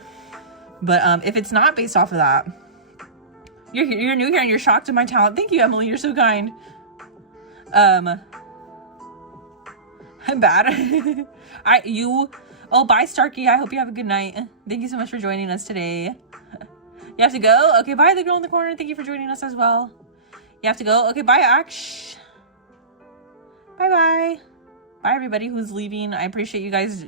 But if it's not based off of that, you're new here and you're shocked at my talent. Thank you, Emily. You're so kind. I'm bad. Oh, bye, Starkey. I hope you have a good night. Thank you so much for joining us today. You have to go? Okay, bye, the girl in the corner. Thank you for joining us as well. You have to go? Okay, bye, Aksh. Bye-bye. Bye, everybody who's leaving. I appreciate you guys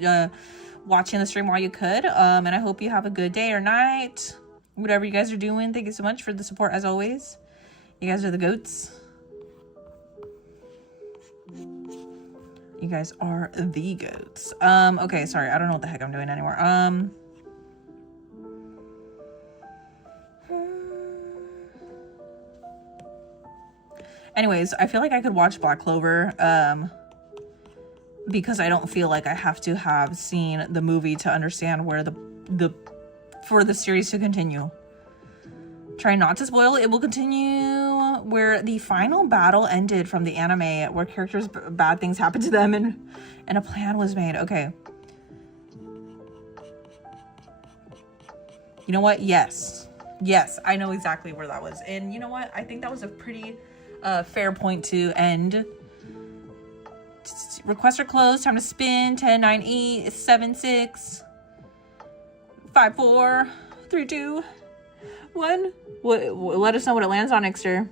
watching the stream while you could. And I hope you have a good day or night. Whatever you guys are doing. Thank you so much for the support as always. You guys are the goats. You guys are the goats. Okay, sorry. I don't know what the heck I'm doing anymore. Anyways, I feel like I could watch Black Clover, because I don't feel like I have to have seen the movie to understand where for the series to continue. Try not to spoil it. It will continue where the final battle ended from the anime, where characters, bad things happened to them and a plan was made. Okay. You know what? Yes, I know exactly where that was. And you know what? I think that was a pretty fair point to end. Requests are closed. Time to spin. 10, 9, 8, 7, 6, 5, 4, 3, 2, 1. Let us know what it lands on, Ixter.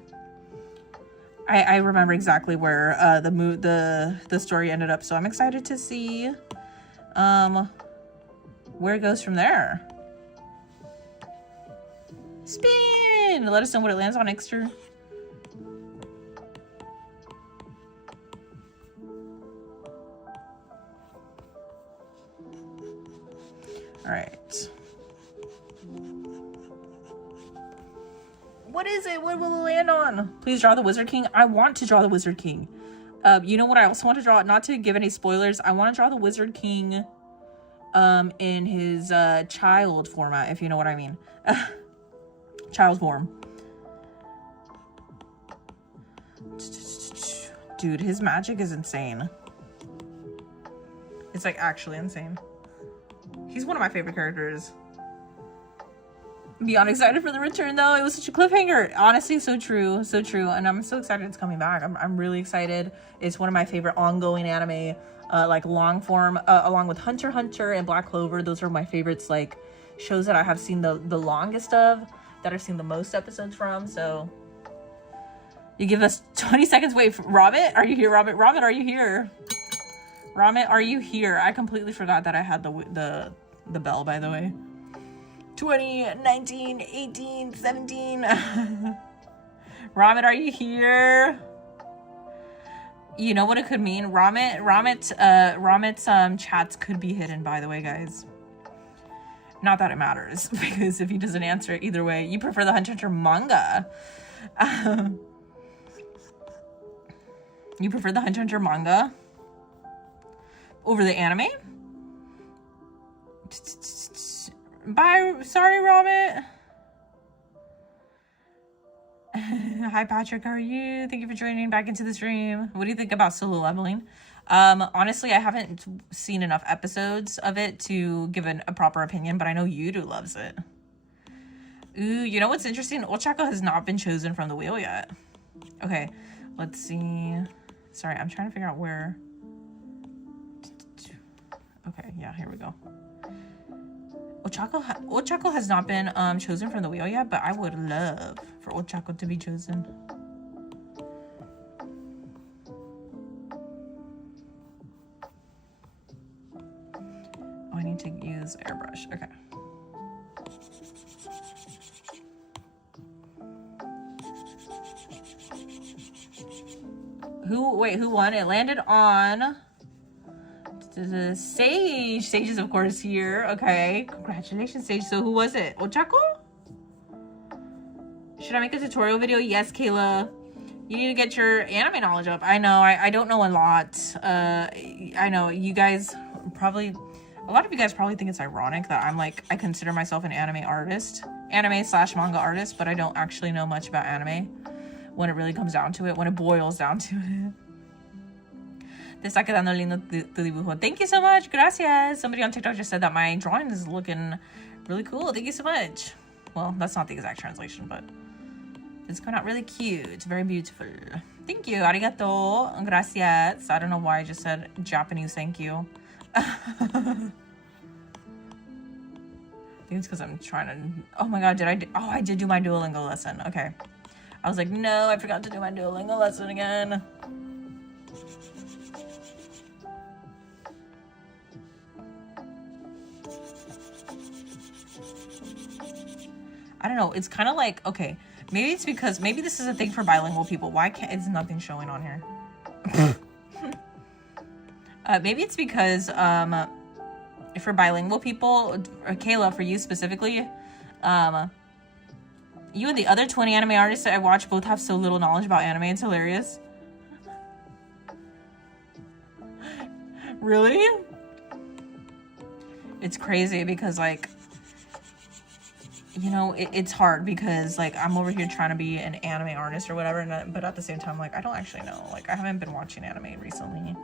I remember exactly where the story ended up, so I'm excited to see where it goes from there. Spin. Let us know what it lands on, Ixter. All right. What is it? What will it land on? Please draw the Wizard King. I want to draw the Wizard King. You know what I also want to draw? Not to give any spoilers. I want to draw the Wizard King in his child format, if you know what I mean. Child form. Dude, his magic is insane. It's like actually insane. He's one of my favorite characters. Beyond excited for the return though. It was such a cliffhanger. Honestly, so true. So true. And I'm so excited it's coming back. I'm really excited. It's one of my favorite ongoing anime, like long form, along with Hunter x Hunter and Black Clover. Those are my favorites, like shows that I have seen the longest of, that I've seen the most episodes from. So you give us 20 seconds. Wait, Robert, are you here? Robert, are you here? Robert, are you here? I completely forgot that I had the bell, by the way. 20, 19, 18, 17. Ramit, are you here? You know what it could mean? Ramit's chats could be hidden, by the way, guys. Not that it matters, because if he doesn't answer it either way, you prefer the Hunter x Hunter manga. You prefer the Hunter x Hunter manga over the anime? Bye. Sorry, Robert. Hi, Patrick. How are you? Thank you for joining back into the stream. What do you think about solo leveling? Honestly, I haven't seen enough episodes of it to give a proper opinion, but I know Yudu loves it. Ooh, you know what's interesting? Ochako has not been chosen from the wheel yet. Okay, let's see. Sorry, I'm trying to figure out where. Okay, yeah, here we go. Ochako has not been chosen from the wheel yet, but I would love for Ochako to be chosen. Oh, I need to use airbrush. Okay. Who won? It landed on the Sage. Sage is of course here. Okay, congratulations, Sage. So who was it? Ochako? Should I make a tutorial video? Yes, Kayla. You need to get your anime knowledge up. I know, I don't know a lot. I know you guys probably, a lot of you guys probably think it's ironic that I'm like, I consider myself an anime artist, anime/manga artist, but I don't actually know much about anime when it really comes down to it, when it boils down to it. Te está quedando lindo tu dibujo. Thank you so much. Gracias. Somebody on TikTok just said that my drawing is looking really cool. Thank you so much. Well, that's not the exact translation, but it's coming out really cute. It's very beautiful. Thank you. Arigato. Gracias. I don't know why I just said Japanese thank you. I think it's because I'm trying to... Oh my god, I did do my Duolingo lesson. Okay. I was like, no, I forgot to do my Duolingo lesson again. I don't know. It's kind of like, okay, maybe it's because, maybe this is a thing for bilingual people. Why can't, it's nothing showing on here. Maybe it's because, for bilingual people, or Kayla, for you specifically, you and the other 20 anime artists that I watch both have so little knowledge about anime. It's hilarious. Really? It's crazy because, like, you know, it's hard because, like, I'm over here trying to be an anime artist or whatever, but at the same time, like, I don't actually know. Like, I haven't been watching anime recently.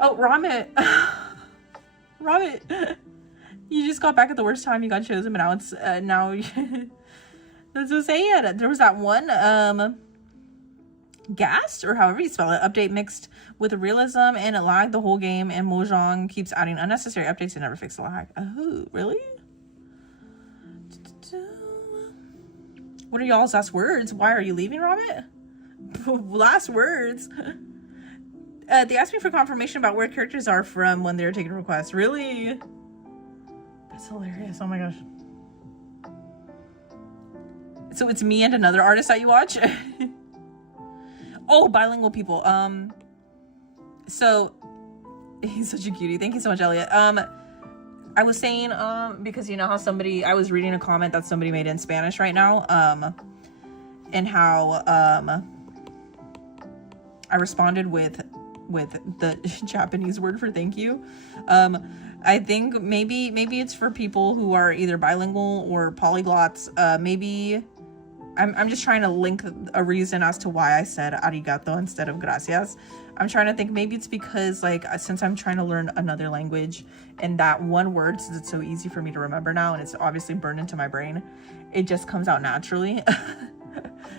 Oh, Ramit. Ramit. You just got back at the worst time. You got chosen, but now it's, now... That's so sad. There was that one, Gast, or however you spell it, update mixed with realism, and it lagged the whole game, and Mojang keeps adding unnecessary updates to never fix the lag. Oh, really? What are y'all's last words? Why are you leaving, Robert? Last words? They asked me for confirmation about where characters are from when they're taking requests. Really? That's hilarious. Oh my gosh. So it's me and another artist that you watch? Oh, bilingual people. So He's such a cutie. Thank you so much, Elliot. I was saying, because you know how I was reading a comment that somebody made in Spanish right now, and how, I responded with the Japanese word for thank you. I think maybe it's for people who are either bilingual or polyglots. Maybe I'm just trying to link a reason as to why I said arigato instead of gracias. I'm trying to think, maybe it's because, like, since I'm trying to learn another language, and that one word, since it's so easy for me to remember now, and it's obviously burned into my brain, it just comes out naturally.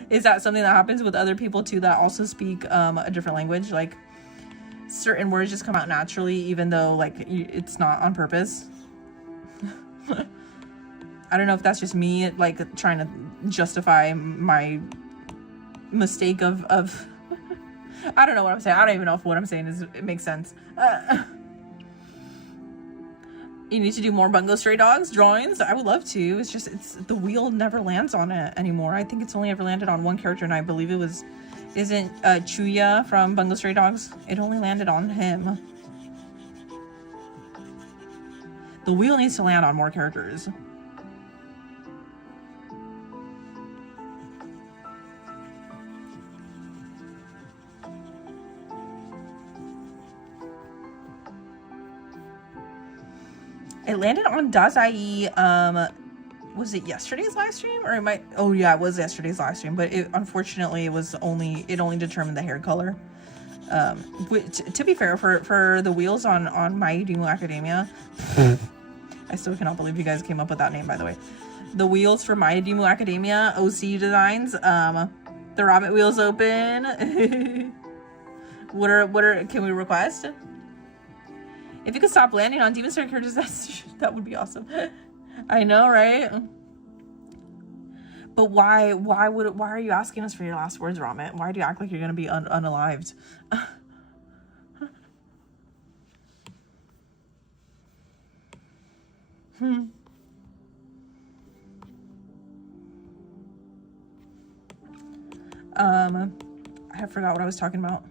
Is that something that happens with other people too that also speak a different language? Like, certain words just come out naturally, even though, like, it's not on purpose. I don't know if that's just me, like, trying to justify my mistake of I don't know what I'm saying. I don't even know if what I'm saying it makes sense. You need to do more Bungo Stray Dogs drawings. I would love to. It's just, the wheel never lands on it anymore. I think it's only ever landed on one character, and I believe isn't Chuya from Bungo Stray Dogs? It only landed on him. The wheel needs to land on more characters. It landed on Dazai, was it yesterday's live stream? Or it might, oh yeah, it was yesterday's live stream, but unfortunately it only determined the hair color. To be fair, for the wheels on My Hero Academia, I still cannot believe you guys came up with that name, by the way. The wheels for My Hero Academia, OC Designs, the rabbit wheels open. Can we request? If you could stop landing on Demon Slayer characters, that would be awesome. I know, right? But why are you asking us for your last words, Ramet? Why do you act like you're gonna be unalived? I forgot what I was talking about.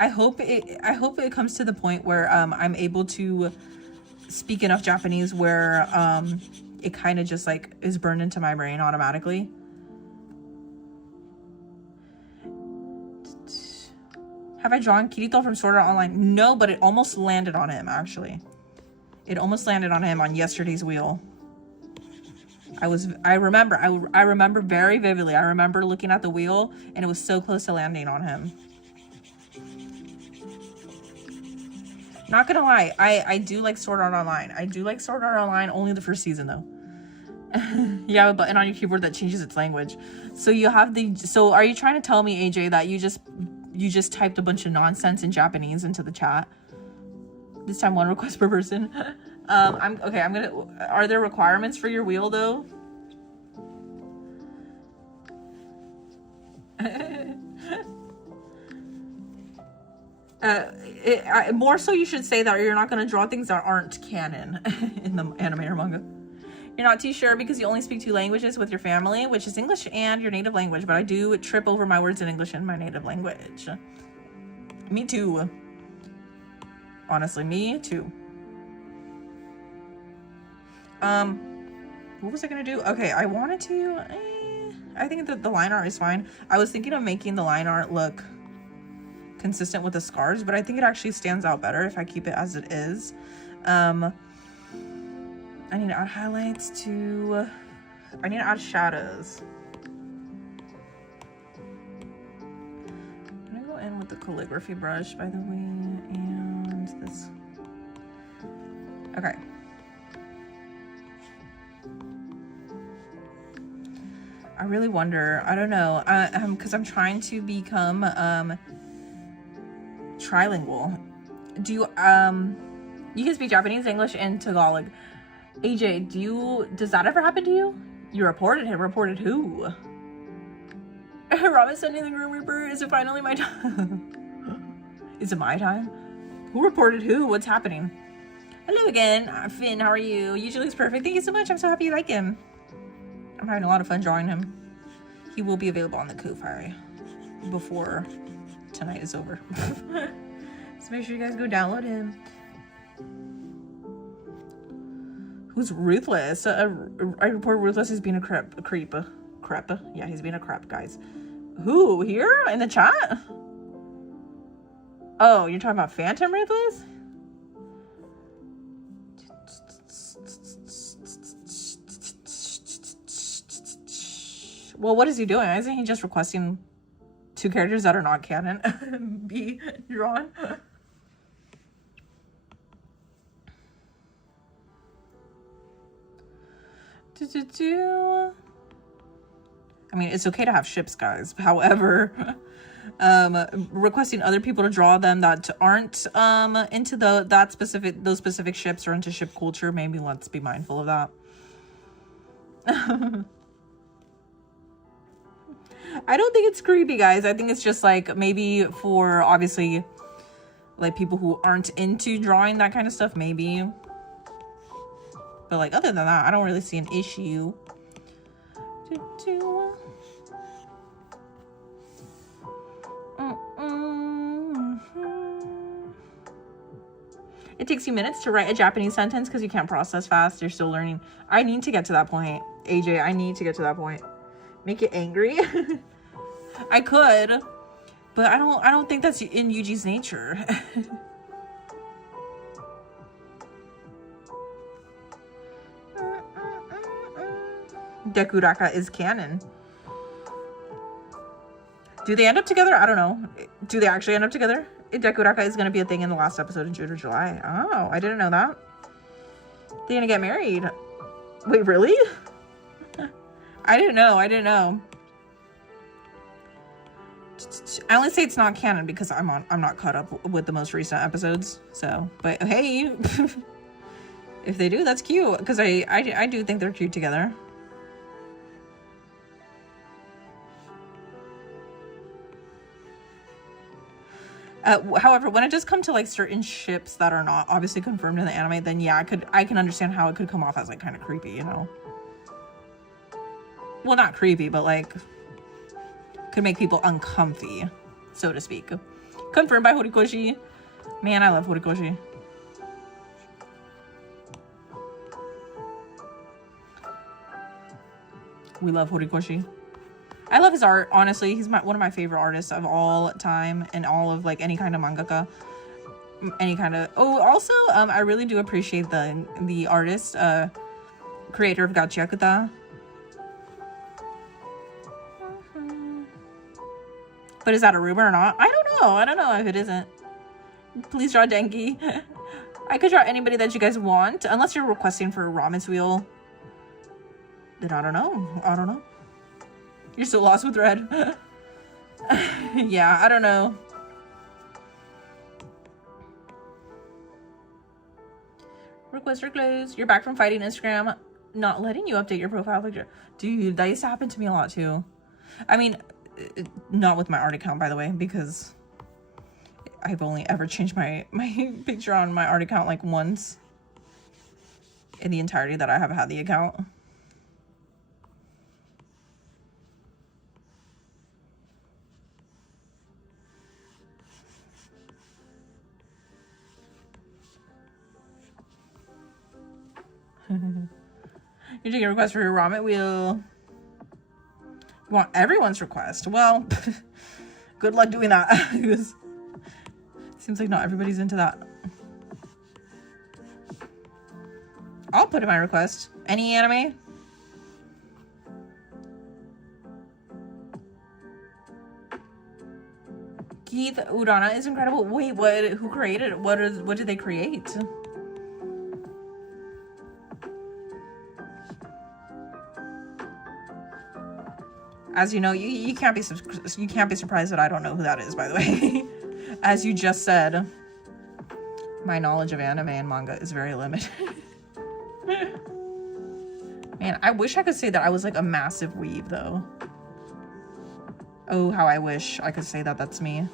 I hope it comes to the point where I'm able to speak enough Japanese where it kind of just like is burned into my brain automatically. Have I drawn Kirito from Sword Art Online? No, but it almost landed on him, actually. It almost landed on him on yesterday's wheel. I remember very vividly. I remember looking at the wheel and it was so close to landing on him. Not gonna lie, I do like Sword Art Online. I do like Sword Art Online, only the first season though. You have a button on your keyboard that changes its language. So are you trying to tell me, AJ, that you just typed a bunch of nonsense in Japanese into the chat? This time 1 request per person. Are there requirements for your wheel though? More so you should say that you're not going to draw things that aren't canon in the anime or manga. You're not too sure because you only speak 2 languages with your family, which is English and your native language, but I do trip over my words in English and my native language. Me too. Honestly, me too. What was I gonna do? Okay, I wanted to, I think that the line art is fine. I was thinking of making the line art look consistent with the scars, but I think it actually stands out better if I keep it as it is. I need to add highlights to, I need to add shadows. I'm gonna go in with the calligraphy brush, by the way, and this. Okay. I really wonder, I don't know, because I'm trying to become trilingual. Do you you can speak Japanese, English, and Tagalog. AJ, does that ever happen to you? You reported him. Reported who? Robin sending the Grim Reaper. Is it finally my time? Is it my time? Who reported who? What's happening? Hello again, Finn. How are you? Usually looks perfect. Thank you so much. I'm so happy you like him. I'm having a lot of fun drawing him. He will be available on the Ko-Fi before tonight is over. So make sure you guys go download him. Who's Ruthless? I report Ruthless as being a creep. Yeah, he's being a crap, guys. Who? Here? In the chat? Oh, you're talking about Phantom Ruthless? Well, what is he doing? Isn't he just requesting 2 characters that are not canon be drawn? I mean, it's okay to have ships, guys. However, requesting other people to draw them that aren't into those specific ships or into ship culture, maybe let's be mindful of that. I don't think it's creepy, guys. I think it's just like maybe for obviously like people who aren't into drawing that kind of stuff, maybe. But like other than that, I don't really see an issue. It takes you minutes to write a Japanese sentence because you can't process fast. You're still learning. I need to get to that point, AJ. I need to get to that point. Make it angry. I could, but I don't think that's in Yuji's nature. Dekuraka is canon. Do they end up together? I don't know. Do they actually end up together? Dekuraka is going to be a thing in the last episode in June or July. Oh, I didn't know that. They're going to get married. Wait, really? I didn't know. I only say it's not canon because I'm not caught up with the most recent episodes. So, but hey, if they do, that's cute because I do think they're cute together. However, when it does come to like certain ships that are not obviously confirmed in the anime, then yeah, I can understand how it could come off as like kind of creepy, you know. Well, not creepy, but like could make people uncomfy, so to speak. Confirmed by Horikoshi. Man, I love Horikoshi. We love Horikoshi. I love his art, honestly. He's one of my favorite artists of all time and all of like any kind of mangaka. Any kind of... Oh, also, I really do appreciate the artist, creator of Gachiakuta. But is that a rumor or not? I don't know. I don't know if it isn't. Please draw Denki. I could draw anybody that you guys want, unless you're requesting for a Ramen's wheel. Then I don't know. You're so lost with red. Yeah, I don't know. Request or close. You're back from fighting Instagram not letting you update your profile picture. Dude, that used to happen to me a lot too. I mean, not with my art account, by the way, because I've only ever changed my picture on my art account like once in the entirety that I have had the account. You're taking a request for your ramen wheel. You want everyone's request? Well, good luck doing that. Seems like not everybody's into that. I'll put in my request. Any anime? Keith Urana is incredible. Wait, what? Who created it? What did they create? As you know, you can't be surprised that I don't know who that is, by the way. As you just said, my knowledge of anime and manga is very limited. Man, I wish I could say that I was like a massive weeb, though. Oh, how I wish I could say that that's me.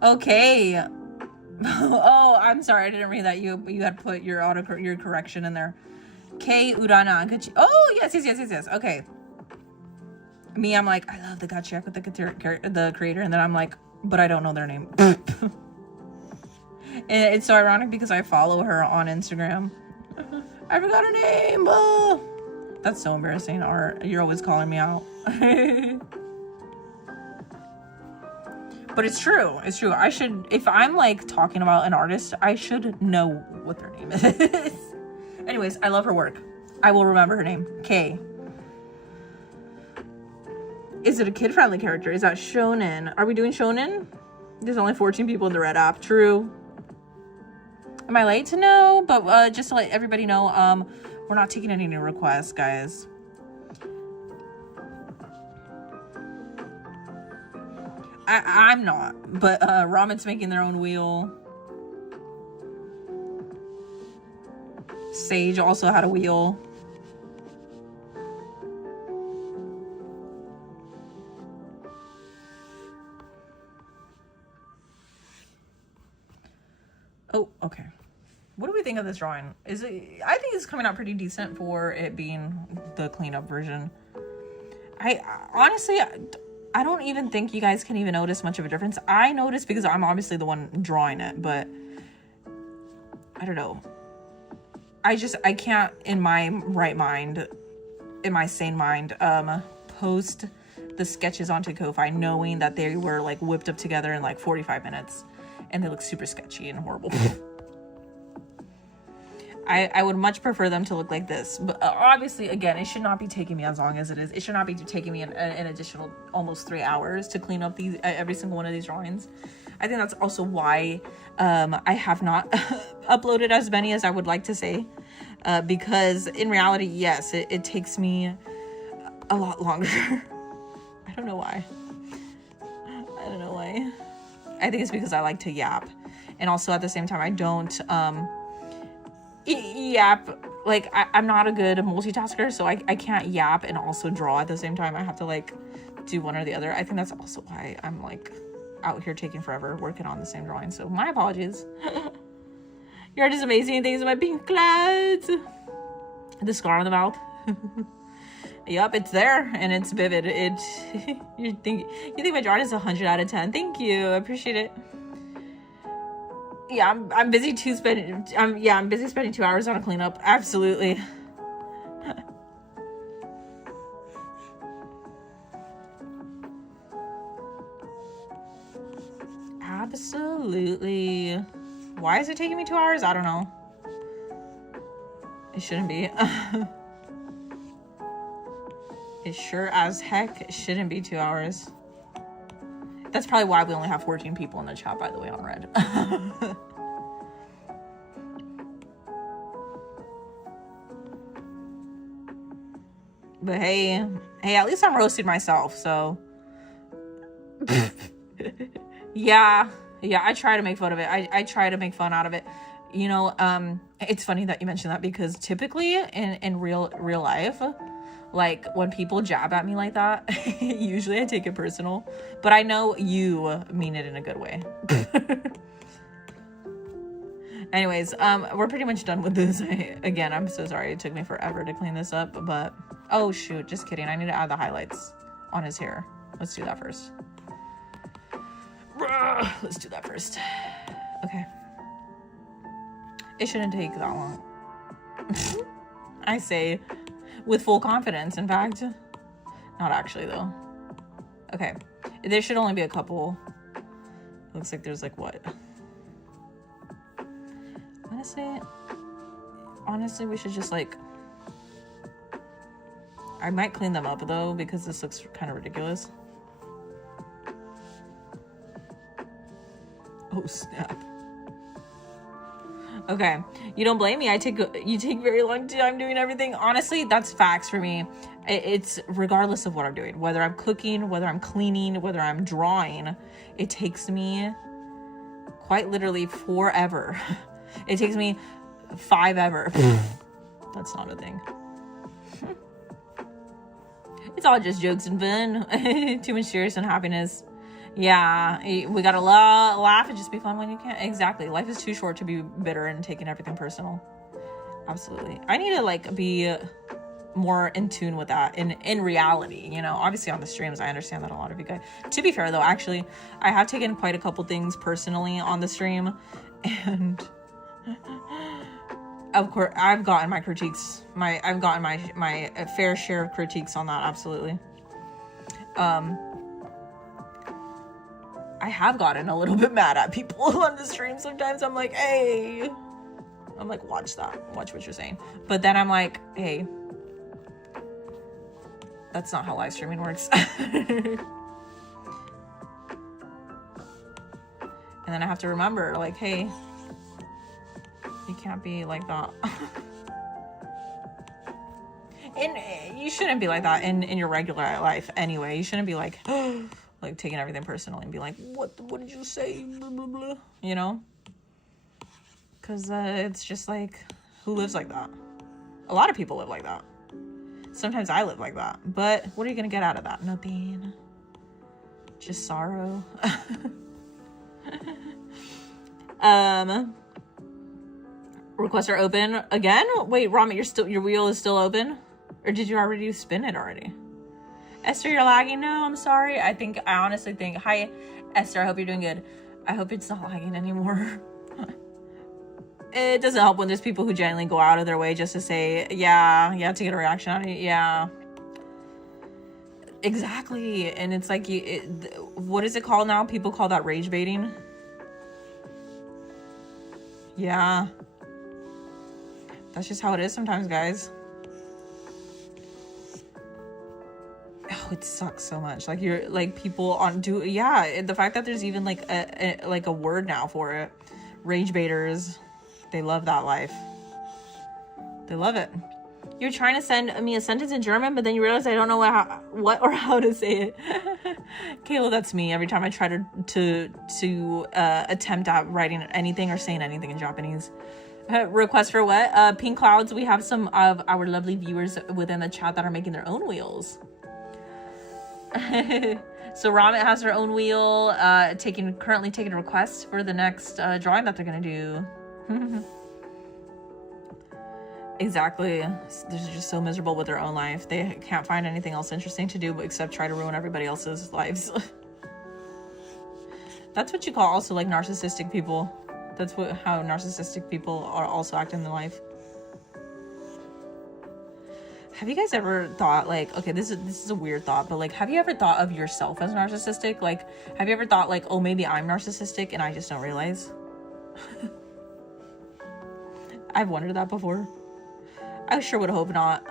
Okay. Oh, I'm sorry, I didn't read that. You had put your your correction in there. K Urana. Oh, yes. Okay. Me, I'm like, I love the gacha with the creator, and then I'm like, but I don't know their name. And it's so ironic because I follow her on Instagram. I forgot her name. Oh. That's so embarrassing, Art. You're always calling me out. But it's true. It's true. I should, if I'm like talking about an artist, I should know what their name is. Anyways, I love her work. I will remember her name. Kay. Is it a kid-friendly character? Is that shonen? Are we doing shonen? There's only 14 people in the red app. True. Am I late to know? But just to let everybody know, we're not taking any new requests, guys. I'm not, but Ramen's making their own wheel. Sage also had a wheel. Oh, okay. What do we think of this drawing? Is it? I think it's coming out pretty decent for it being the cleanup version. I honestly, I don't even think you guys can even notice much of a difference. I noticed because I'm obviously the one drawing it, but I don't know. I can't in my right mind, in my sane mind, post the sketches onto Ko-Fi knowing that they were like whipped up together in like 45 minutes and they look super sketchy and horrible. I would much prefer them to look like this, but obviously, again, it should not be taking me as long as it is. It should not be taking me an additional almost 3 hours to clean up these every single one of these drawings. I think that's also why I have not uploaded as many as I would like to say, because in reality, yes, it takes me a lot longer. I don't know why. I don't know why. I think it's because I like to yap, and also at the same time, I don't yap. Like I'm not a good multitasker, so I can't yap and also draw at the same time. I have to like do one or the other. I think that's also why I'm like out here taking forever working on the same drawing, so my apologies. Your art is amazing. Thanks for my pink clouds. The scar on the mouth. Yep, it's there and it's vivid. You think my drawing is 100 out of 10. Thank you, I appreciate it. Yeah, I'm busy I'm busy spending 2 hours on a cleanup. Absolutely. Absolutely. Why is it taking me 2 hours? I don't know. It shouldn't be. It sure as heck shouldn't be 2 hours. That's probably why we only have 14 people in the chat, by the way, on red. But hey, at least I'm roasting myself, so. Yeah, I try to make fun of it. I try to make fun out of it. You know, it's funny that you mentioned that because typically in real life, like when people jab at me like that, usually I take it personal, but I know you mean it in a good way. Anyways, we're pretty much done with this. Again, I'm so sorry it took me forever to clean this up, but oh shoot, just kidding. I need to add the highlights on his hair. Let's do that first. Let's do that first. Okay. It shouldn't take that long. I say with full confidence, in fact. Not actually, though. Okay. There should only be a couple. Looks like there's like what? Honestly, we should just like... I might clean them up, though, because this looks kind of ridiculous. Oh, snap. Okay, you don't blame me. You take very long time doing everything. Honestly, that's facts for me. It's regardless of what I'm doing, whether I'm cooking, whether I'm cleaning, whether I'm drawing, it takes me quite literally forever. It takes me 5 ever. That's not a thing. It's all just jokes and fun. Too much serious and happiness. Yeah, we gotta laugh and just be fun when you can. Exactly. Life is too short to be bitter and taking everything personal. Absolutely. I need to like be more in tune with that in reality, you know. Obviously on the streams I understand that a lot of you guys, to be fair though, actually I have taken quite a couple things personally on the stream, and of course I've gotten my critiques, I've gotten my fair share of critiques on that, absolutely. I have gotten a little bit mad at people on the stream sometimes. I'm like, hey, I'm like, watch what you're saying. But then I'm like, hey, that's not how live streaming works. And then I have to remember, like, hey, you can't be like that. And you shouldn't be like that in your regular life anyway. You shouldn't be like, like taking everything personally and be like, what did you say? Blah, blah, blah. You know? Because it's just like, who lives like that? A lot of people live like that. Sometimes I live like that. But what are you going to get out of that? Nothing. Just sorrow. Requests are open again. Wait, Ramit, your wheel is still open, or did you already spin it already? Esther, you're lagging. No, I'm sorry. I honestly think. Hi, Esther. I hope you're doing good. I hope it's not lagging anymore. It doesn't help when there's people who genuinely go out of their way just to say, yeah, you have to get a reaction on it. Yeah, exactly. And it's like, what is it called now? People call that rage baiting. Yeah. That's just how it is sometimes, guys. Oh, it sucks so much. Like, you're like, people the fact that there's even like a word now for it. Rage baiters. They love that life. They love it. You're trying to send me a sentence in German, but then you realize I don't know what or how to say it. Kayla, that's me. Every time I try to attempt at writing anything or saying anything in Japanese. Request for what? Pink Clouds. We have some of our lovely viewers within the chat that are making their own wheels. So Ramit has her own wheel, currently taking requests for the next drawing that they're gonna do. Exactly. They're just so miserable with their own life. They can't find anything else interesting to do except try to ruin everybody else's lives. That's what you call also like narcissistic people. That's how narcissistic people are also acting in their life. Have you guys ever thought, like, okay, this is a weird thought, but like, have you ever thought of yourself as narcissistic? Like, have you ever thought like, oh, maybe I'm narcissistic and I just don't realize? I've wondered that before. I sure would hope not.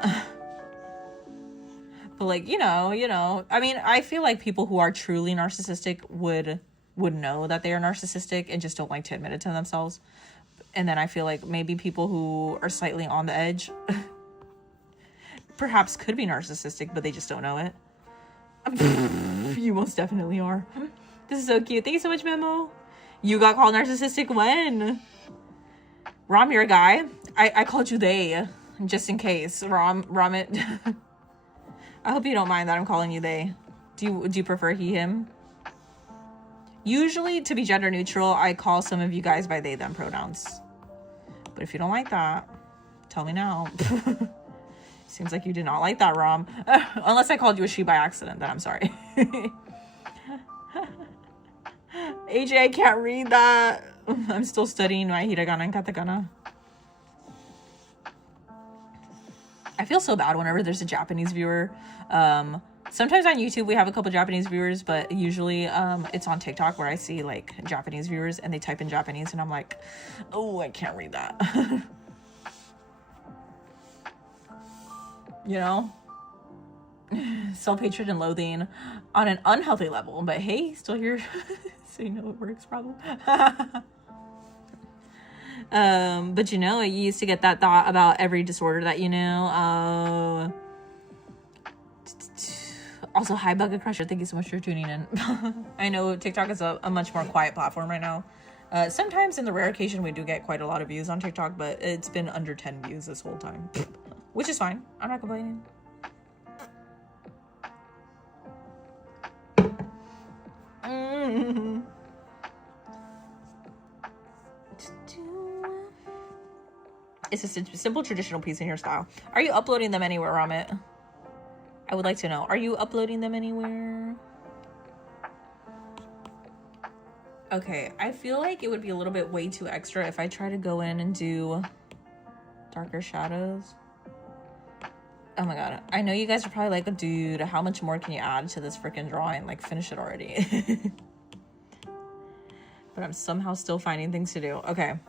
But like, you know, I mean, I feel like people who are truly narcissistic would know that they are narcissistic and just don't like to admit it to themselves. And then I feel like maybe people who are slightly on the edge perhaps could be narcissistic, but they just don't know it. You most definitely are. This is so cute. Thank you so much, Memo. You got called narcissistic when? Ram, you're a guy. I called you they, just in case. Ramit. I hope you don't mind that I'm calling you they. Do you prefer he, him? Usually, to be gender neutral, I call some of you guys by they, them pronouns. But if you don't like that, tell me now. Seems like you did not like that, Rom. Unless I called you a she by accident, then I'm sorry. AJ, I can't read that. I'm still studying my hiragana and katakana. I feel so bad whenever there's a Japanese viewer. Sometimes on YouTube we have a couple Japanese viewers, but usually it's on TikTok where I see like Japanese viewers and they type in Japanese and I'm like, oh, I can't read that. You know? Self-hatred and loathing on an unhealthy level, but hey, still here. So you know it works, probably. But you know, you used to get that thought about every disorder that you know. Also, hi Bucket Crusher, thank you so much for tuning in. I know TikTok is a much more quiet platform right now. Sometimes in the rare occasion we do get quite a lot of views on TikTok, but it's been under 10 views this whole time, which is fine. I'm not complaining. It's a simple traditional piece in your style. Are you uploading them anywhere, Ramit? I would like to know. Are you uploading them anywhere? Okay, I feel like it would be a little bit way too extra if I try to go in and do darker shadows. Oh my god. I know you guys are probably like, dude, how much more can you add to this freaking drawing? Like, finish it already. But I'm somehow still finding things to do. Okay.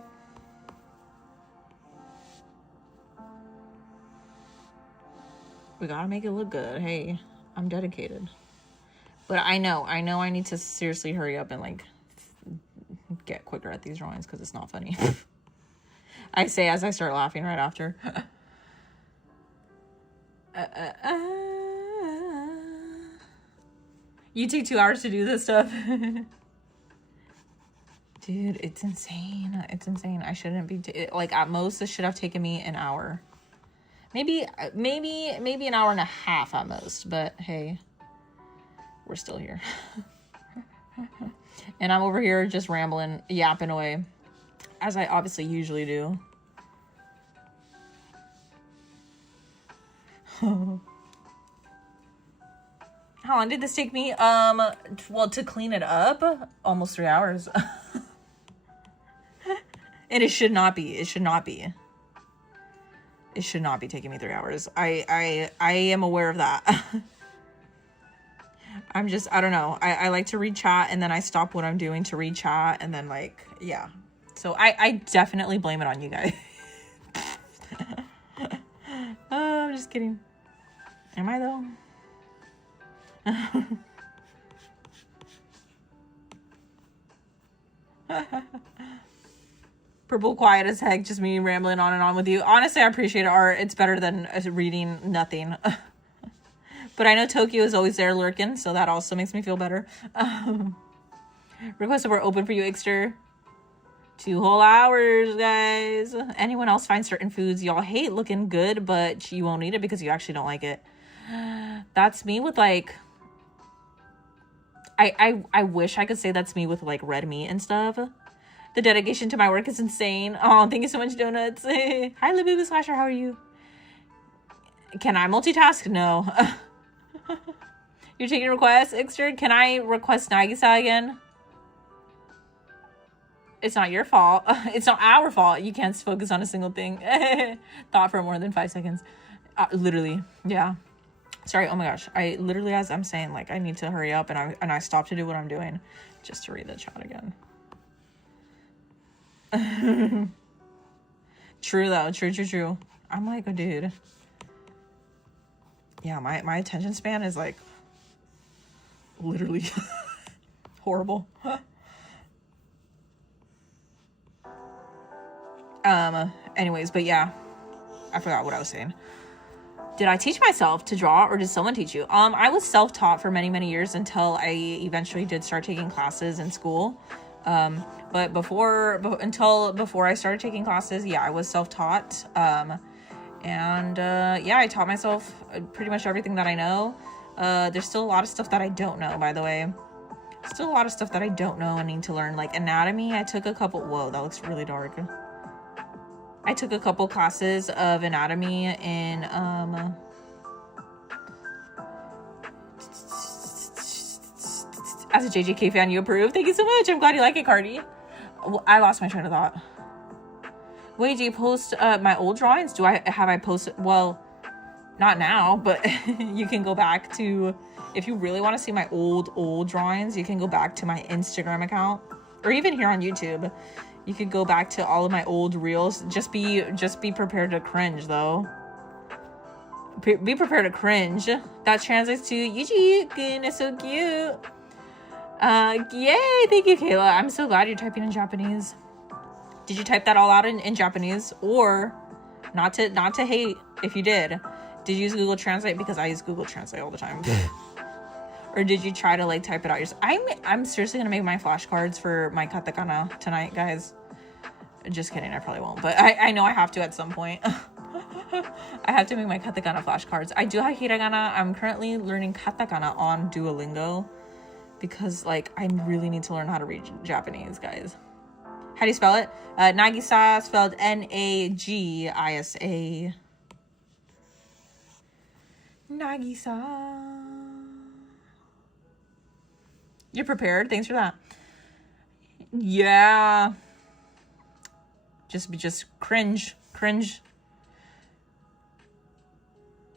We gotta make it look good. Hey, I'm dedicated. But I know I need to seriously hurry up and like get quicker at these drawings because it's not funny. I say as I start laughing right after. You take 2 hours to do this stuff. Dude, it's insane. It's insane. I shouldn't be like, at most this should have taken me an hour. Maybe an hour and a half at most, but hey, we're still here. And I'm over here just rambling, yapping away, as I obviously usually do. How long did this take me? Well, to clean it up, almost 3 hours. And it should not be. It should not be. It should not be taking me 3 hours. I am aware of that. I'm just, I don't know. I like to read chat and then I stop what I'm doing to read chat and then like, yeah. So I definitely blame it on you guys. I'm just kidding. Am I though? Purple quiet as heck, just me rambling on and on with you. Honestly, I appreciate art. It's better than reading nothing. But I know Tokyo is always there lurking, so that also makes me feel better. Requests were open for you, Ixter. 2 whole hours, guys. Anyone else find certain foods y'all hate looking good, but you won't eat it because you actually don't like it? That's me with like... I wish I could say that's me with like red meat and stuff. The dedication to my work is insane. Oh, thank you so much, Donuts. Hi, Labubu Slasher. How are you? Can I multitask? No. You're taking requests, Ixter? Can I request Nagisa again? It's not your fault. It's not our fault. You can't focus on a single thing. Thought for more than 5 seconds. Literally. Yeah. Sorry. Oh my gosh. I literally, as I'm saying, like, I need to hurry up and I stop to do what I'm doing just to read the chat again. True though. True. I'm like, oh, dude. Yeah, my attention span is like literally horrible. Anyways, but yeah, I forgot what I was saying. Did I teach myself to draw or did someone teach you? I was self-taught for many years until I eventually did start taking classes in school. But before I started taking classes, yeah, I was self-taught. Yeah, I taught myself pretty much everything that I know. There's still a lot of stuff that I don't know, by the way. Still a lot of stuff that I don't know and need to learn. Like anatomy, I took a couple... Whoa, that looks really dark. I took a couple classes of anatomy in... As a JJK fan, you approve? Thank you so much. I'm glad you like it, Cardi. Well, I lost my train of thought. Wait, do you post my old drawings? Have I posted? Well, not now, but you can go back to, if you really want to see my old drawings, you can go back to my Instagram account or even here on YouTube. You could go back to all of my old reels. Just be prepared to cringe though. Be prepared to cringe. That translates to Yuji, it's so cute. Yay, thank you, Kayla. I'm so glad you're typing in Japanese. Did you type that all out in Japanese? Or not to hate if you did you use Google Translate? Because I use Google Translate all the time. Or did you try to like type it out yourself? I'm seriously gonna make my flashcards for my katakana tonight, guys. Just kidding, I probably won't, but I know I have to at some point. I have to make my katakana flashcards. I do have hiragana. I'm currently learning katakana on Duolingo because like I really need to learn how to read Japanese, guys. How do you spell it? Nagisa, spelled Nagisa. Nagisa. You're prepared? Thanks for that. Yeah. Just cringe.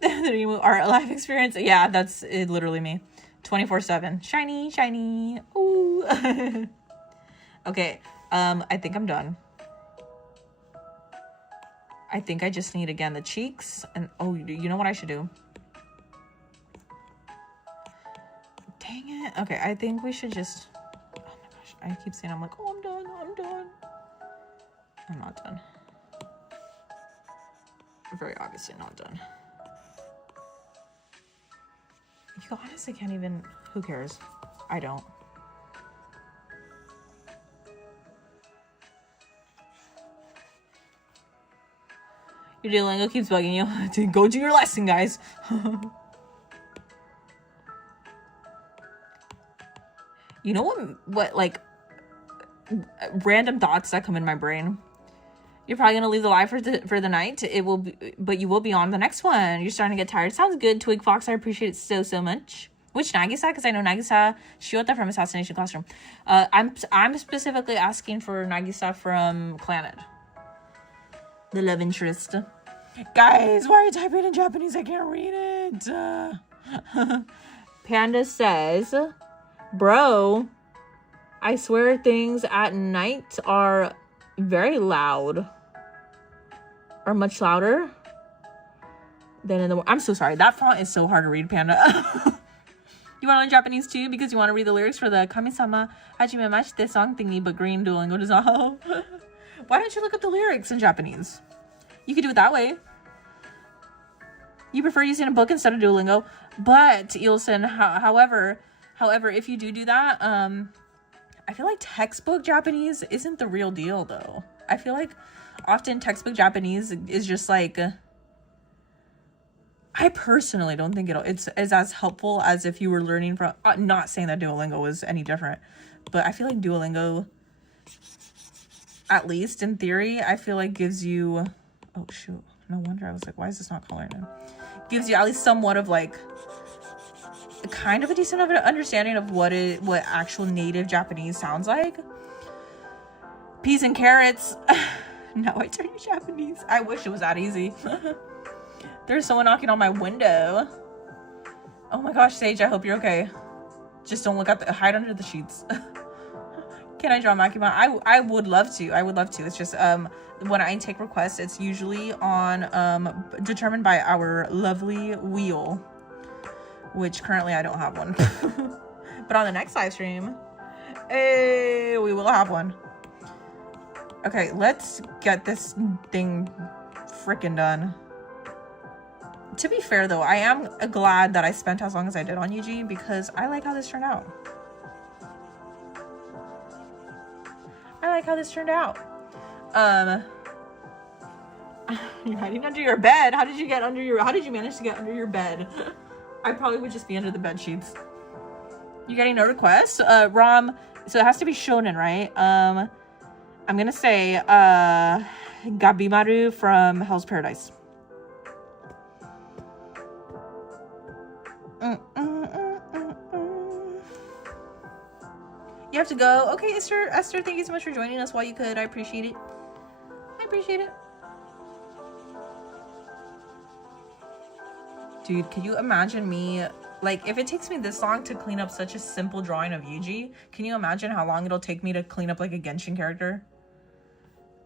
The art life experience. Yeah, that's it, literally me. 24/7. Shiny. Ooh. Okay. I think I'm done. I think I just need, again, the cheeks. And, oh, you know what I should do? Dang it. Okay, I think we should just... Oh, my gosh. I keep saying, I'm like, oh, I'm done. I'm not done. I'm very obviously not done. You honestly can't even... Who cares? I don't. Your Duolingo keeps bugging you. To go do your lesson, guys. You know what, like, random thoughts that come in my brain. You're probably gonna leave the live for the night. But you will be on the next one. You're starting to get tired. Sounds good, Twig Fox. I appreciate it so much. Which Nagisa? Because I know Nagisa Shiota from Assassination Classroom. I'm specifically asking for Nagisa from Clannad. The love interest. Guys, why are you typing in Japanese? I can't read it. Panda says, bro, I swear things at night are very loud. Or much louder than in the morning. I'm so sorry. That font is so hard to read, Panda. You want to learn Japanese too because you want to read the lyrics for the Kami-sama Hajime Mashite song thingy, but green Duolingo does not help. Why don't you look up the lyrics in Japanese? You could do it that way. You prefer using a book instead of Duolingo, but Ilsen, however, if you do that, I feel like textbook Japanese isn't the real deal though. I feel like often textbook Japanese is just like, I personally don't think it's as helpful as if you were learning from, not saying that Duolingo was any different, but I feel like Duolingo, at least in theory, I feel like gives you, oh shoot, no wonder I was like, why is this not coloring in? Gives you at least somewhat of like, kind of a decent understanding of what actual native Japanese sounds like. Peas and carrots. Now I turn to Japanese. I wish it was that easy. There's someone knocking on my window. Oh my gosh, Sage, I hope you're okay. Just don't look at hide under the sheets. Can I draw Makima? I would love to. It's just when I take requests, it's usually on determined by our lovely wheel, which currently I don't have one. But on the next live stream, hey, we will have one. Okay, let's get this thing freaking done. To be fair though, I am glad that I spent as long as I did on Yuji because I like how this turned out. You're hiding under your bed. How did you manage to get under your bed? I probably would just be under the bed sheets. You getting no requests? Rom, so it has to be shonen, right? I'm gonna say Gabimaru from Hell's Paradise. You have to go. Okay, Esther, thank you so much for joining us while you could. I appreciate it. Dude, can you imagine me, like, if it takes me this long to clean up such a simple drawing of Yuji, can you imagine how long it'll take me to clean up, like, a Genshin character?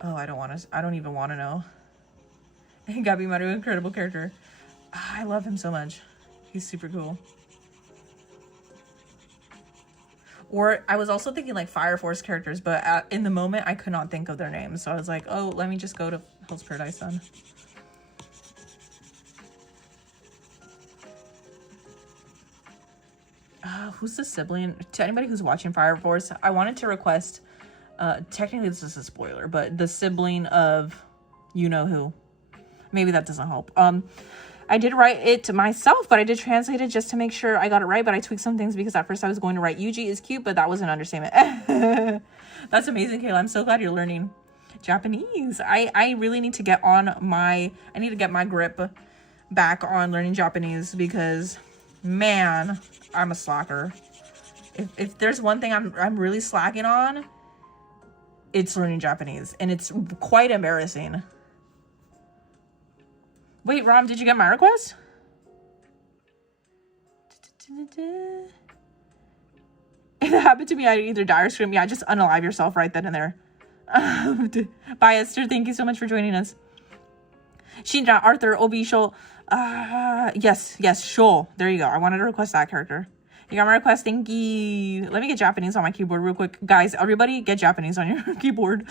Oh, I don't even want to know. Gabimaru, incredible character. I love him so much. He's super cool. Or I was also thinking, like, Fire Force characters, but in the moment, I could not think of their names. So I was like, oh, let me just go to Hell's Paradise then. Who's the sibling? To anybody who's watching Fire Force, I wanted to request, technically this is a spoiler, but the sibling of you know who. Maybe that doesn't help. I did write it myself, but I did translate it just to make sure I got it right. But I tweaked some things because at first I was going to write Yuji is cute, but that was an understatement. That's amazing, Kayla. I'm so glad you're learning Japanese. I really need to get on I need to get my grip back on learning Japanese because, man, I'm a slacker. If there's one thing I'm really slacking on, it's learning Japanese, and it's quite embarrassing. Wait, Rom, did you get my request? If it happened to me, I'd either die or scream. Yeah, just unalive yourself right then and there. Bye, Esther. Thank you so much for joining us. Shinra, Arthur, Obi, Sho. Yes, Sho. There you go. I wanted to request that character. You got my request. Thank you. Let me get Japanese on my keyboard real quick. Guys, everybody get Japanese on your keyboard.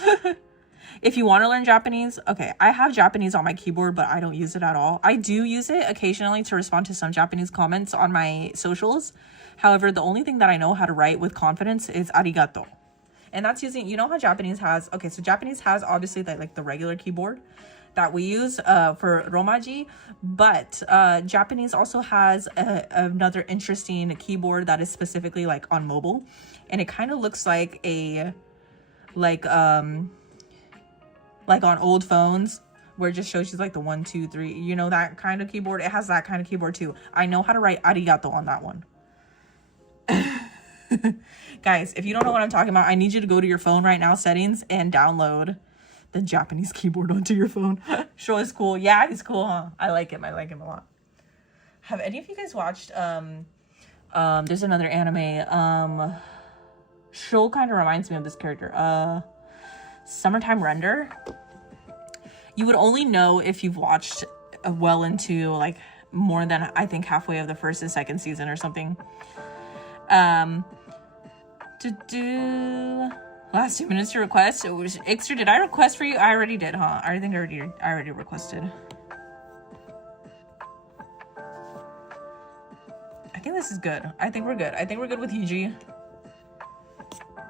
If you want to learn Japanese, okay, I have Japanese on my keyboard, but I don't use it at all. I do use it occasionally to respond to some Japanese comments on my socials. However, the only thing that I know how to write with confidence is arigato. And that's using, you know how Japanese has, okay, so Japanese has obviously like the regular keyboard that we use for romaji, but Japanese also has another interesting keyboard that is specifically like on mobile, and it kind of looks like like on old phones where it just shows you like the 1, 2, 3, you know, that kind of keyboard. It has that kind of keyboard too. I know how to write arigato on that one. Guys, if you don't know what I'm talking about, I need you to go to your phone right now, settings, and download the Japanese keyboard onto your phone. Sure, is cool. Yeah, he's cool, huh? I like him. I like him a lot. Have any of you guys watched there's another anime, Sho kind of reminds me of this character, Summertime Render. You would only know if you've watched well into like more than I think halfway of the first and second season or something. Last 2 minutes to request. It was Ixter, did I request for you? I already did, huh? I think I already requested. I think this is good. I think we're good. I think we're good with Yuji.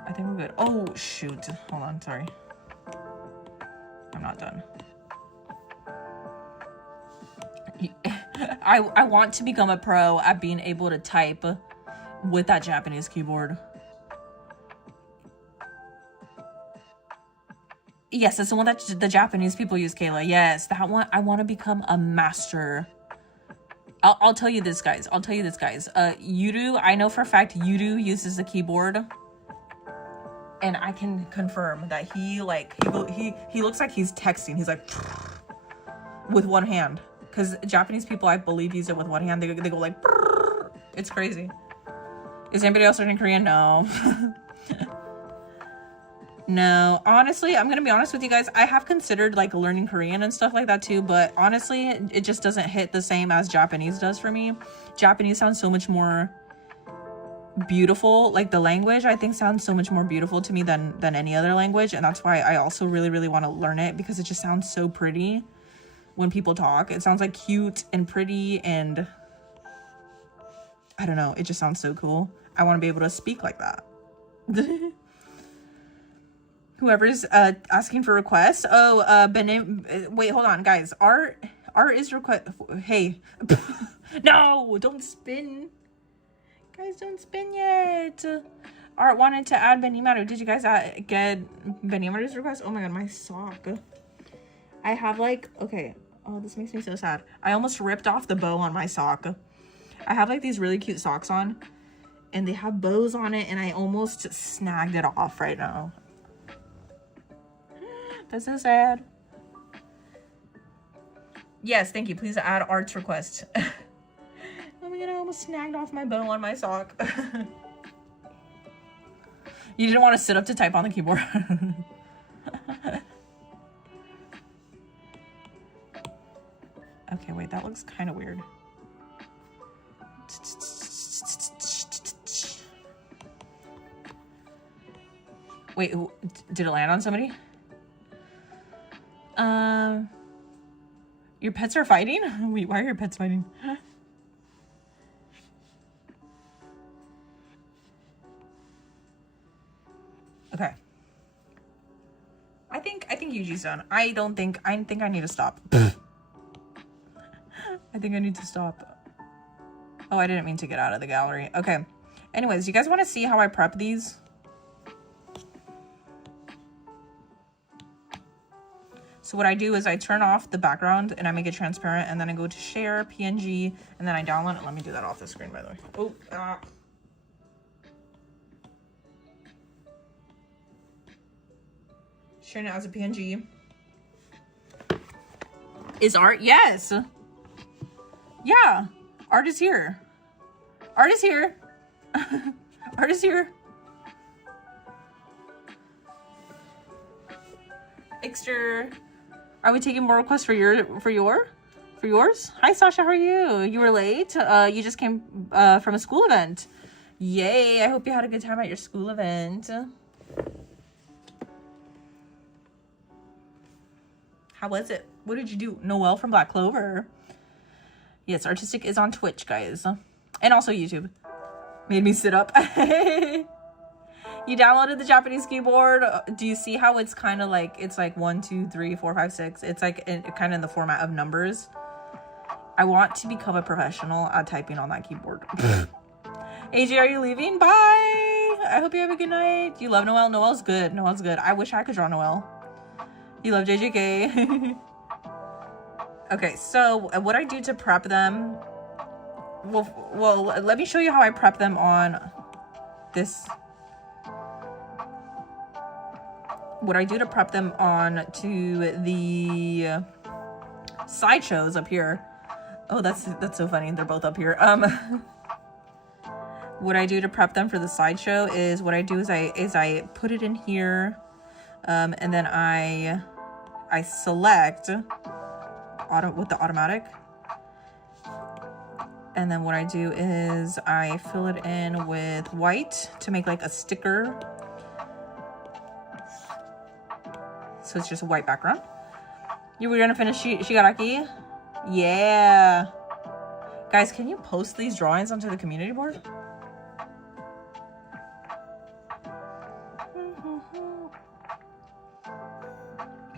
I think we're good. Oh shoot. Hold on, sorry. I'm not done. I want to become a pro at being able to type with that Japanese keyboard. Yes, that's the one that the Japanese people use, Kayla. Yes, that one. I want to become a master. I'll tell you this, guys. Yudu, I know for a fact Yudu uses the keyboard. And I can confirm that he looks like he's texting. He's like with one hand, because Japanese people, I believe, use it with one hand. They go like, it's crazy. Is anybody else learning Korean? No. No, honestly, I'm gonna be honest with you guys. I have considered like learning Korean and stuff like that too, but honestly, it just doesn't hit the same as Japanese does for me. Japanese sounds so much more beautiful. Like the language, I think, sounds so much more beautiful to me than any other language, and that's why I also really want to learn it, because it just sounds so pretty when people talk. It sounds like cute and pretty, and I don't know, it just sounds so cool. I want to be able to speak like that. Whoever's asking for requests. Oh, wait, hold on, guys. Art is request. Hey, no, don't spin. Guys, don't spin yet. Art wanted to add Benimaru. Did you guys get Benimaru's request? Oh my god, my sock. I have like, okay. Oh, this makes me so sad. I almost ripped off the bow on my sock. I have like these really cute socks on, and they have bows on it, and I almost snagged it off right now. That's so sad. Yes, thank you. Please add Art's request. Oh my god, I almost snagged off my bow on my sock. You didn't want to sit up to type on the keyboard. Okay, wait, that looks kind of weird. Wait, did it land on somebody? Your pets are fighting? Wait, why are your pets fighting? Okay. I think Yuji's done. I think I need to stop. I I think I need to stop. Oh, I didn't mean to get out of the gallery. Okay. Anyways, you guys want to see how I prep these? So what I do is I turn off the background and I make it transparent, and then I go to share, PNG, and then I download it. Let me do that off the screen, by the way. Oh, sharing it as a PNG. Is art? Yes. Yeah. Art is here. Art is here. Art is here. Extra. Are we taking more requests for yours? Hi Sasha, how are you? You were late. You just came from a school event. Yay! I hope you had a good time at your school event. How was it? What did you do? Noelle from Black Clover. Yes, Artistic is on Twitch, guys, and also YouTube. Made me sit up. You downloaded the Japanese keyboard. Do you see how it's kind of like, it's like 1, 2, 3, 4, 5, 6. It's like kind of in the format of numbers. I want to become a professional at typing on that keyboard. AJ, are you leaving? Bye. I hope you have a good night. You love Noelle? Noelle's good. Noelle's good. I wish I could draw Noelle. You love JJK. Okay, so what I do to prep them. Well, let me show you how I prep them on this. What I do to prep them on to the slideshows up here. Oh, that's so funny. They're both up here. What I do to prep them for the slideshow is what I do is I put it in here, and then I select with the automatic. And then what I do is I fill it in with white to make like a sticker. So it's just a white background. You were gonna finish Shigaraki? Yeah. Guys, can you post these drawings onto the community board?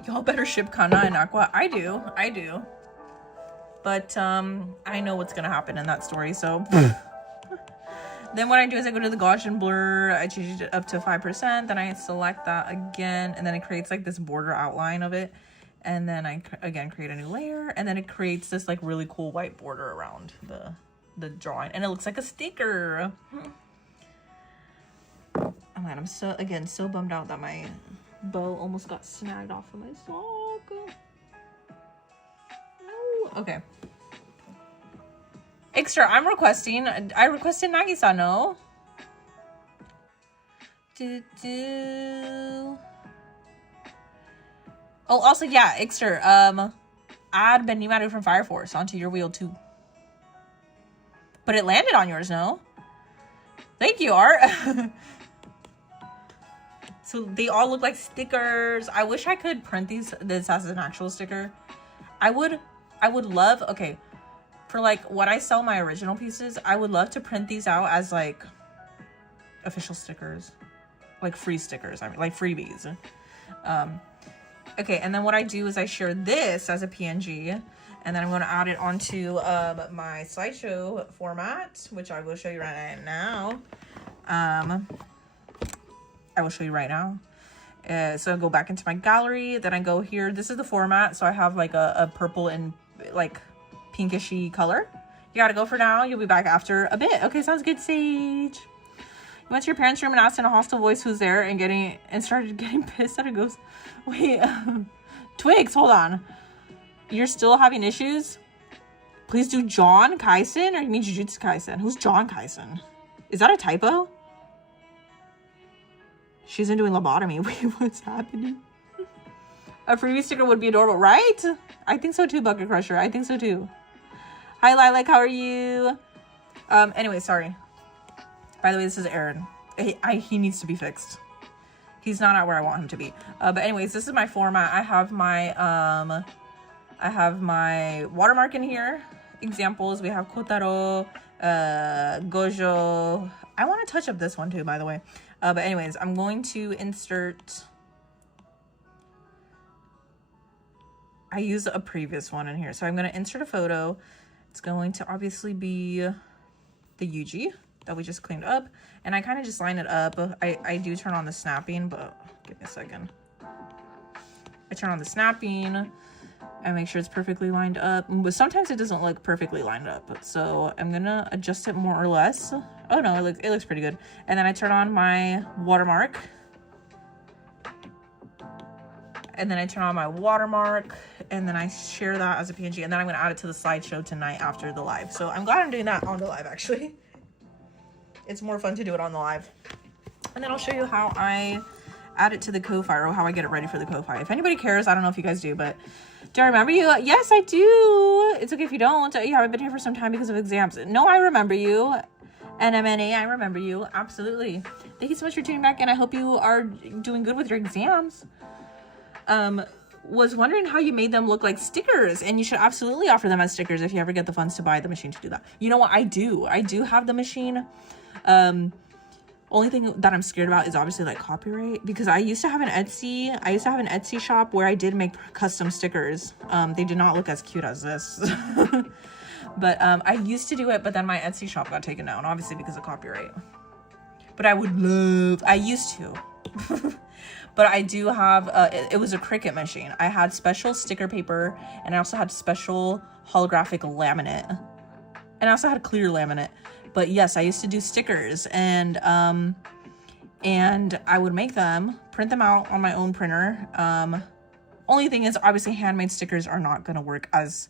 Y'all better ship Kana and Aqua. I do. But I know what's gonna happen in that story, so. Then what I do is I go to the Gaussian blur, I change it up to 5%, then I select that again, and then it creates like this border outline of it. And then I, again, create a new layer, and then it creates this like really cool white border around the drawing. And it looks like a sticker. Oh man, I'm so bummed out that my bow almost got snagged off of my sock. No. Okay. Extra, I requested Nagisa, Oh, also, yeah, Extra, add Benimaru from Fire Force onto your wheel, too. But it landed on yours, no? Thank you, Art. So they all look like stickers. I wish I could print this as an actual sticker. I would love, okay, for like what I sell my original pieces, I would love to print these out as like official stickers, like free stickers. I mean, like freebies. Okay, and then what I do is I share this as a PNG, and then I'm going to add it onto my slideshow format, which I will show you right now. I will show you right now. So I go back into my gallery, then I go here. This is the format, so I have like a purple and like pinkishy color. You gotta go for now. You'll be back after a bit. Okay, sounds good, Sage. You went to your parents' room and asked in a hostile voice who's there and started getting pissed that it goes. Wait, Twigs, hold on. You're still having issues? Please do John Kaisen, or you mean Jujutsu Kaisen? Who's John Kaisen? Is that a typo? She's doing lobotomy. Wait, what's happening? A freebie sticker would be adorable, right? I think so too, Bucket Crusher. I think so too. Hi, Lilac. How are you? Anyway, sorry. By the way, this is Aaron. He needs to be fixed. He's not at where I want him to be. But anyways, this is my format. I have my watermark in here. Examples. We have Kotaro, Gojo. I want to touch up this one too, by the way. But anyways, I'm going to insert. I used a previous one in here. So I'm going to insert a photo. It's going to obviously be the Yuji that we just cleaned up. And I kind of just line it up. I do turn on the snapping, but give me a second. I turn on the snapping and make sure it's perfectly lined up. But sometimes it doesn't look perfectly lined up. So I'm gonna adjust it more or less. Oh no, it looks pretty good. And then I turn on my watermark. And then I turn on my watermark, and then I share that as a PNG, and then I'm gonna add it to the slideshow tonight after the live. So I'm glad I'm doing that on the live, actually. It's more fun to do it on the live. And then I'll show you how I add it to the Ko-Fi, or how I get it ready for the Ko-Fi. If anybody cares, I don't know if you guys do, but do I remember you? Yes, I do. It's okay if you don't. You haven't been here for some time because of exams. No, I remember you. NMNA, I remember you. Absolutely. Thank you so much for tuning back in. I hope you are doing good with your exams. Was wondering how you made them look like stickers, and you should absolutely offer them as stickers if you ever get the funds to buy the machine to do that. You know what? I do have the machine. Only thing that I'm scared about is obviously like copyright, because I used to have an Etsy shop where I did make custom stickers. They did not look as cute as this. But I used to do it, but then my Etsy shop got taken down, obviously because of copyright. But I used to. But I do have, it was a Cricut machine. I had special sticker paper, and I also had special holographic laminate. And I also had clear laminate. But yes, I used to do stickers, and I would make them, print them out on my own printer. Only thing is, obviously, handmade stickers are not going to work as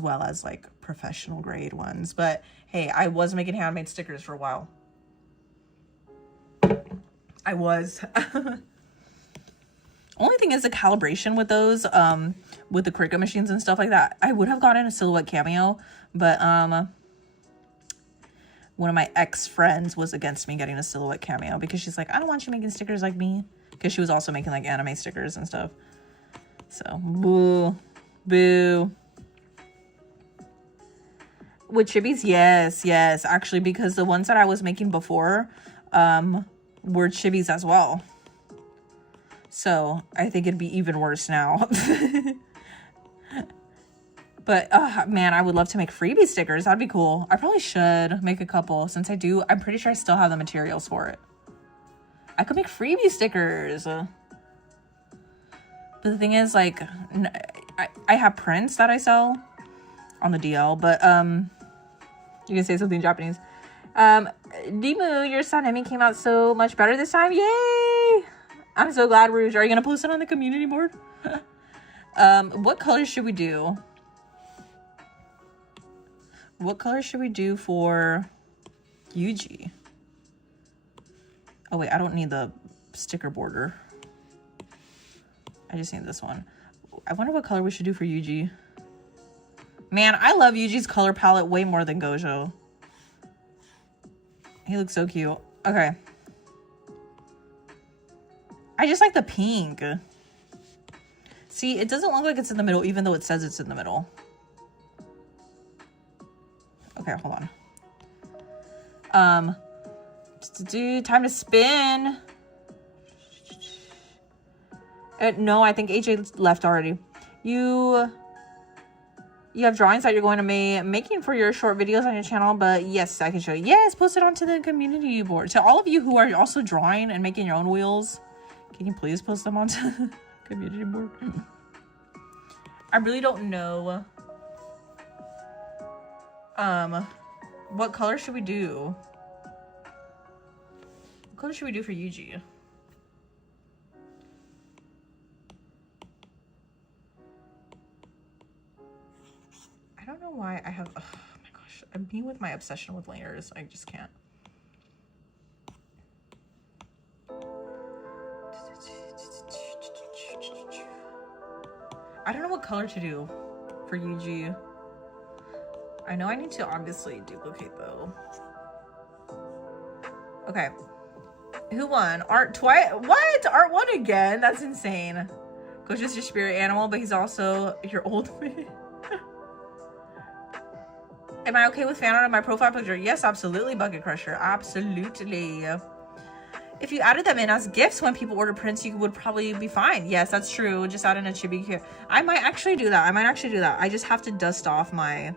well as like professional grade ones. But hey, I was making handmade stickers for a while. I was. Only thing is the calibration with those, with the Cricut machines and stuff like that. I would have gotten a silhouette cameo, but one of my ex-friends was against me getting a silhouette cameo because she's like, I don't want you making stickers like me. Because she was also making like anime stickers and stuff. So, boo. Boo. With chibis? Yes. Actually, because the ones that I was making before were chibis as well. So I think it'd be even worse now. But man, I would love to make freebie stickers. That'd be cool. I probably should make a couple, since I do. I'm pretty sure I still have the materials for it. I could make freebie stickers. But the thing is, like, I have prints that I sell on the DL, but you can say something in Japanese. Dimu, your son Emmy came out so much better this time. Yay! I'm so glad, Rouge. Are you gonna post it on the community board? What colors should we do? What color should we do for Yuji? Oh wait, I don't need the sticker border. I just need this one. I wonder what color we should do for Yuji. Man, I love Yuji's color palette way more than Gojo. He looks so cute. Okay. I just like the pink. See, it doesn't look like it's in the middle, even though it says it's in the middle. Okay, hold on. Time to spin. No, I think AJ left already. You have drawings that you're going to be making for your short videos on your channel, but yes, I can show you. Yes, post it onto the community board. To all of you who are also drawing and making your own wheels, can you please post them onto the community board? I really don't know. What color should we do? What color should we do for Yuji? I don't know why I have, oh my gosh, I'm being with my obsession with layers. I just can't. I don't know what color to do for Yuji. I know I need to obviously duplicate though. Okay. Who won? Art twice? What? Art won again? That's insane. Coach is your spirit animal, but he's also your old man. Am I okay with fan art on my profile picture? Yes, absolutely, Bucket Crusher. Absolutely. If you added them in as gifts when people order prints, you would probably be fine. Yes, that's true. Just add in a chibi here. I might actually do that. I just have to dust off my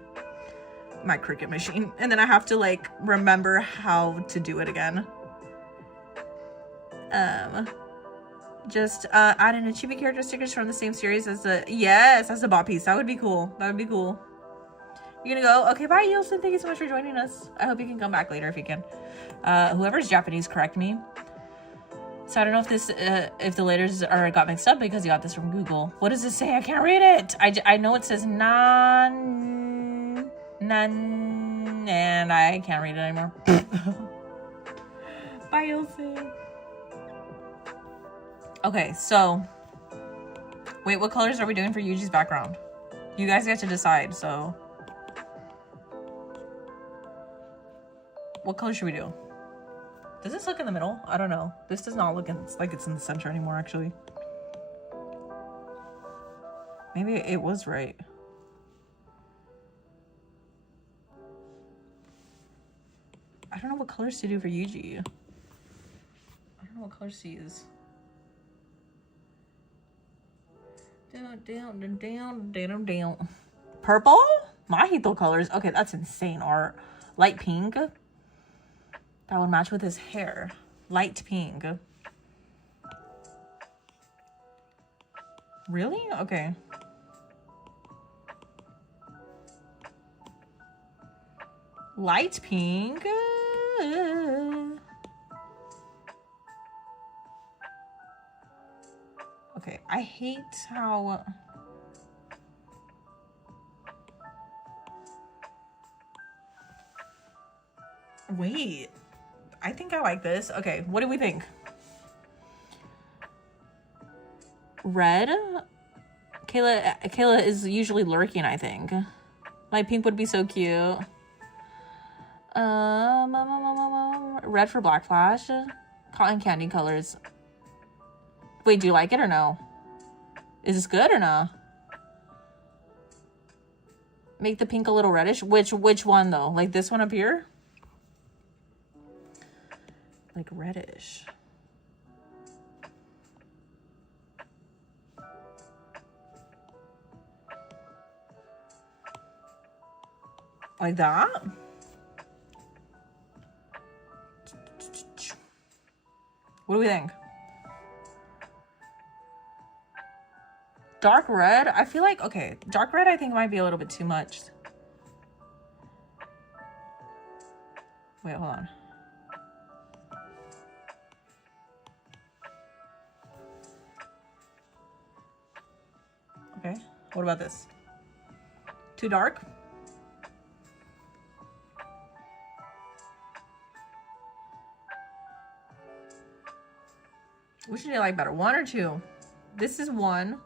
my Cricut machine. And then I have to like remember how to do it again. Just add in a chibi character stickers from the same series as the, yes, as the bot piece. That would be cool. That would be cool. You're gonna go, okay, bye, Yilson. Thank you so much for joining us. I hope you can come back later if you can. Whoever's Japanese, correct me. So I don't know if this, if the letters got mixed up because you got this from Google. What does this say? I can't read it. I know it says nan, and I can't read it anymore. Bye, Yilson. Okay, so wait, what colors are we doing for Yuji's background? You guys get to decide, so what color should we do? Does this look in the middle? I don't know. This does not look like it's in the center anymore, actually. Maybe it was right. I don't know what colors to do for Yuji. I don't know what colors to use. Down. Purple? Mojito colors. Okay, that's insane art. Light pink. That would match with his hair. Light pink. Really? Okay. Light pink. Okay, I hate how... Wait, I think I like this. Okay, what do we think? Red? Kayla is usually lurking, I think. Light pink would be so cute. Red for Black Flash. Cotton candy colors. Wait, do you like it or no? Is this good or no? Make the pink a little reddish. Which one though? Like this one up here? Like reddish. Like that? What do we think? Dark red? I feel like, okay, dark red I think might be a little bit too much. Wait, hold on. Okay, what about this? Too dark? Which do you like better, 1 or 2? This is 1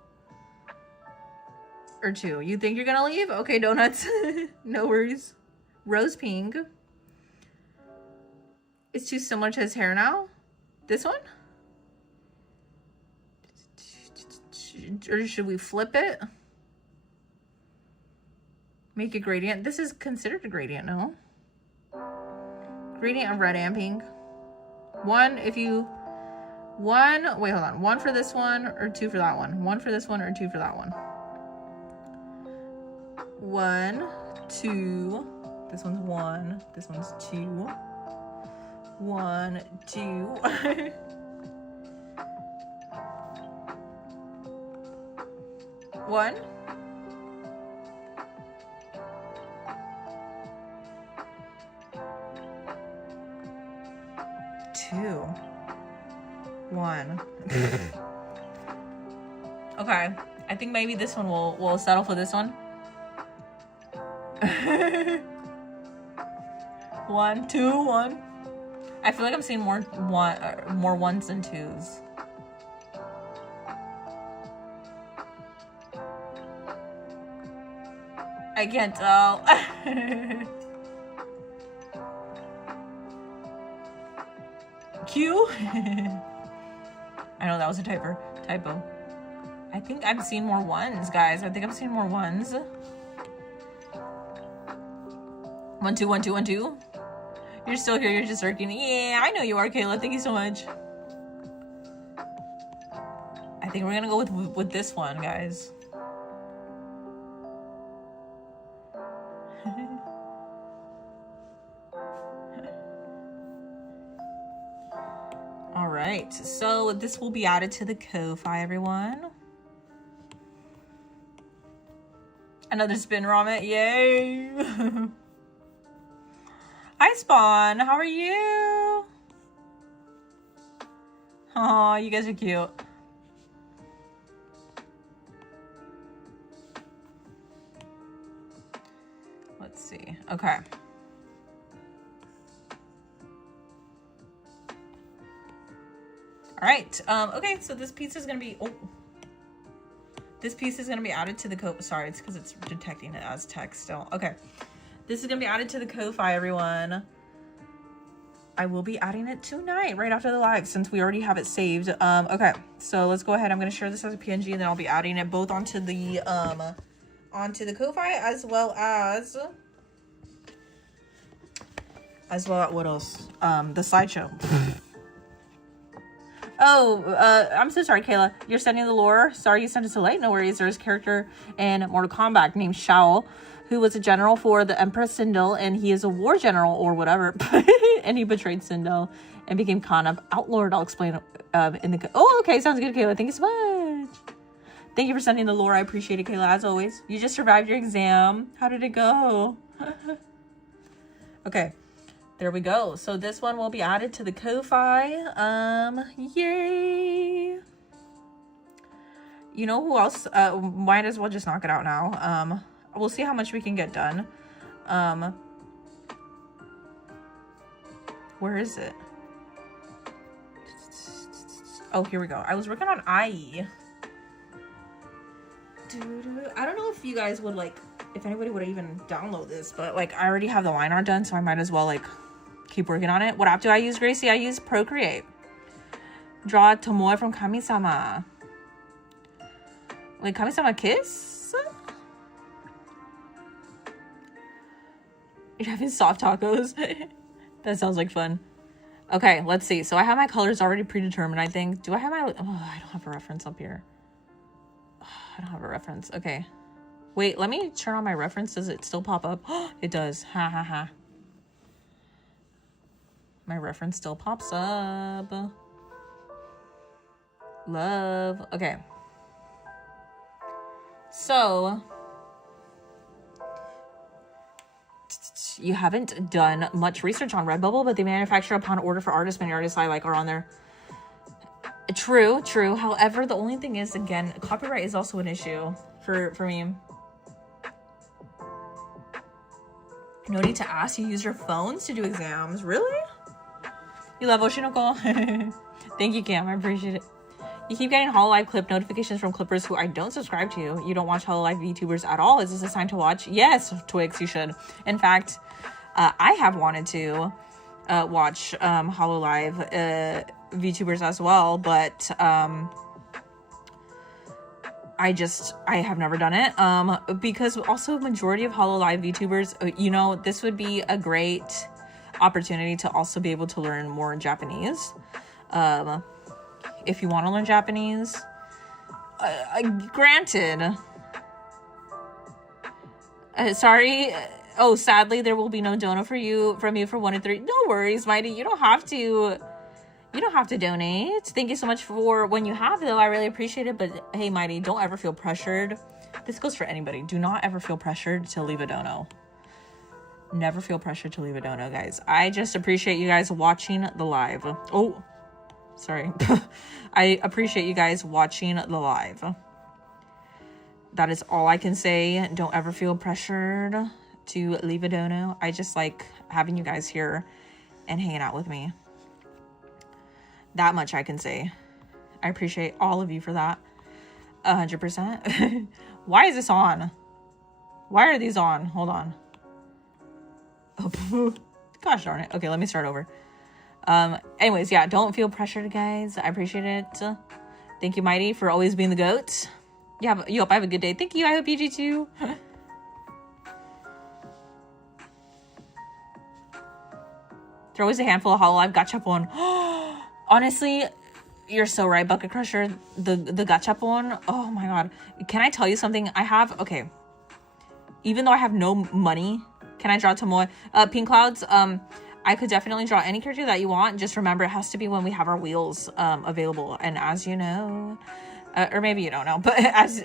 or 2. You think you're gonna leave? Okay, donuts. No worries. Rose pink. It's too similar to his hair now. This one? Or should we flip it? Make a gradient. This is considered a gradient, no? Gradient of red and pink. 1 if you... 1, wait, hold on. 1 for this one or 2 for that one. 1 for this one or 2 for that one. 1, 2. This one's 1. This one's 2. 1, 2. 1. 2. 1. Okay, I think maybe this one will settle for this one. 1, 2, 1. I feel like I'm seeing more ones than 2s. I can't tell. Q. I know that was a typo. I think I'm seeing more 1s, guys. I think I'm seeing more 1s. 1, 2, 1, 2, 1, 2. You're still here. You're just working. Yeah, I know you are, Kayla. Thank you so much. I think we're gonna go with this one, guys. All right, so this will be added to the Ko-Fi, everyone. Another spin ramen, yay! Hi, Spawn, how are you? Oh, you guys are cute. Let's see, okay. All right, okay, so this piece is gonna be, this piece is gonna be added to the sorry, it's because it's detecting it as text still. Okay, this is gonna be added to the Ko-Fi, everyone. I will be adding it tonight, right after the live, since we already have it saved. Okay, so let's go ahead. I'm gonna share this as a PNG, and then I'll be adding it both onto the Ko-Fi as well as what else? The slideshow. Oh, I'm so sorry, Kayla. You're sending the lore. Sorry you sent it so late. No worries. There's a character in Mortal Kombat named Shao, who was a general for the Empress Sindel, and he is a war general or whatever. And he betrayed Sindel and became Khan of Outlord. I'll explain in the... Oh, okay. Sounds good, Kayla. Thank you so much. Thank you for sending the lore. I appreciate it, Kayla, as always. You just survived your exam. How did it go? Okay. There we go. So this one will be added to the Ko-Fi. Yay! You know who else? Might as well just knock it out now. We'll see how much we can get done. Where is it? Oh, here we go. I was working on IE. I don't know if you guys would like, if anybody would even download this, but like I already have the line art done, so I might as well like keep working on it. What app do I use, Gracie? I use Procreate. Draw Tomoe from Kami-sama. Like Kami-sama kiss? You're having soft tacos. That sounds like fun. Okay, let's see. So I have my colors already predetermined, I think. Do I have my... Oh, I don't have a reference up here. Oh, I don't have a reference. Okay. Wait, let me turn on my reference. Does it still pop up? It does. Ha ha ha. My reference still pops up. Love. Okay. So... You haven't done much research on Redbubble, but they manufacture upon order for artists. Many artists I like are on there. True, true. However, the only thing is, again, copyright is also an issue for me. No need to ask. You use your phones to do exams. Really? You love Oshinoko? Thank you, Cam. I appreciate it. You keep getting HoloLive clip notifications from clippers who I don't subscribe to. You don't watch HoloLive VTubers at all. Is this a sign to watch? Yes, Twix, you should. In fact, I have wanted to watch HoloLive VTubers as well, but I have never done it. Because also majority of HoloLive VTubers, you know, this would be a great opportunity to also be able to learn more Japanese. If you want to learn Japanese, granted. Sorry. Oh, sadly, there will be no dono from you for 1 to 3. No worries, Mighty. You don't have to donate. Thank you so much for when you have, though. I really appreciate it. But hey, Mighty, don't ever feel pressured. This goes for anybody. Do not ever feel pressured to leave a dono. Never feel pressured to leave a dono, guys. I just appreciate you guys watching the live. Oh. Sorry. I appreciate you guys watching the live. That is all I can say. Don't ever feel pressured to leave a dono. I just like having you guys here and hanging out with me. That much I can say. I appreciate all of you for that. 100%. Why is this on? Why are these on? Hold on. Oh, gosh darn it. Okay, let me start over. Anyways, yeah, don't feel pressured, guys. I appreciate it. Thank you, Mighty, for always being the GOAT. You hope I have a good day. Thank you. I hope you do too. There always a handful of HoloLive gachapon. Honestly, you're so right, Bucket Crusher. The gachapon. Oh my god. Can I tell you something? Okay. Even though I have no money, can I draw Tomoe? Pink Clouds. I could definitely draw any character that you want. Just remember, it has to be when we have our wheels available. And as you know, or maybe you don't know, but as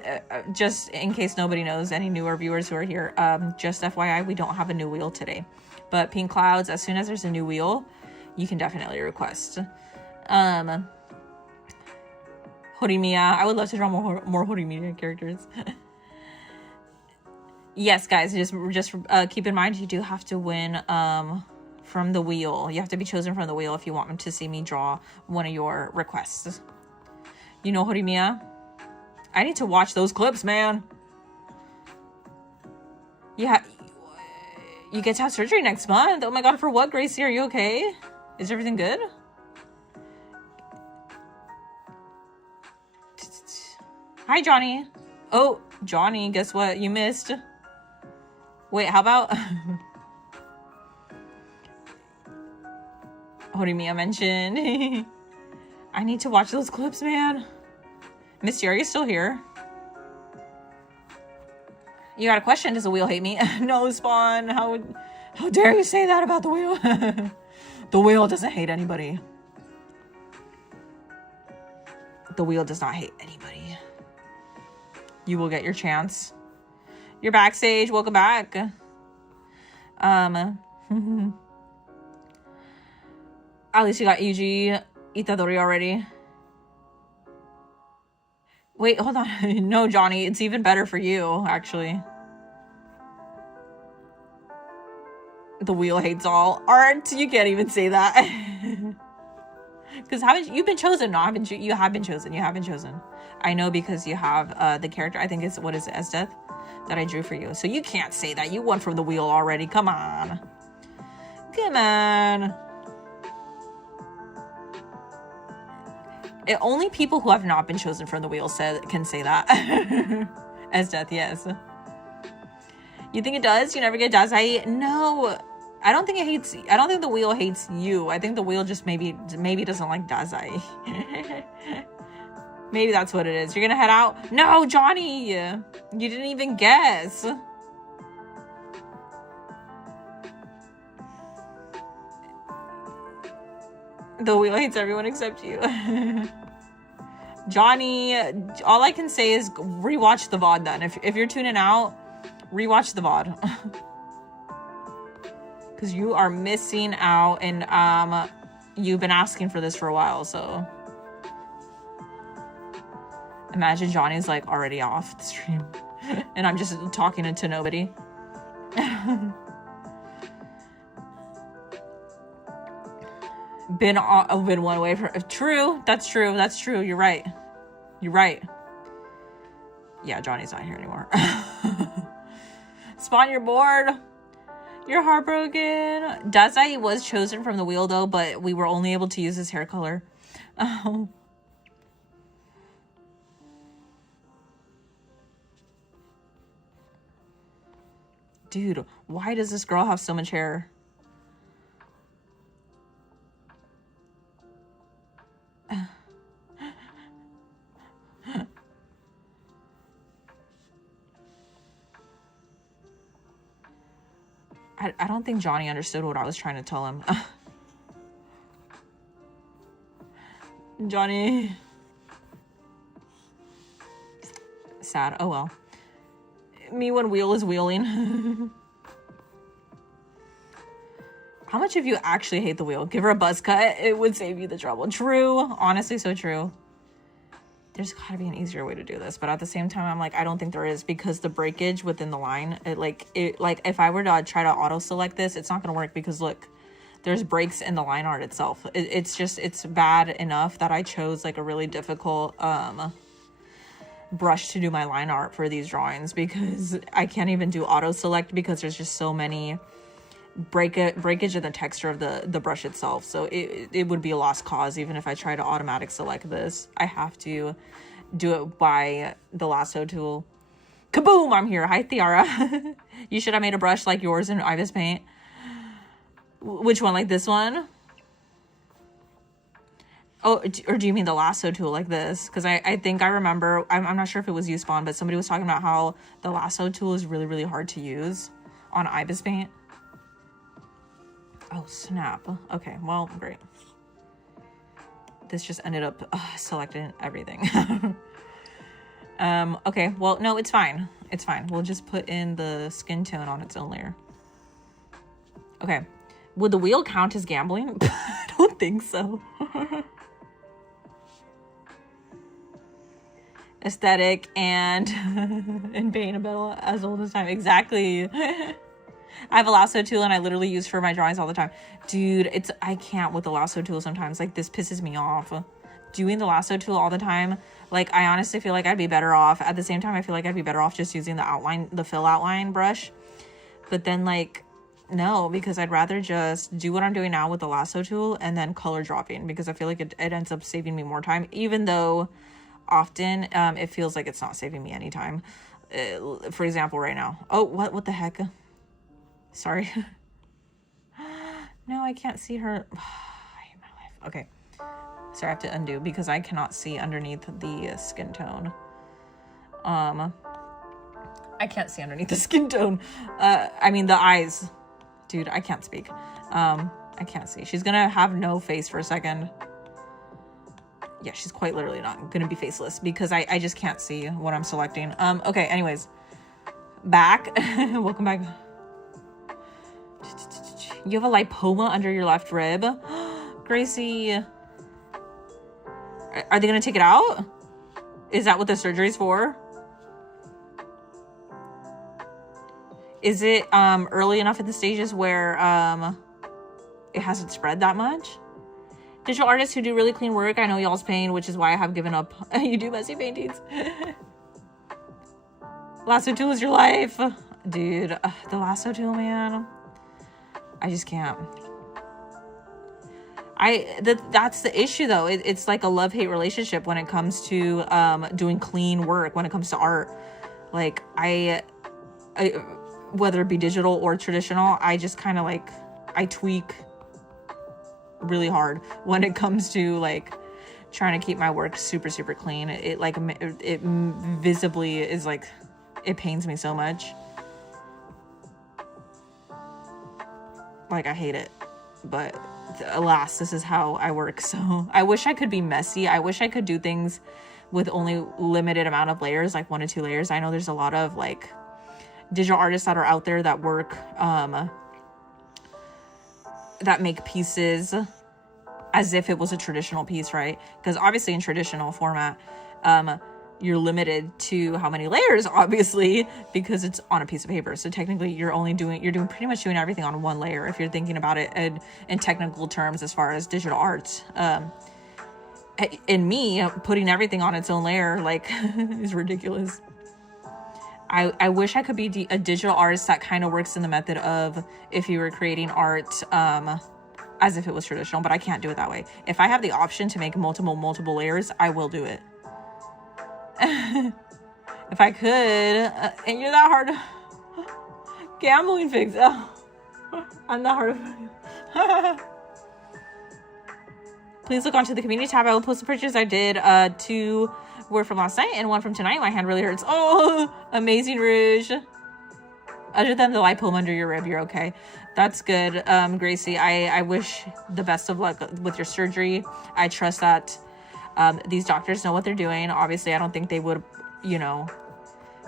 just in case nobody knows, any newer viewers who are here, just FYI, we don't have a new wheel today. But Pink Clouds, as soon as there's a new wheel, you can definitely request. Horimiya, I would love to draw more Horimiya characters. Yes, guys, just keep in mind, you do have to win from the wheel. You have to be chosen from the wheel if you want to see me draw one of your requests. You know, Horimiya? I need to watch those clips, man. Yeah, you get to have surgery next month. Oh my god, for what, Gracie? Are you okay? Is everything good? Hi, Johnny. Oh, Johnny, guess what? You missed. Wait, how about... Horimiya mentioned. I need to watch those clips, man. Misty, are you still here? You got a question? Does the wheel hate me? No, Spawn. How dare you say that about the wheel? The wheel doesn't hate anybody. The wheel does not hate anybody. You will get your chance. You're backstage. Welcome back. At least you got Yuji Itadori already. Wait, hold on. No, Johnny, it's even better for you, actually. The wheel hates all. Art, you can't even say that. Because you've been chosen? No, you have been chosen. You have been chosen. I know because you have the character. I think it's, what is it, Esdeath, that I drew for you. So you can't say that. You won from the wheel already. Come on. Come on. Only people who have not been chosen from the wheel can say that. Esdeath, yes. You think it does? You never get Dazai? No. I don't think it hates... I don't think the wheel hates you. I think the wheel just maybe doesn't like Dazai. Maybe that's what it is. You're gonna head out? No, Johnny! You didn't even guess. The wheel hates everyone except you. Johnny, all I can say is rewatch the VOD then. If you're tuning out, rewatch the VOD. Because you are missing out, and you've been asking for this for a while, so... Imagine Johnny's like already off the stream. And I'm just talking to nobody. Been one way for... True. That's true. That's true. You're right. You're right. Yeah, Johnny's not here anymore. Spawn, you're bored. You're heartbroken. Dazai was chosen from the wheel, though, but we were only able to use his hair color. Oh. Dude, why does this girl have so much hair? I don't think Johnny understood what I was trying to tell him. Johnny. Sad. Oh well. Me when wheel is wheeling. How much of you actually hate the wheel? Give her a buzz cut. It would save you the trouble. True. Honestly, so true. There's gotta be an easier way to do this, but at the same time, I'm like, I don't think there is, because the breakage within the line, like if I were to try to auto select this, it's not gonna work, because look, there's breaks in the line art itself. It's bad enough that I chose like a really difficult brush to do my line art for these drawings, because I can't even do auto select because there's just so many breakage in the texture of the brush itself. So it would be a lost cause even if I try to automatic select this. I have to do it by the lasso tool. Kaboom! I'm here. Hi, Tiara. You should have made a brush like yours in Ibis Paint. Which one? Like this one? Oh, or do you mean the lasso tool like this? Because I think I remember, I'm not sure if it was you, Spawn, but somebody was talking about how the lasso tool is really, really hard to use on Ibis Paint. Oh, snap. Okay, well, great. This just ended up selecting everything. Okay, well, no, it's fine. It's fine. We'll just put in the skin tone on its own layer. Okay. Would the wheel count as gambling? I don't think so. Aesthetic and in pain a battle as old as time. Exactly. I have a lasso tool and I literally use for my drawings all the time. Dude, I can't with the lasso tool sometimes. Like, this pisses me off. Doing the lasso tool all the time, like, I honestly feel like I'd be better off. At the same time, I feel like I'd be better off just using the fill outline brush. But then, like, no, because I'd rather just do what I'm doing now with the lasso tool and then color dropping, because I feel like it ends up saving me more time, even though often it feels like it's not saving me any time. For example, right now. Oh, what the heck? Sorry. No, I can't see her. I hate my life. Okay. Sorry, I have to undo because I cannot see underneath the skin tone. I can't see underneath the skin tone. I mean, the eyes. Dude, I can't speak. I can't see. She's gonna have no face for a second. Yeah, she's quite literally not gonna be faceless because I just can't see what I'm selecting. Okay, anyways. Back. Welcome back. You have a lipoma under your left rib. Gracie. Are they gonna take it out? Is that what the surgery's for? Is it early enough in the stages where it hasn't spread that much? Digital artists who do really clean work, I know y'all's pain, which is why I have given up. You do messy paintings. Lasso tool is your life. Dude, the lasso tool, man. I just can't. That's the issue, though. It's like a love-hate relationship when it comes to doing clean work, when it comes to art. Like, I whether it be digital or traditional, I just kind of like, I tweak really hard when it comes to like trying to keep my work super, super clean. It visibly is like, it pains me so much. Like, I hate it, but alas, this is how I work. So I wish I could be messy. I wish I could do things with only limited amount of layers, like 1 to 2 layers. I know there's a lot of like digital artists that are out there that work, that make pieces as if it was a traditional piece, right? Because obviously in traditional format, you're limited to how many layers, obviously, because it's on a piece of paper. So technically you're pretty much doing everything on 1 layer if you're thinking about it in technical terms as far as digital arts. And me putting everything on its own layer, like, is ridiculous. I wish I could be a digital artist that kind of works in the method of if you were creating art as if it was traditional, but I can't do it that way. If I have the option to make multiple layers, I will do it. If I could, and you're that hard. Gambling figs. Oh, I'm that hard. Please look onto the community tab. I will post the pictures I did. 2 were from last night and 1 from tonight. My hand really hurts. Oh, amazing rouge. Other than the lipoma under your rib, you're okay. That's good. Gracie, I wish the best of luck with your surgery. I trust that these doctors know what they're doing. Obviously, I don't think they would,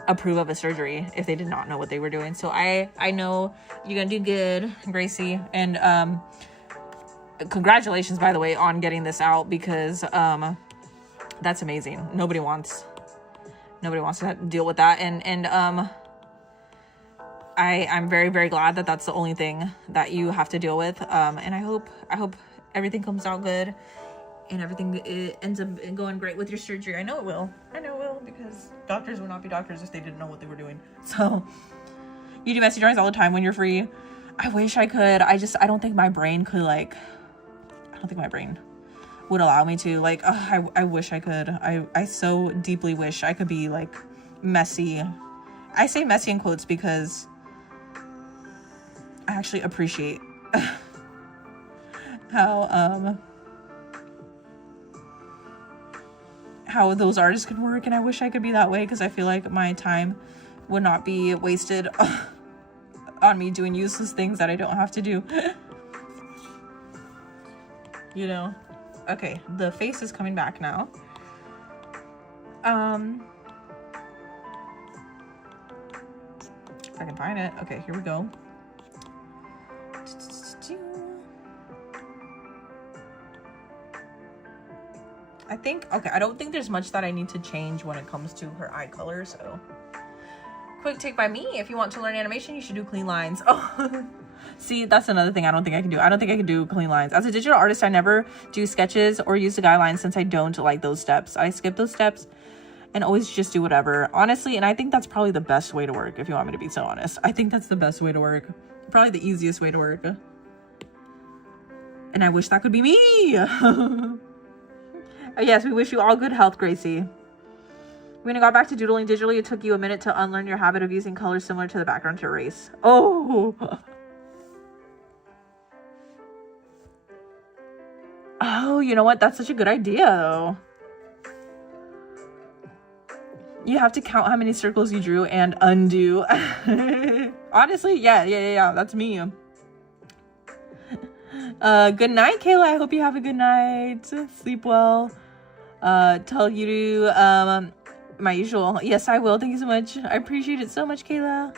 approve of a surgery if they did not know what they were doing. So I know you're gonna do good, Gracie. And congratulations, by the way, on getting this out, because that's amazing. Nobody wants to deal with that. And I'm very, very glad that that's the only thing that you have to deal with. And I hope everything comes out good and everything ends up going great with your surgery. I know it will, because doctors would not be doctors if they didn't know what they were doing. So you do messy drawings all the time when you're free. I wish I could. I don't think my brain could, like, I don't think my brain would allow me to, like, I wish I could. I so deeply wish I could be, like, messy. I say messy in quotes because I actually appreciate how those artists can work, and I wish I could be that way, because I feel like my time would not be wasted on me doing useless things that I don't have to do. you know. Okay, the face is coming back now. If I can find it. Okay, here we go. I think, okay, I don't think there's much that I need to change when it comes to her eye color, so. Quick take by me. If you want to learn animation, you should do clean lines. Oh, see, that's another thing I don't think I can do. I don't think I can do clean lines. As a digital artist, I never do sketches or use the guidelines since I don't like those steps. I skip those steps and always just do whatever. Honestly, and I think that's probably the best way to work, if you want me to be so honest. I think that's the best way to work. Probably the easiest way to work. And I wish that could be me. Yes, we wish you all good health, Gracie. When you got back to doodling digitally, it took you a minute to unlearn your habit of using colors similar to the background to erase. Oh. Oh, you know what? That's such a good idea, though. You have to count how many circles you drew and undo. Honestly, yeah. That's me. Good night, Kayla. I hope you have a good night. Sleep well. Tell you to, my usual. Yes, I will. Thank you so much. I appreciate it so much, Kayla.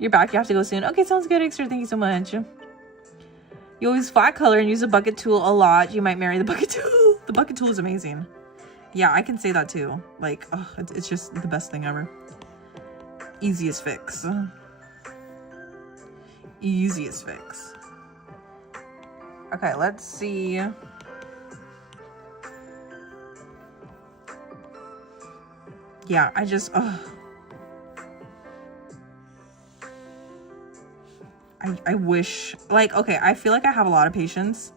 You're back. You have to go soon. Okay, sounds good, Extra. Thank you so much. You always flat color and use a bucket tool a lot. You might marry the bucket tool. The bucket tool is amazing. Yeah, I can say that too. Like, oh, it's just the best thing ever. Easiest fix. Easiest fix. Okay, let's see. Yeah, I just, I wish, like, okay, I feel like I have a lot of patience,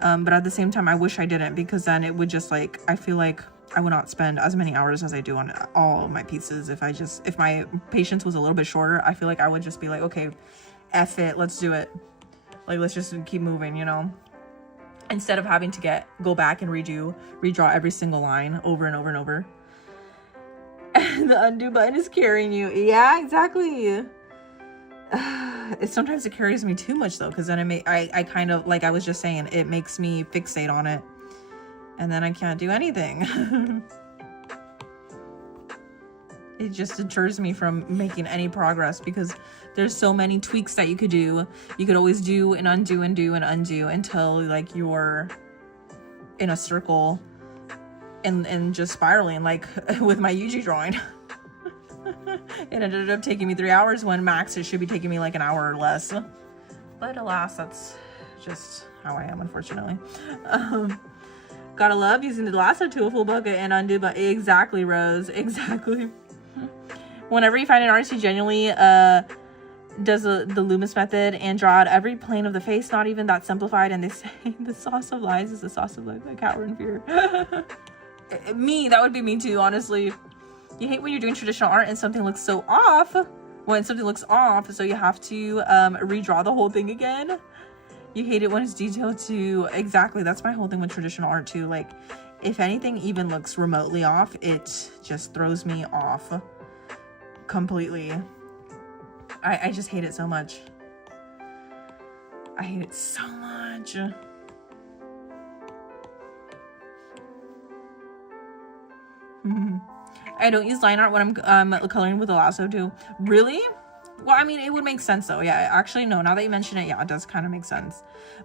but at the same time, I wish I didn't, because then it would just, like, I feel like I would not spend as many hours as I do on all of my pieces. If my patience was a little bit shorter, I feel like I would just be like, okay, F it, let's do it. Like, let's just keep moving, you know? Instead of having to go back and redraw every single line over and over and over. The undo button is carrying you. Yeah, exactly. Sometimes it carries me too much though, because then I kind of, like I was just saying, it makes me fixate on it, and then I can't do anything. It just deters me from making any progress, because there's so many tweaks that you could do. You could always do and undo and do and undo until like you're in a circle and just spiraling, like with my Yuji drawing. It ended up taking me 3 hours when max it should be taking me like an hour or less. But alas, that's just how I am, unfortunately. Gotta love using the lasso to a full bucket and undo, but exactly, Rose, exactly. Whenever you find an artist who genuinely does the Loomis method and draw out every plane of the face, not even that simplified, and they say the sauce of lies is the sauce of life, like cower in fear. Me, that would be me too, honestly. You hate when you're doing traditional art and something looks so off. When something looks off, so you have to redraw the whole thing again. You hate it when it's detailed too. Exactly, that's my whole thing with traditional art too. Like, if anything even looks remotely off, it just throws me off completely. I just hate it so much. I hate it so much. I don't use line art when I'm coloring with a lasso too. Really? Well, I mean, it would make sense though. Yeah, actually, no, now that you mention it, yeah, it does kind of make sense.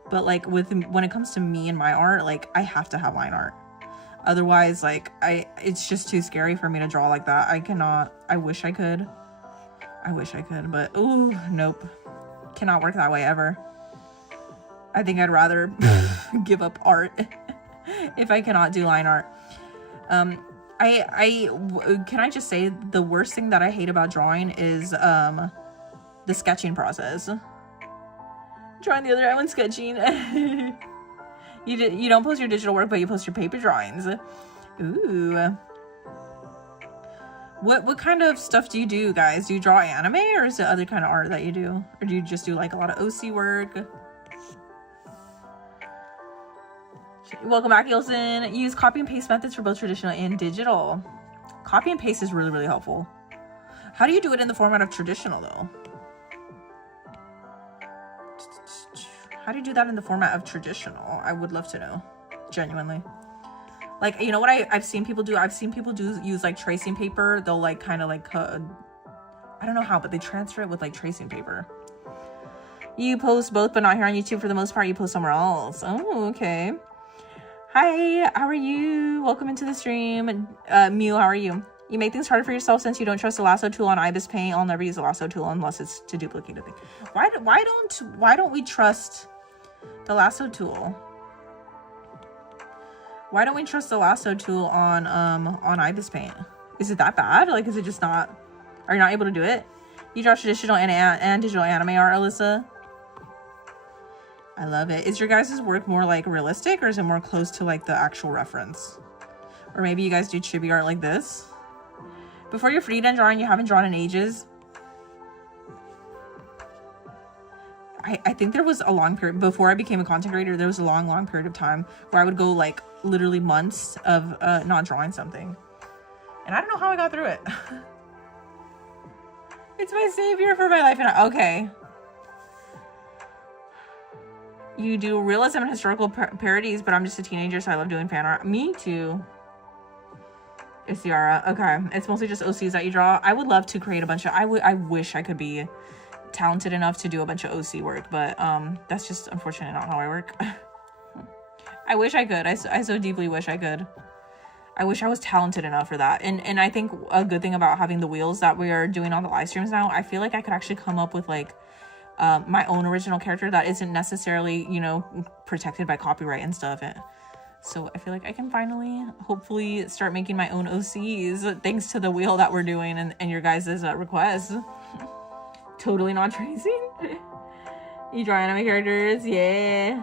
But like when it comes to me and my art, like I have to have line art. Otherwise, like it's just too scary for me to draw like that. I cannot. I wish I could, but ooh, nope. Cannot work that way ever. I think I'd rather give up art if I cannot do line art. Can I just say the worst thing that I hate about drawing is the sketching process. Drawing the other eye when sketching. You don't post your digital work, but you post your paper drawings. Ooh. What kind of stuff do you do, guys? Do you draw anime, or is it other kind of art that you do? Or do you just do like a lot of OC work? Welcome back, Ilson. Use copy and paste methods for both traditional and digital. Copy and paste is really, really helpful. How do you do it in the format of traditional, though? How do you do that in the format of traditional? I would love to know, genuinely. Like, you know what I've seen people do? I've seen people use like tracing paper. They'll like kind of like, I don't know how, but they transfer it with like tracing paper. You post both, but not here on YouTube for the most part. You post somewhere else. Oh, okay. Hi, how are you? Welcome into the stream. Mew, how are you? You make things harder for yourself since you don't trust the lasso tool on Ibis Paint. I'll never use a lasso tool unless it's to duplicate a thing. Why don't we trust the lasso tool? Why don't we trust the lasso tool on Ibis Paint? Is it that bad? Like, is it just not? Are you not able to do it? You draw traditional and digital anime art, Alyssa. I love it. Is your guys' work more like realistic, or is it more close to like the actual reference? Or maybe you guys do chibi art like this? Before you're free and drawing, you haven't drawn in ages. I think there was a long period before I became a content creator. There was a long period of time where I would go like literally months of not drawing something, and I don't know how I got through it. It's my savior for my life. And okay, you do realism and historical parodies, but I'm just a teenager, so I love doing fan art. Me too. It's Yara. Okay, it's mostly just OCs that you draw. I would love to create a bunch of. I wish I could be talented enough to do a bunch of OC work, but that's just unfortunately not how I work. I wish I could. I so deeply wish I could. I wish I was talented enough for that. And I think a good thing about having the wheels that we are doing on the live streams now, I feel like I could actually come up with like my own original character that isn't necessarily, you know, protected by copyright and stuff. So I feel like I can finally, hopefully, start making my own OCs thanks to the wheel that we're doing and your guys' requests. Totally not tracing. You draw anime characters, yeah.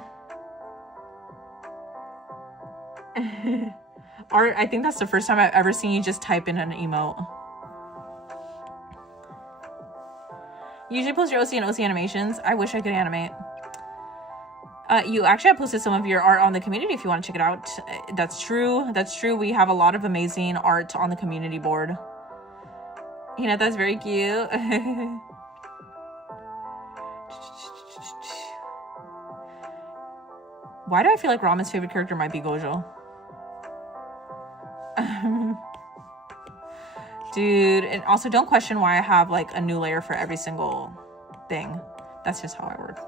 Art, I think that's the first time I've ever seen you just type in an emote. You usually post your OC and OC animations. I wish I could animate. You actually have posted some of your art on the community if you want to check it out. That's true. That's true. We have a lot of amazing art on the community board. You know, that's very cute. Why do I feel like Ramen's favorite character might be Gojo? Dude, and also don't question why I have like a new layer for every single thing. That's just how I work.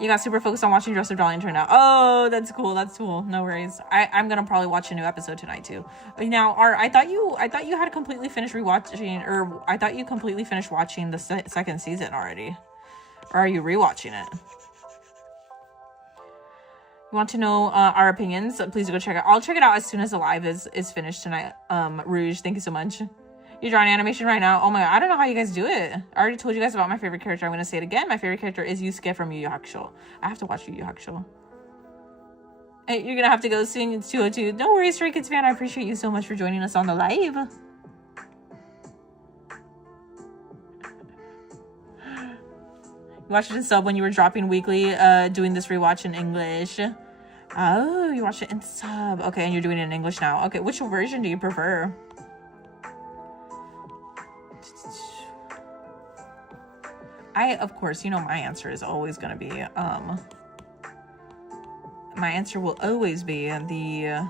You got super focused on watching Dress Up Dolly and Turn Out. Oh, that's cool. That's cool. No worries. I'm gonna probably watch a new episode tonight too. Now, Art, I thought you had completely finished rewatching, or I thought you completely finished watching the second season already. Or are you rewatching it? You want to know our opinions? Please go check it out. I'll check it out as soon as the live is finished tonight. Rouge, thank you so much. You're drawing animation right now. Oh my god, I don't know how you guys do it. I already told you guys about my favorite character. I'm gonna say it again. My favorite character is Yusuke from Yu Yu Hakusho. I have to watch Yu Yu Hakusho. Hey, you're gonna have to go soon. It's 2:02. No worries, Stray Kids fan. I appreciate you so much for joining us on the live. You watched it in sub when you were dropping weekly, doing this rewatch in English. Oh, you watched it in sub. Okay, and you're doing it in English now. Okay, which version do you prefer? Of course, you know my answer is always going to be, my answer will always be the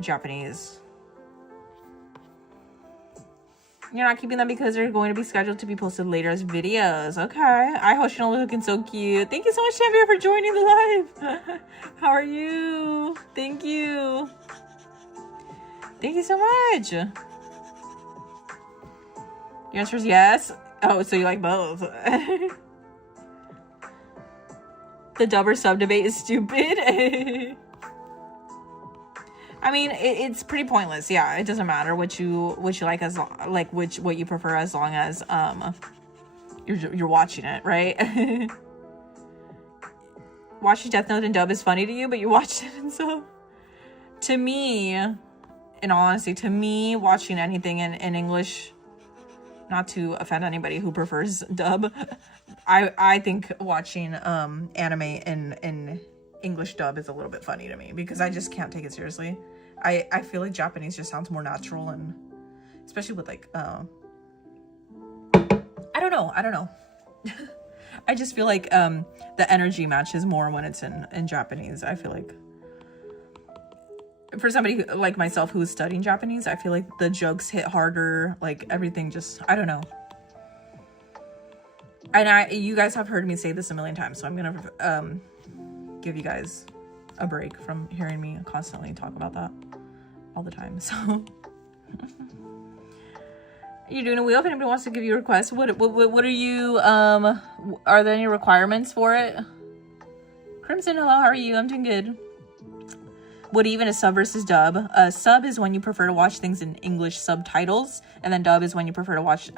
Japanese. You're not keeping them because they're going to be scheduled to be posted later as videos. Okay. I Hoshino looking so cute. Thank you so much, Xavier, for joining the live. How are you? Thank you. Thank you so much. Your answer is yes. Oh, so you like both. The dub or sub debate is stupid. I mean, it's pretty pointless. Yeah, it doesn't matter what you like as like what you prefer as long as you're watching it, right? Watching Death Note and dub is funny to you, but you watched it and so. To me, in all honesty, to me, watching anything in English, not to offend anybody who prefers dub, I think watching anime in English dub is a little bit funny to me because I just can't take it seriously. I feel like Japanese just sounds more natural, and especially with like I don't know. I just feel like the energy matches more when it's in Japanese. I feel like for somebody like myself who's studying Japanese, I feel like the jokes hit harder, like everything just, I don't know. And you guys have heard me say this a million times, so I'm gonna give you guys a break from hearing me constantly talk about that all the time. So you're doing a wheel. If anybody wants to give you a request, what are you, are there any requirements for it? Crimson, hello, how are you? I'm doing good. What even is sub versus dub? Sub is when you prefer to watch things in English subtitles, and then dub is when you prefer to watch,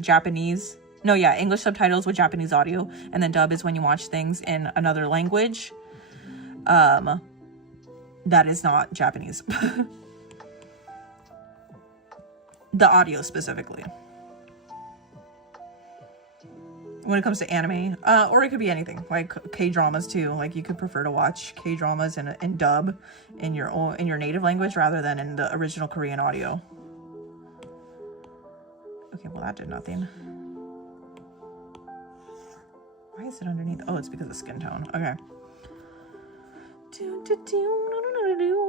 Japanese. No, yeah, English subtitles with Japanese audio, and then dub is when you watch things in another language. That is not Japanese. The audio specifically. When it comes to anime, or it could be anything, like K-dramas too. Like you could prefer to watch K-dramas in dub in your native language rather than in the original Korean audio. Okay, well that did nothing. Why is it underneath? Oh, it's because of skin tone. Okay.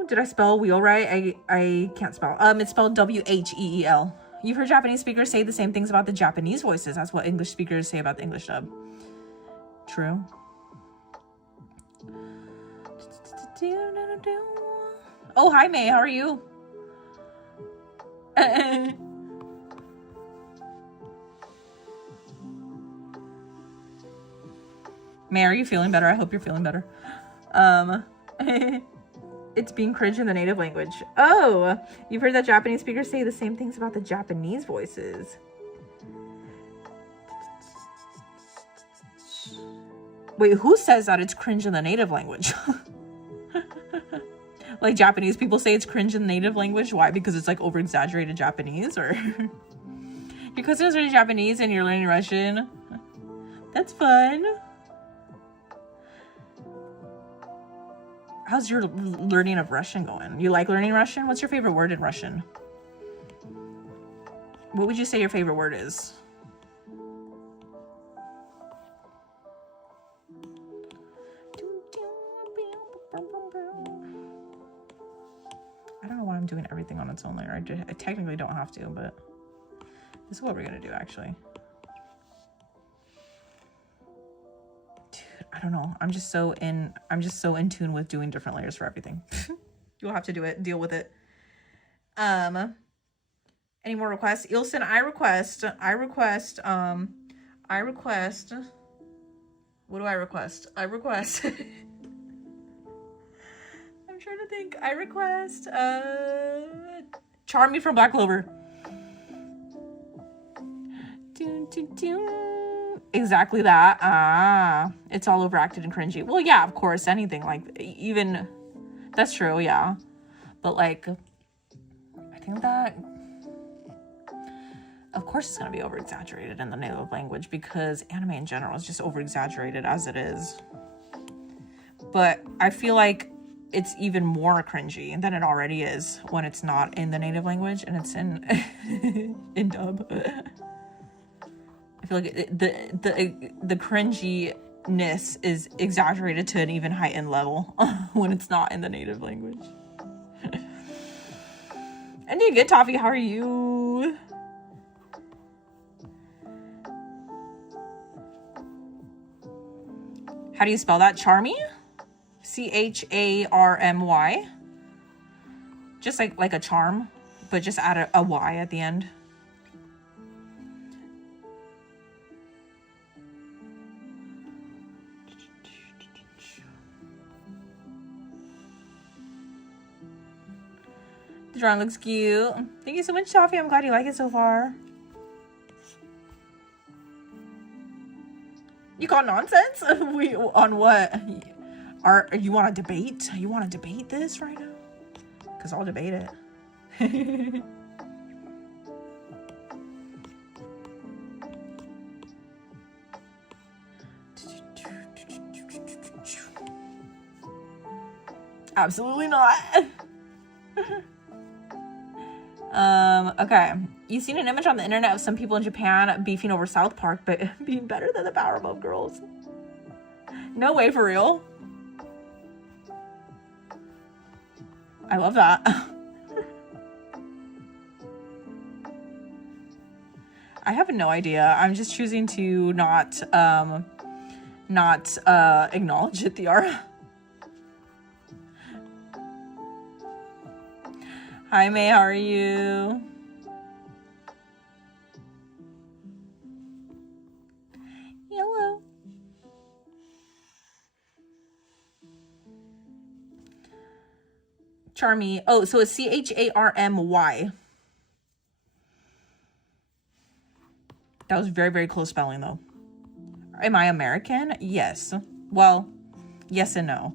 Did I spell wheel right? I can't spell. It's spelled W-H-E-E-L. You've heard Japanese speakers say the same things about the Japanese voices. That's what English speakers say about the English dub. True. Oh, hi, May. How are you? May, are you feeling better? I hope you're feeling better. It's being cringe in the native language. Oh, you've heard that Japanese speakers say the same things about the Japanese voices. Wait, who says that it's cringe in the native language? Like Japanese people say it's cringe in the native language. Why? Because it's like over exaggerated Japanese, or your cousin's learning Japanese and you're learning Russian. That's fun. How's your learning of Russian going? You like learning Russian? What's your favorite word in Russian? What would you say your favorite word is? I don't know why I'm doing everything on its own layer. I technically don't have to, but this is what we're gonna do actually. I don't know. I'm just so in tune with doing different layers for everything. You'll have to deal with it. Any more requests? Ilson, I request, what do I request? I'm trying to think. I request, Charmy from Black Clover. Exactly that. It's all overacted and cringy. Well, yeah, of course, anything like even that's true, yeah. But like, I think that of course it's gonna be over exaggerated in the native language because anime in general is just over exaggerated as it is. But I feel like it's even more cringy than it already is when it's not in the native language and it's in dub. I feel like the cringiness is exaggerated to an even heightened level when it's not in the native language. I'm doing good, Toffee. How are you? How do you spell that? Charmy? C-H-A-R-M-Y. Just like a charm, but just add a Y at the end. The drawing looks cute. Thank you so much, Toffee. I'm glad you like it so far. You got nonsense? On what? You want to debate? You want to debate this right now? Because I'll debate it. Absolutely not. Okay. You've seen an image on the internet of some people in Japan beefing over South Park, but being better than the Powerpuff Girls. No way, for real. I love that. I have no idea. I'm just choosing to not acknowledge it, Tiara. Hi, May. How are you? Hello. Charmy. Oh, so it's Charmy. That was very, very close spelling, though. Am I American? Yes. Well, yes and no.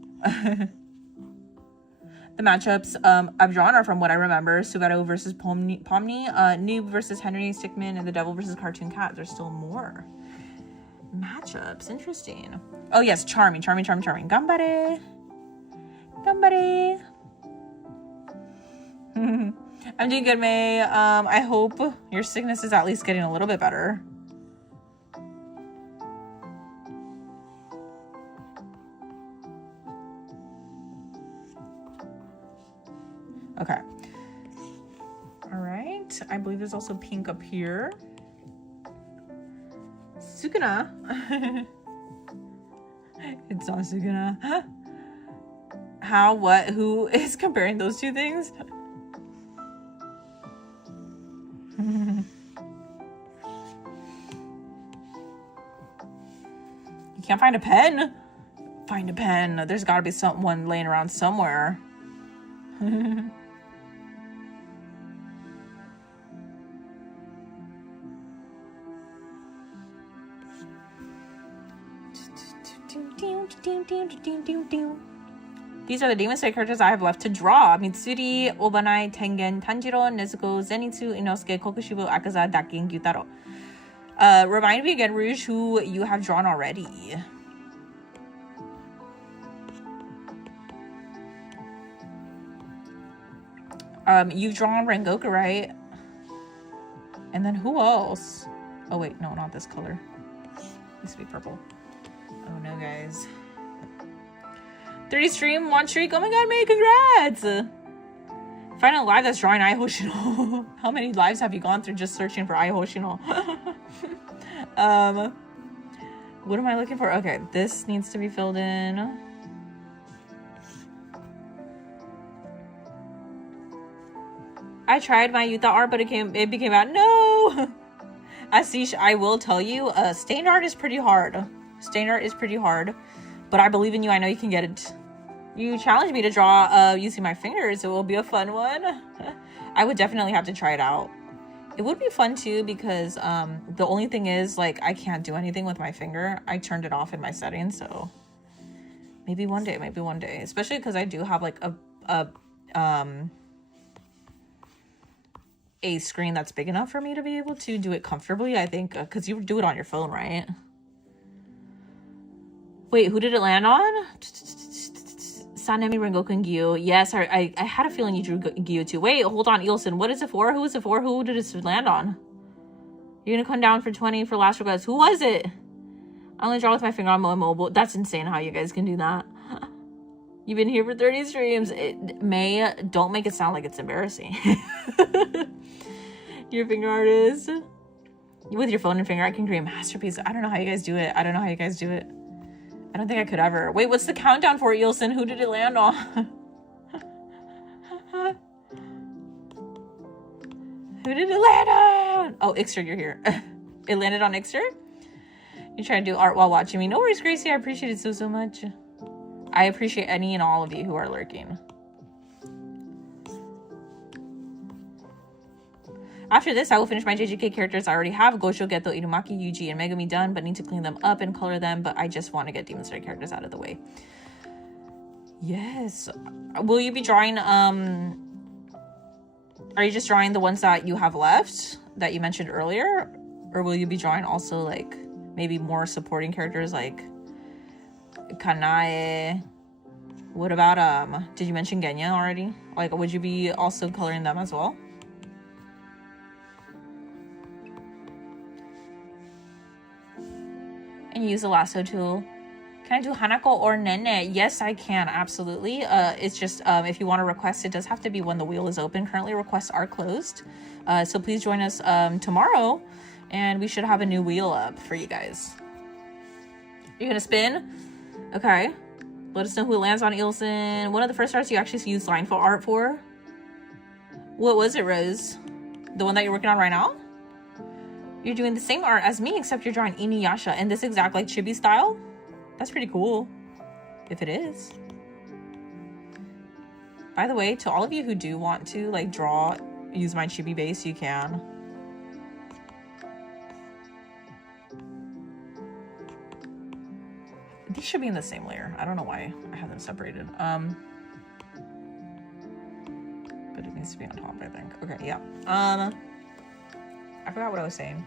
The matchups I've drawn are from what I remember. Sugaru versus Pomni, Noob versus Henry Stickmin, and the Devil versus Cartoon Cat. There's still more matchups. Interesting. Oh, yes. Charmy. Gambare. I'm doing good, May. I hope your sickness is at least getting a little bit better. Okay. All right. I believe there's also pink up here. Sukuna. It's not Sukuna. How? What? Who is comparing those two things? You can't find a pen? Find a pen. There's got to be someone laying around somewhere. These are the Demon Slayer characters I have left to draw. Mitsuri, Obanai, Tengen, Tanjiro, Nezuko, Zenitsu, Inosuke, Kokushibo, Akaza, Dakin, Gyutaro. Remind me again, Rouge, who you have drawn already. You've drawn Rengoku, right? And then who else? Oh wait, no, not this color. It needs to be purple. Oh no, guys. 30 stream, one streak. Oh my god, May, congrats! Find a live that's drawing Ai Hoshino. How many lives have you gone through just searching for Ai Hoshino? What am I looking for? Okay, this needs to be filled in. I tried my Yuta art, but it became out. No! Asish, I will tell you, stained art is pretty hard. Stained art is pretty hard. But I believe in you. I know you can get it. You challenged me to draw using my fingers. It will be a fun one. I would definitely have to try it out. It would be fun too because the only thing is, like, I can't do anything with my finger. I turned it off in my settings, so maybe one day. Especially because I do have like a screen that's big enough for me to be able to do it comfortably. I think because you do it on your phone, right? Wait, who did it land on? Sanemi, Rengoku, and Gyu. Yes, I had a feeling you drew Gyu too. Wait, hold on, Ilson. What is it for? Who is it for? Who did it land on? You're gonna come down for 20 for last request. Who was it? I only draw with my finger on my mobile. That's insane how you guys can do that. You've been here for 30 streams. May, don't make it sound like it's embarrassing. Your finger artist. With your phone and finger, I can create a masterpiece. I don't know how you guys do it. I don't think I could ever. Wait, what's the countdown for it, Yilson? Who did it land on? Who did it land on? Oh, Ixter, you're here. It landed on Ixter? You trying to do art while watching me? No worries, Gracie. I appreciate it so much. I appreciate any and all of you who are lurking. After this, I will finish my JJK characters I already have. Gosho, Geto, Irumaki, Yuji, and Megumi done, but need to clean them up and color them, but I just want to get Demon Slayer characters out of the way. Yes. Will you be drawing, are you just drawing the ones that you have left, that you mentioned earlier? Or will you be drawing also, like, maybe more supporting characters, like Kanae? What about, did you mention Genya already? Like, would you be also coloring them as well? Can you use the lasso tool? Can I do Hanako or Nene? Yes, I can, absolutely. It's just if you want to request, it does have to be when the wheel is open. Currently, requests are closed. So please join us tomorrow, and we should have a new wheel up for you guys. You're gonna spin? Okay. Let us know who it lands on, Ilson. One of the first arts you actually used line for art for? What was it, Rose? The one that you're working on right now? You're doing the same art as me, except you're drawing Inuyasha in this exact like chibi style? That's pretty cool, if it is. By the way, to all of you who do want to like draw, use my chibi base, you can. These should be in the same layer. I don't know why I have them separated. But it needs to be on top, I think. Okay, yeah. I forgot what I was saying.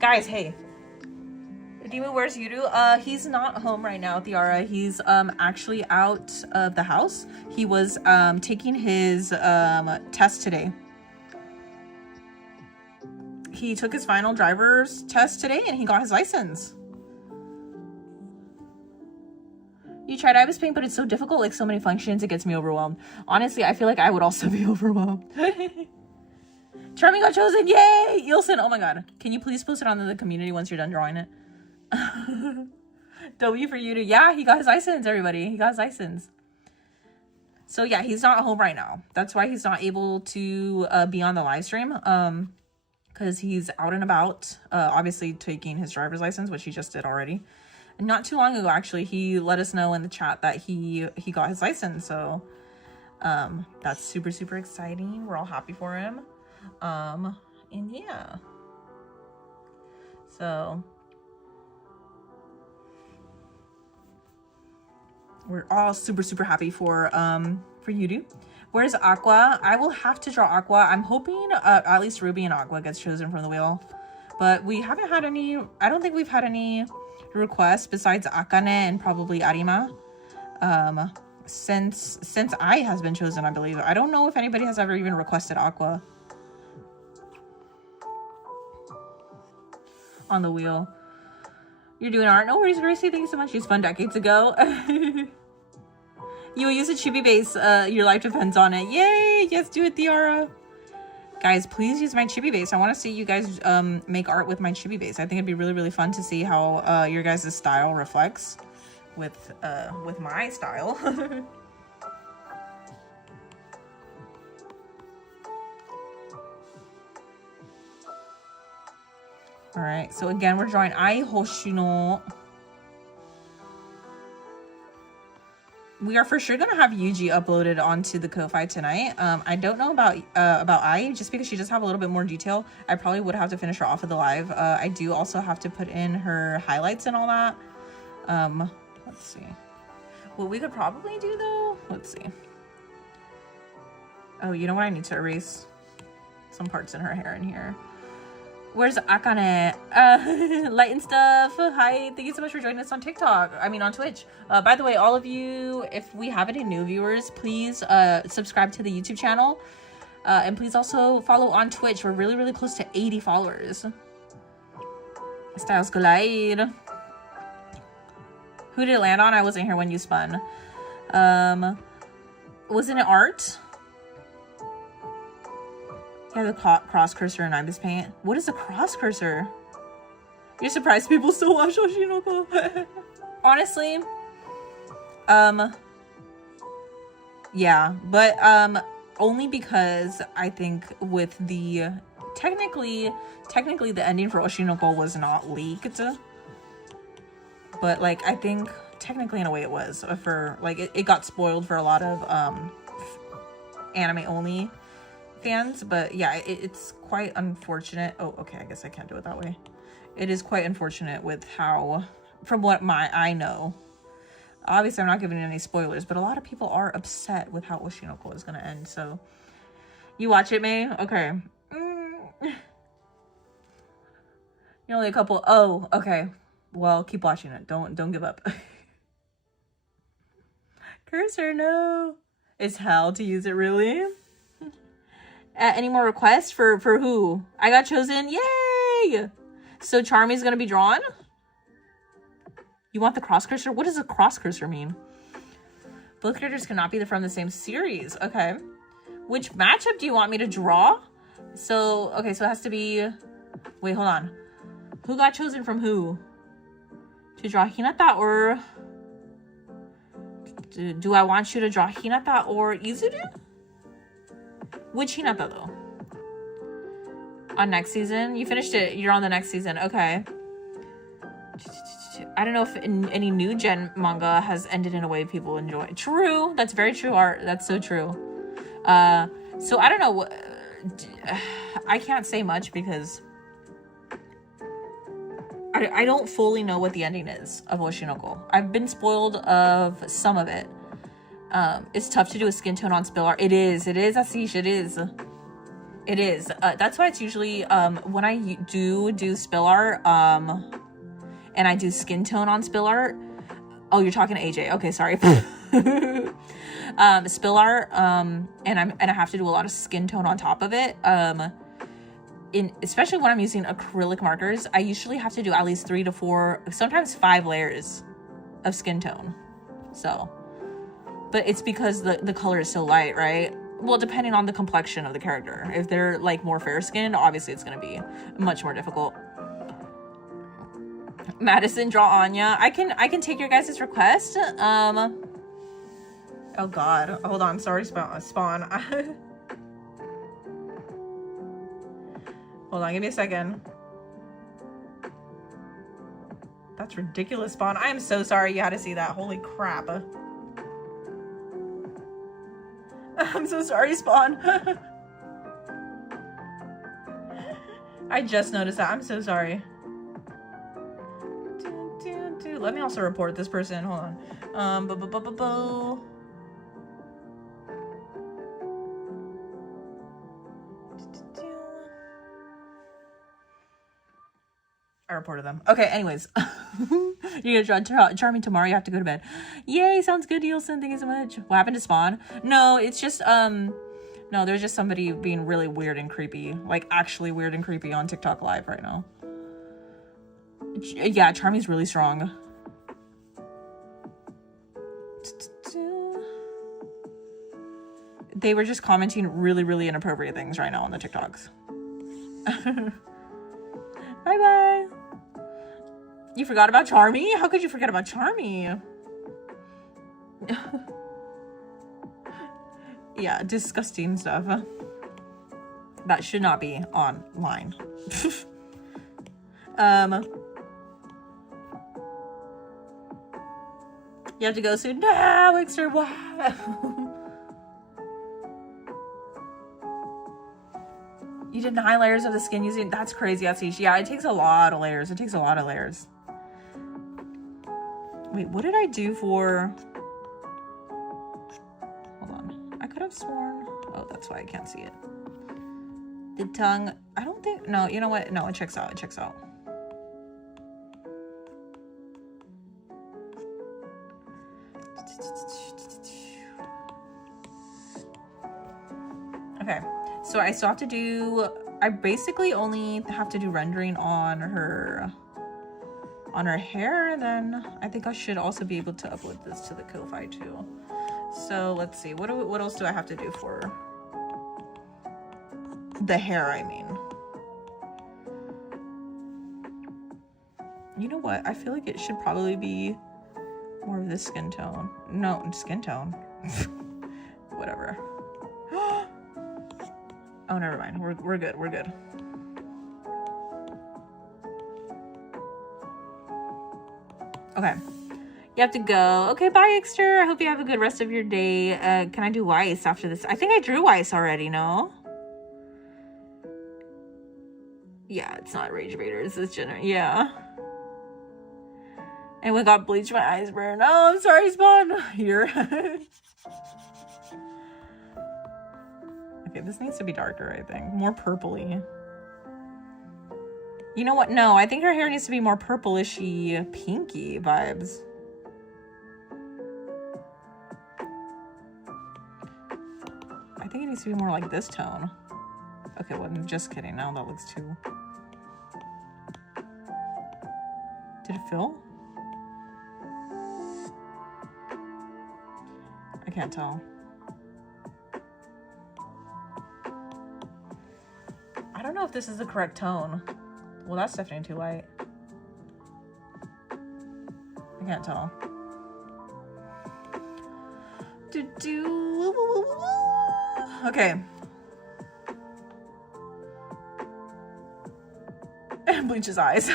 Guys, hey. Dimu, where's Yudu? He's not home right now, Tiara. He's actually out of the house. He was taking his test today. He took his final driver's test today and he got his license. You tried Ibis Paint, but it's so difficult, like so many functions, it gets me overwhelmed. Honestly, I feel like I would also be overwhelmed. Charming got chosen, yay! Ilson, oh my god. Can you please post it on the community once you're done drawing it? W for you to, yeah, he got his license, everybody. He got his license. So yeah, he's not home right now. That's why he's not able to be on the live stream. Because he's out and about, obviously taking his driver's license, which he just did already. Not too long ago, actually, he let us know in the chat that he got his license. So that's super, super exciting. We're all happy for him. And yeah. So we're all super, super happy for Yudu. Where's Aqua? I will have to draw Aqua. I'm hoping at least Ruby and Aqua gets chosen from the wheel. But we haven't had any, I don't think we've had any requests besides Akane and probably Arima. Since Ai has been chosen, I believe. I don't know if anybody has ever even requested Aqua on the wheel. You're doing art. No worries, Gracie. Thank you so much. You spun decades ago. You will use a chibi base. Your life depends on it. Yay! Yes, do it, Tiara. Guys, please use my chibi base. I want to see you guys make art with my chibi base. I think it'd be really, really fun to see how your guys' style reflects with my style. All right, so again, we're drawing Ai Hoshino. We are for sure gonna have Yuji uploaded onto the Ko-Fi tonight. I don't know about Ai, just because she does have a little bit more detail. I probably would have to finish her off of the live. I do also have to put in her highlights and all that. Let's see. What we could probably do though, let's see. Oh, you know what? I need to erase some parts in her hair in here. Where's Akane? Light and stuff. Hi, thank you so much for joining us on TikTok. I mean, on Twitch. By the way, all of you, if we have any new viewers, please subscribe to the YouTube channel. And please also follow on Twitch. We're really, really close to 80 followers. Styles Collide. Who did it land on? I wasn't here when you spun. Wasn't it art? Yeah, the cross cursor in Ibis Paint. What is a cross cursor? You're surprised people still watch Oshinoko? Honestly, yeah, but only because I think with the technically the ending for Oshinoko was not leaked, but like I think technically in a way it was for like it got spoiled for a lot of anime only fans. But yeah, it's quite unfortunate. Oh, okay, I guess I can't do it that way. It is quite unfortunate with how, from what I know, obviously I'm not giving any spoilers, but a lot of people are upset with how Oshinoko is gonna end. So you watch it, May? Okay. You're only a couple. Oh, okay, well, keep watching it. Don't give up. Cursor, no. It's hell to use it, really. Any more requests for who? I got chosen. Yay! So Charmy's gonna be drawn? You want the cross cursor? What does a cross cursor mean? Both characters cannot be from the same series. Okay. Which matchup do you want me to draw? So, okay, so it has to be... Wait, hold on. Who got chosen from who? To draw Hinata or... Do I want you to draw Hinata or Izuru? Which Hinata, though? On next season? You finished it. You're on the next season. Okay. I don't know if any new gen manga has ended in a way people enjoy. True. That's very true, Art. That's so true. So I don't know. I can't say much because I don't fully know what the ending is of Oshinoko. I've been spoiled of some of it. It's tough to do a skin tone on spill art. It is, Asish. It is. That's why it's usually when I do spill art and I do skin tone on spill art. Oh, you're talking to AJ. Okay, sorry. Spill art and I have to do a lot of skin tone on top of it. Especially when I'm using acrylic markers, I usually have to do at least 3 to 4, sometimes 5 layers of skin tone. So, but it's because the color is so light, right? Well, depending on the complexion of the character. If they're like more fair skinned, obviously it's gonna be much more difficult. Madison, draw Anya. I can take your guys' request. Oh god, hold on, sorry, Spawn. Hold on, give me a second. That's ridiculous, Spawn. I am so sorry you had to see that. Holy crap. I'm so sorry, Spawn. I just noticed that. I'm so sorry. Let me also report this person. Hold on. I reported them. Okay, anyways. You're gonna draw Charming tomorrow. You have to go to bed. Yay, sounds good, Nielsen. Thank you so much. What happened to Spawn? No, it's just, no, there's just somebody being really weird and creepy. Like, actually weird and creepy on TikTok Live right now. Yeah, Charming's really strong. They were just commenting really, really inappropriate things right now on the TikToks. Bye-bye. You forgot about Charmy? How could you forget about Charmy? Yeah, disgusting stuff. That should not be online. You have to go soon. No, Wixer, why? You did 9 layers of the skin using... That's crazy, Asish. Yeah, it takes a lot of layers. It takes a lot of layers. Wait, what did I do for... Hold on. I could have sworn... Oh, that's why I can't see it. The tongue... I don't think... No, you know what? No, it checks out. It checks out. Okay. So I still have to do... I basically only have to do rendering on her hair, and then I think I should also be able to upload this to the Ko-Fi too. So let's see, what else do I have to do for the hair, I mean? You know what? I feel like it should probably be more of this skin tone. No, skin tone. Whatever. Oh, never mind. We're good. We're good. Okay. You have to go. Okay, bye, Ixter. I hope you have a good rest of your day. Can I do Weiss after this? I think I drew Weiss already, no? Yeah, it's not Rage Raiders. It's yeah. And we got bleached my eyes burn. Oh, I'm sorry, Spawn. You're... Okay, this needs to be darker, I think. More purpley. You know what? No, I think her hair needs to be more purplishy, pinky vibes. I think it needs to be more like this tone. Okay, well, I'm just kidding. Now that looks too... Did it fill? I can't tell. I don't know if this is the correct tone. Well, that's definitely too light. I can't tell. Okay. Bleach his eyes.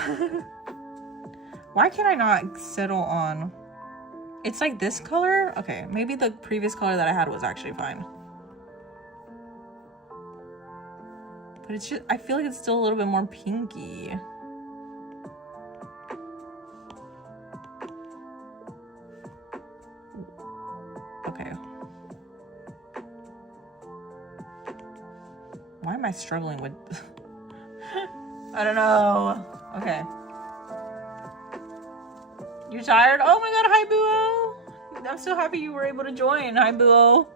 Why can't I not settle on... It's like this color? Okay, maybe the previous color that I had was actually fine. But it's just... I feel like it's still a little bit more pinky. Okay. Why am I struggling with... I don't know. Okay. You tired? Oh my god, hi Buo! I'm so happy you were able to join. Hi Buo.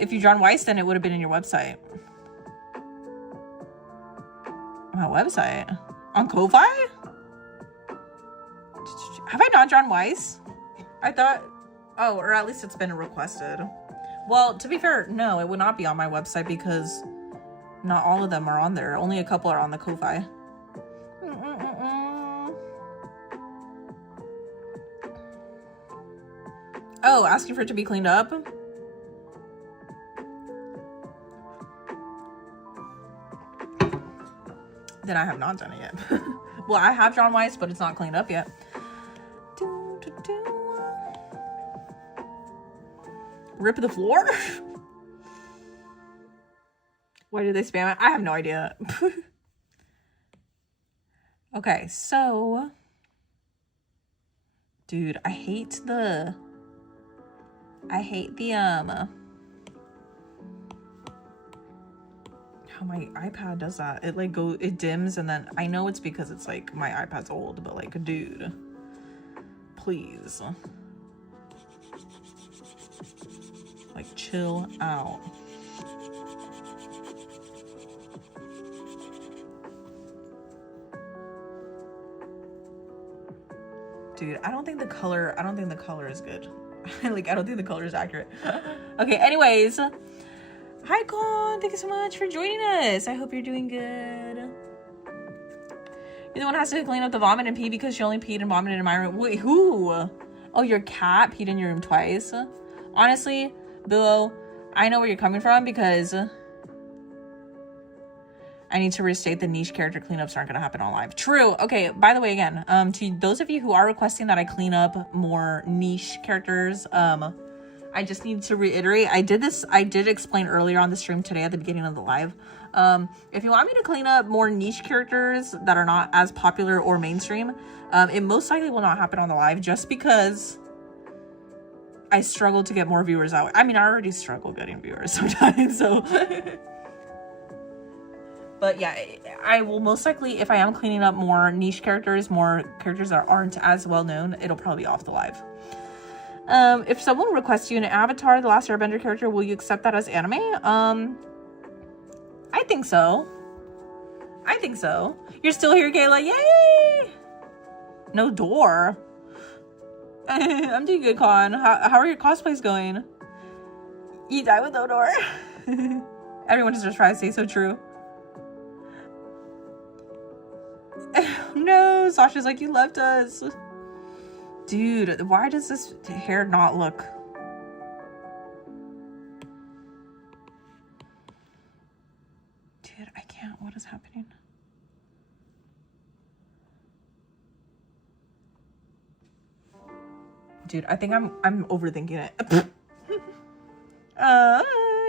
If you drawn Weiss, then it would have been in your website. My website? On Ko-Fi? Have I not drawn Weiss? I thought... Oh, or at least it's been requested. Well, to be fair, no, it would not be on my website because not all of them are on there. Only a couple are on the Ko-Fi. Oh, asking for it to be cleaned up? Then I have not done it yet. Well, I have drawn Weiss, but it's not cleaned up yet. Rip the floor? Why did they spam it? I have no idea. Okay, so... Dude, I hate the how my iPad does that. It like it dims and then I know it's because it's like my iPad's old, but like, dude, please, like, chill out. Dude, I don't think the color is good. Like, I don't think the color is accurate. Okay, anyways. Hi, Con. Thank you so much for joining us. I hope you're doing good. You're the one who has to clean up the vomit and pee because she only peed and vomited in my room. Wait, who? Oh, your cat peed in your room twice? Honestly, Billo, I know where you're coming from because I need to restate the niche character cleanups aren't going to happen on live. True. Okay, by the way, again, to those of you who are requesting that I clean up more niche characters, I just need to reiterate, I did explain earlier on the stream today at the beginning of the live. If you want me to clean up more niche characters that are not as popular or mainstream, it most likely will not happen on the live just because I struggle to get more viewers out. I mean, I already struggle getting viewers sometimes, so... But yeah, I will most likely, if I am cleaning up more niche characters, more characters that aren't as well known, it'll probably be off the live. If someone requests you an Avatar, the Last Airbender character, will you accept that as anime? I think so. I think so. You're still here, Kayla. Yay! No door. I'm doing good, Con. How are your cosplays going? You die with no door. Everyone just tries to say so true. No, Sasha's like, you left us. Dude, why does this hair not look... Dude, I can't. What is happening? Dude, I think I'm overthinking it.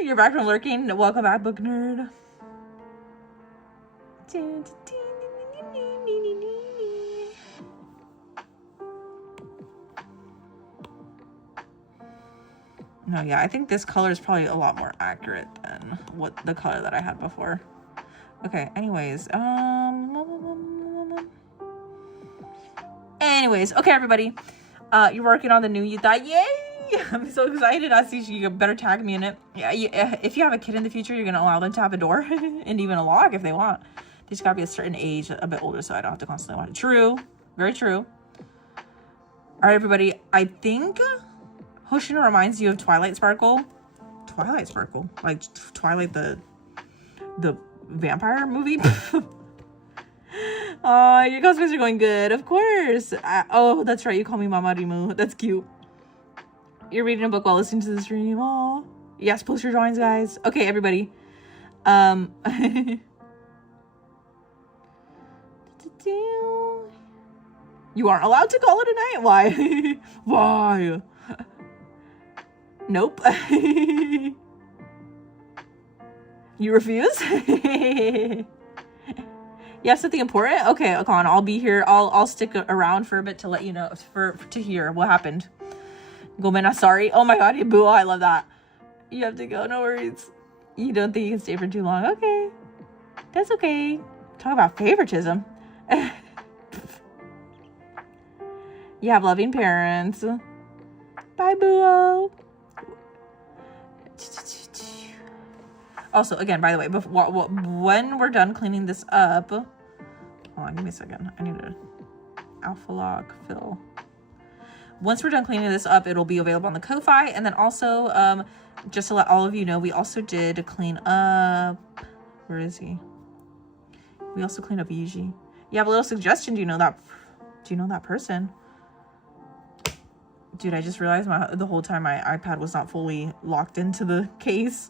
You're back from lurking. Welcome back, book nerd. No, yeah, I think this color is probably a lot more accurate than what the color that I had before. Okay, anyways, okay, everybody, you're working on the new Yuta. Yay! I'm so excited. I see you better tag me in it. Yeah, if you have a kid in the future, you're gonna allow them to have a door and even a log if they want. They just gotta be a certain age, a bit older, so I don't have to constantly watch it. True, very true. All right, everybody, I think Hoshino reminds you of Twilight Sparkle. Twilight Sparkle? Like Twilight the vampire movie? Oh, your cosplays are going good. Of course. Oh, that's right. You call me Mama Rimu. That's cute. You're reading a book while listening to the stream. Oh, yes. Post your drawings, guys. Okay, everybody. You aren't allowed to call it a night. Why? Why? Nope. You refuse? You have something important? Okay, Akon, I'll be here. I'll stick around for a bit to let you know, to hear what happened. Gomena, sorry. Oh my god, Ibuo, I love that. You have to go, no worries. You don't think you can stay for too long? Okay. That's okay. Talk about favoritism. You have loving parents. Bye, Buo. Also, again, by the way, when we're done cleaning this up, hold on, give me a second. I need a alpha log fill. Once we're done cleaning this up, it'll be available on the Ko-Fi. And then also, just to let all of you know, we also did clean up. Where is he? We also cleaned up Yuji. You have a little suggestion. Do you know that person? Dude, I just realized the whole time my iPad was not fully locked into the case.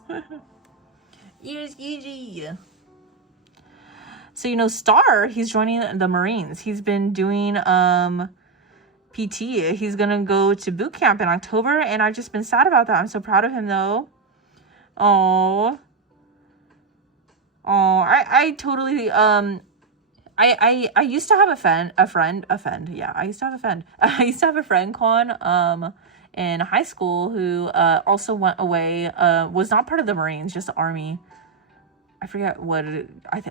Here's Yuji. So, you know, Star, he's joining the Marines. He's been doing PT. He's gonna go to boot camp in October, and I've just been sad about that. I'm so proud of him, though. Oh, I totally I used to have a friend. Yeah, I used to have a friend. I used to have a friend, Con, in high school who also went away. Was not part of the Marines, just the Army. I forget what I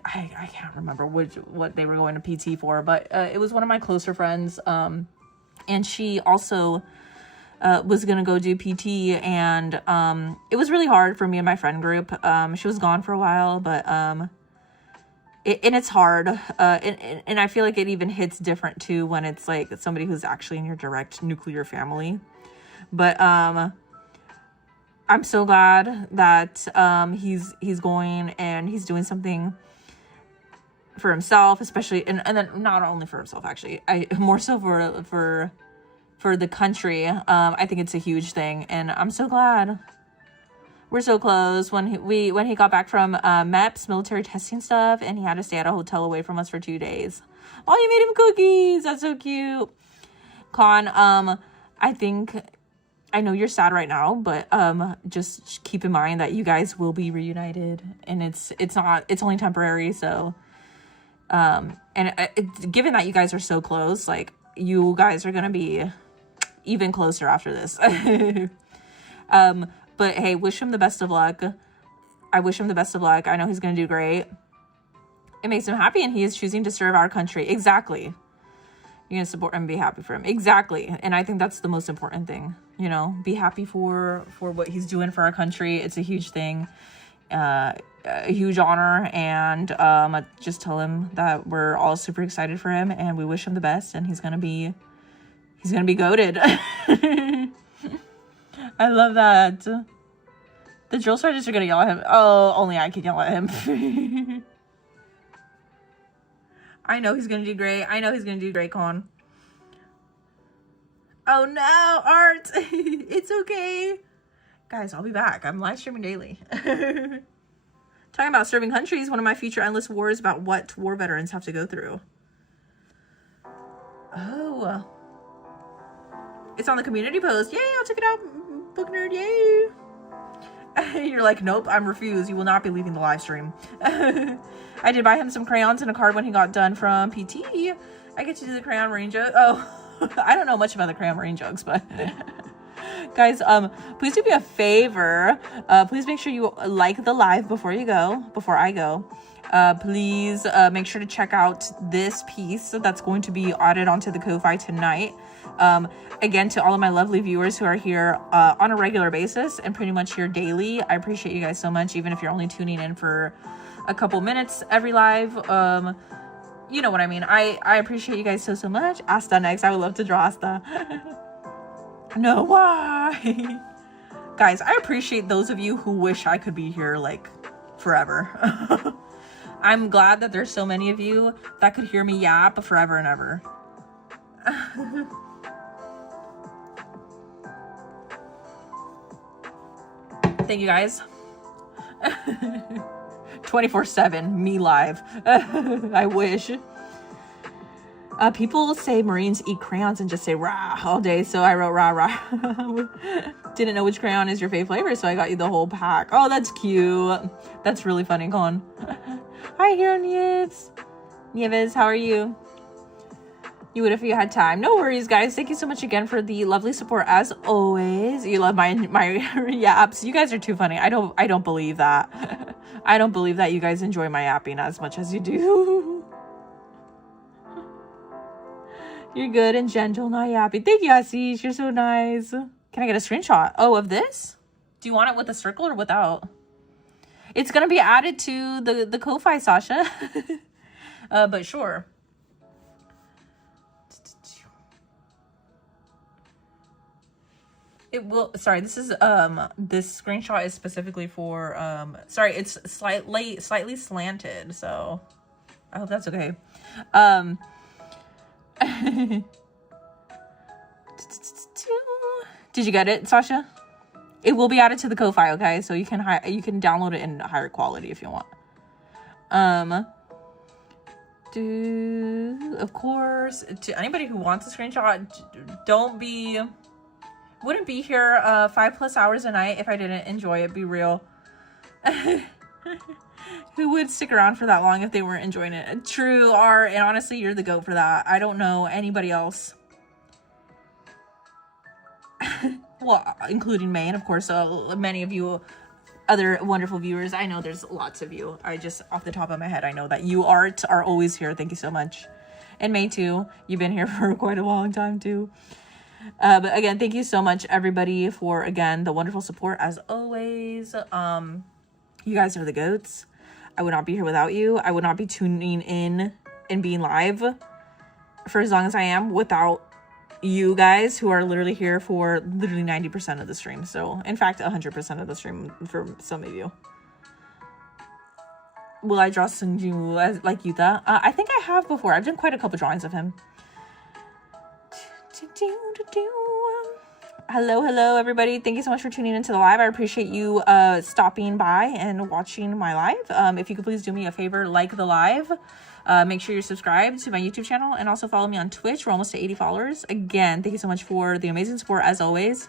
can't remember what they were going to PT for, but it was one of my closer friends. And she also was gonna go do PT, and it was really hard for me and my friend group. She was gone for a while, but and it's hard, and I feel like it even hits different too when it's like somebody who's actually in your direct nuclear family. But I'm so glad that he's going and he's doing something for himself, especially, and then not only for himself, actually, more so for the country. I think it's a huge thing, and I'm so glad. We're so close. When he got back from MEPS, military testing stuff, and he had to stay at a hotel away from us for 2 days. Oh, you made him cookies. That's so cute. Con, I think, I know you're sad right now, but just keep in mind that you guys will be reunited, and it's only temporary. So, and given that you guys are so close, like, you guys are gonna be even closer after this. But hey, wish him the best of luck. I wish him the best of luck. I know he's gonna do great. It makes him happy, and he is choosing to serve our country. Exactly. You're gonna support him and be happy for him. Exactly. And I think that's the most important thing. You know, be happy for what he's doing for our country. It's a huge thing, a huge honor, and just tell him that we're all super excited for him, and we wish him the best, and he's gonna be goated. I love that. The drill sergeants are gonna yell at him. Oh, only I can yell at him. I know he's gonna do great. I know he's gonna do great, Con. Oh no, Art! It's okay. Guys, I'll be back. I'm live streaming daily. Talking about serving countries, one of my future endless wars about what war veterans have to go through. Oh. It's on the community post. Yay, I'll check it out. Book nerd, yay. You're like, nope, I'm refused. You will not be leaving the live stream. I did buy him some crayons and a card when he got done from PT. I get to do the crayon rain joke. Oh, I don't know much about the crayon rain jokes, but guys, please do me a favor. Please make sure you like the live before I go. Please make sure to check out this piece that's going to be added onto the Ko-Fi tonight. Again, to all of my lovely viewers who are here on a regular basis and pretty much here daily, I appreciate you guys so much, even if you're only tuning in for a couple minutes every live. You know what I mean. I appreciate you guys so much. Asta next. I would love to draw Asta. No, why? Guys, I appreciate those of you who wish I could be here like forever. I'm glad that there's so many of you that could hear me yap forever and ever. Thank you guys. 24/7, me live. I wish. People say Marines eat crayons and just say rah all day, so I wrote rah rah. Didn't know which crayon is your favorite flavor, so I got you the whole pack. Oh, that's cute. That's really funny, Colin. Hi, Hero Nieves, how are you? You would if you had time. No worries, guys. Thank you so much again for the lovely support as always. You love my yaps. You guys are too funny. I don't believe that. I don't believe that you guys enjoy my yapping as much as you do. You're good and gentle, not yappy. Thank you, Ashish. You're so nice. Can I get a screenshot? Oh, of this? Do you want it with a circle or without? It's gonna be added to the Ko-Fi, Sasha. But sure. It will. Sorry, this is this screenshot is specifically for sorry, it's slightly slanted, so I hope that's okay. Did you get it, Sasha? It will be added to the Ko-Fi, okay? So you can download it in higher quality if you want. Of course, to anybody who wants a screenshot, wouldn't be here 5+ hours a night if I didn't enjoy it. Be real. Who would stick around for that long if they weren't enjoying it? True, and honestly, you're the GOAT for that. I don't know anybody else. Well, including May, and of course, many of you other wonderful viewers. I know there's lots of you. I just, off the top of my head, I know that you are always here. Thank you so much. And May too. You've been here for quite a long time too. But again, thank you so much, everybody, for, again, the wonderful support as always. You guys are the GOATs. I would not be here without you. I would not be tuning in and being live for as long as I am without you guys, who are literally here for literally 90% of the stream. So, in fact, 100% of the stream for some of you. Will I draw Sunju like Yuta? I think I have before. I've done quite a couple drawings of him. Hello, everybody. Thank you so much for tuning into the live. I appreciate you stopping by and watching my live. If you could please do me a favor, like the live. Make sure you're subscribed to my YouTube channel and also follow me on Twitch. We're almost to 80 followers. Again, thank you so much for the amazing support as always.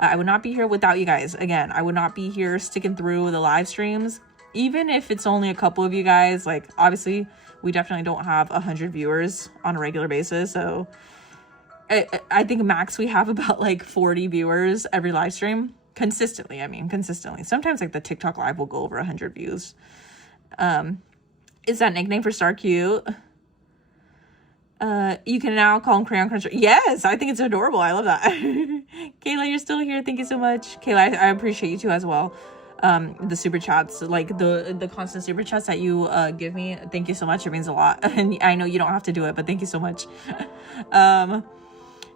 I would not be here without you guys. Again, I would not be here sticking through the live streams. Even if it's only a couple of you guys, like obviously we definitely don't have 100 viewers on a regular basis. So I think max we have about like 40 viewers every live stream consistently. Sometimes like the TikTok live will go over 100 views. Is that nickname for Star cute? You can now call him Crayon Cruncher. Yes, I think it's adorable. I love that. Kayla, you're still here. Thank you so much. Kayla, I appreciate you too as well. The super chats, like the constant super chats that you give me. Thank you so much. It means a lot. And I know you don't have to do it, but thank you so much.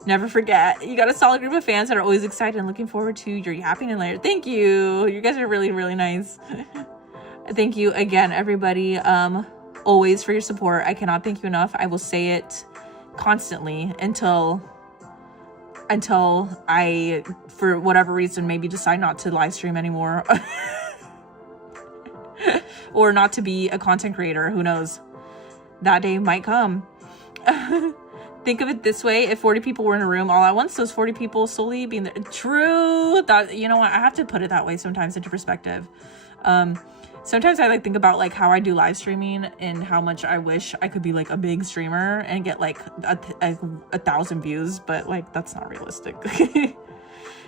Never forget, you got a solid group of fans that are always excited and looking forward to your yapping and later. Thank you. You guys are really, really nice. Thank you again, everybody. Always for your support. I cannot thank you enough. I will say it constantly until I, for whatever reason, maybe decide not to live stream anymore. Or not to be a content creator. Who knows? That day might come. Think of it this way: if 40 people were in a room all at once, those 40 people solely being there. True. That, you know what? I have to put it that way sometimes into perspective. Sometimes I like think about like how I do live streaming and how much I wish I could be like a big streamer and get like a 1,000 views, but like that's not realistic.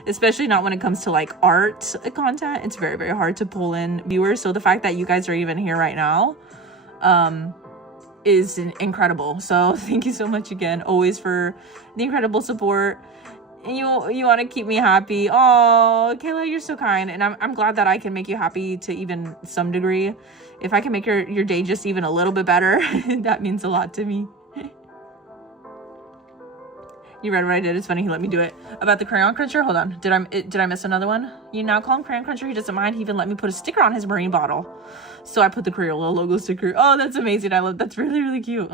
Especially not when it comes to like art content. It's very, very hard to pull in viewers. So the fact that you guys are even here right now, is incredible. So thank you so much again, always, for the incredible support. And you want to keep me happy. Oh, Kayla, you're so kind, and I'm glad that I can make you happy to even some degree. If I can make your day just even a little bit better, that means a lot to me. You read what I did? It's funny, he let me do it. About the crayon cruncher? Hold on. Did I miss another one? You now call him crayon cruncher. He doesn't mind. He even let me put a sticker on his marine bottle. So I put the Crayola logo sticker. Oh, that's amazing. I love that's really, really cute.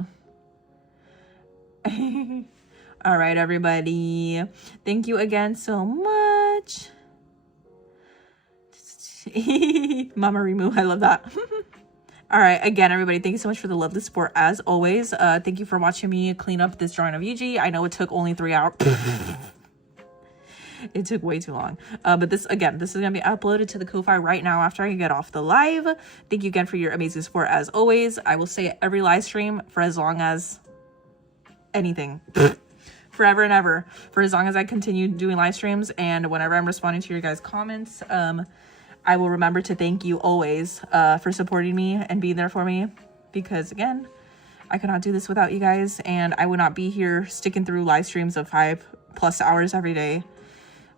All right, everybody. Thank you again so much. Mama Rimu, I love that. All right, again, everybody, thank you so much for the lovely support as always. Thank you for watching me clean up this drawing of Yuji. I know it took only 3 hours. It took way too long. But this is going to be uploaded to the Ko-Fi right now after I get off the live. Thank you again for your amazing support as always. I will say it every live stream for as long as anything. Forever and ever. For as long as I continue doing live streams and whenever I'm responding to your guys' comments, I will remember to thank you always for supporting me and being there for me, because again, I could not do this without you guys, and I would not be here sticking through live streams of 5+ hours every day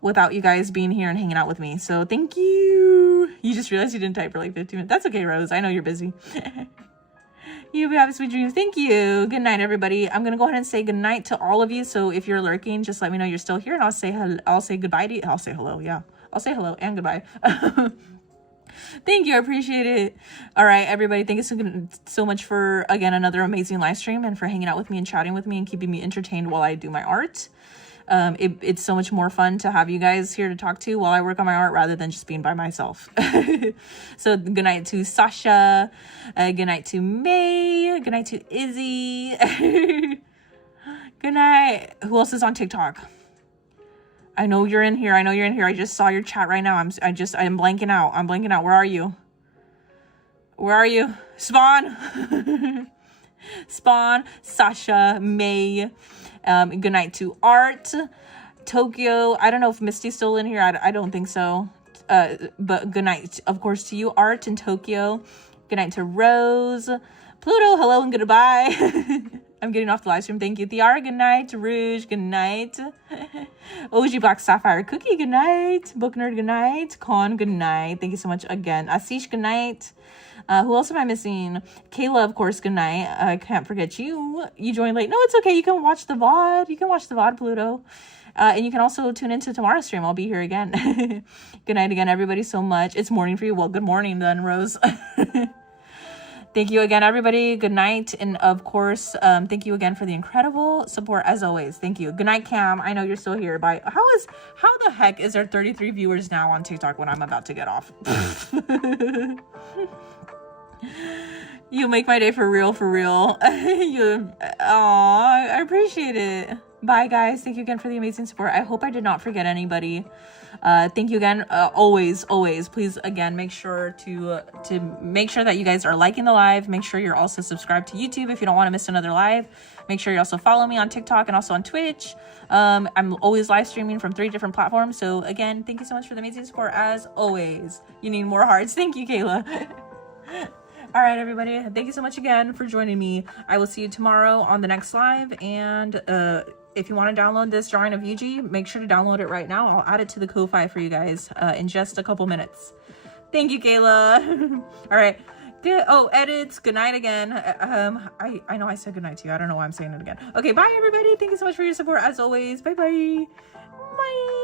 without you guys being here and hanging out with me. So thank you. You just realized you didn't type for like 15 minutes. That's okay, Rose. I know you're busy. You have sweet dreams. Thank you. Good night, everybody. I'm gonna go ahead and say good night to all of you. So if you're lurking, just let me know you're still here, and I'll say goodbye to you. I'll say hello. Yeah, I'll say hello and goodbye. Thank you. I appreciate it. All right, everybody. Thank you so much for, again, another amazing live stream and for hanging out with me and chatting with me and keeping me entertained while I do my art. It's so much more fun to have you guys here to talk to while I work on my art rather than just being by myself. So good night to Sasha. Good night to May. Good night to Izzy. Good night. Who else is on TikTok? I know you're in here. I just saw your chat right now. I'm blanking out. Where are you? Spawn. Spawn, Sasha, May. Good night to Art, Tokyo. I don't know if Misty's still in here. I don't think so. But good night, of course, to you, Art and Tokyo. Good night to Rose. Pluto, hello and goodbye. I'm getting off the live stream. Thank you. Tiara, good night. Rouge, good night. OG Black Sapphire Cookie, good night. Book Nerd, good night. Con, good night. Thank you so much again. Asish, good night. Who else am I missing? Kayla, of course, good night. I can't forget you. You joined late. No, it's okay. You can watch the VOD. You can watch the VOD, Pluto. And you can also tune into tomorrow's stream. I'll be here again. Good night again, everybody, so much. It's morning for you. Well, good morning then, Rose. Thank you again, everybody. Good night. And of course, thank you again for the incredible support as always. Thank you. Good night, Cam. I know you're still here. Bye. How the heck is there 33 viewers now on TikTok when I'm about to get off? You make my day for real, for real. Aw, I appreciate it. Bye, guys. Thank you again for the amazing support. I hope I did not forget anybody. Thank you again. Always, please, again, make sure to make sure that you guys are liking the live. Make sure you're also subscribed to YouTube if you don't want to miss another live. Make sure you also follow me on TikTok and also on Twitch. I'm always live streaming from 3 different platforms. So again, thank you so much for the amazing support as always. You need more hearts. Thank you, Kayla. All right, everybody. Thank you so much again for joining me. I will see you tomorrow on the next live. And if you want to download this drawing of Yuji, make sure to download it right now. I'll add it to the Ko-Fi for you guys in just a couple minutes. Thank you, Kayla. All right. Oh, edits. Good night again. I know I said good night to you. I don't know why I'm saying it again. Okay, bye, everybody. Thank you so much for your support as always. Bye-bye. Bye.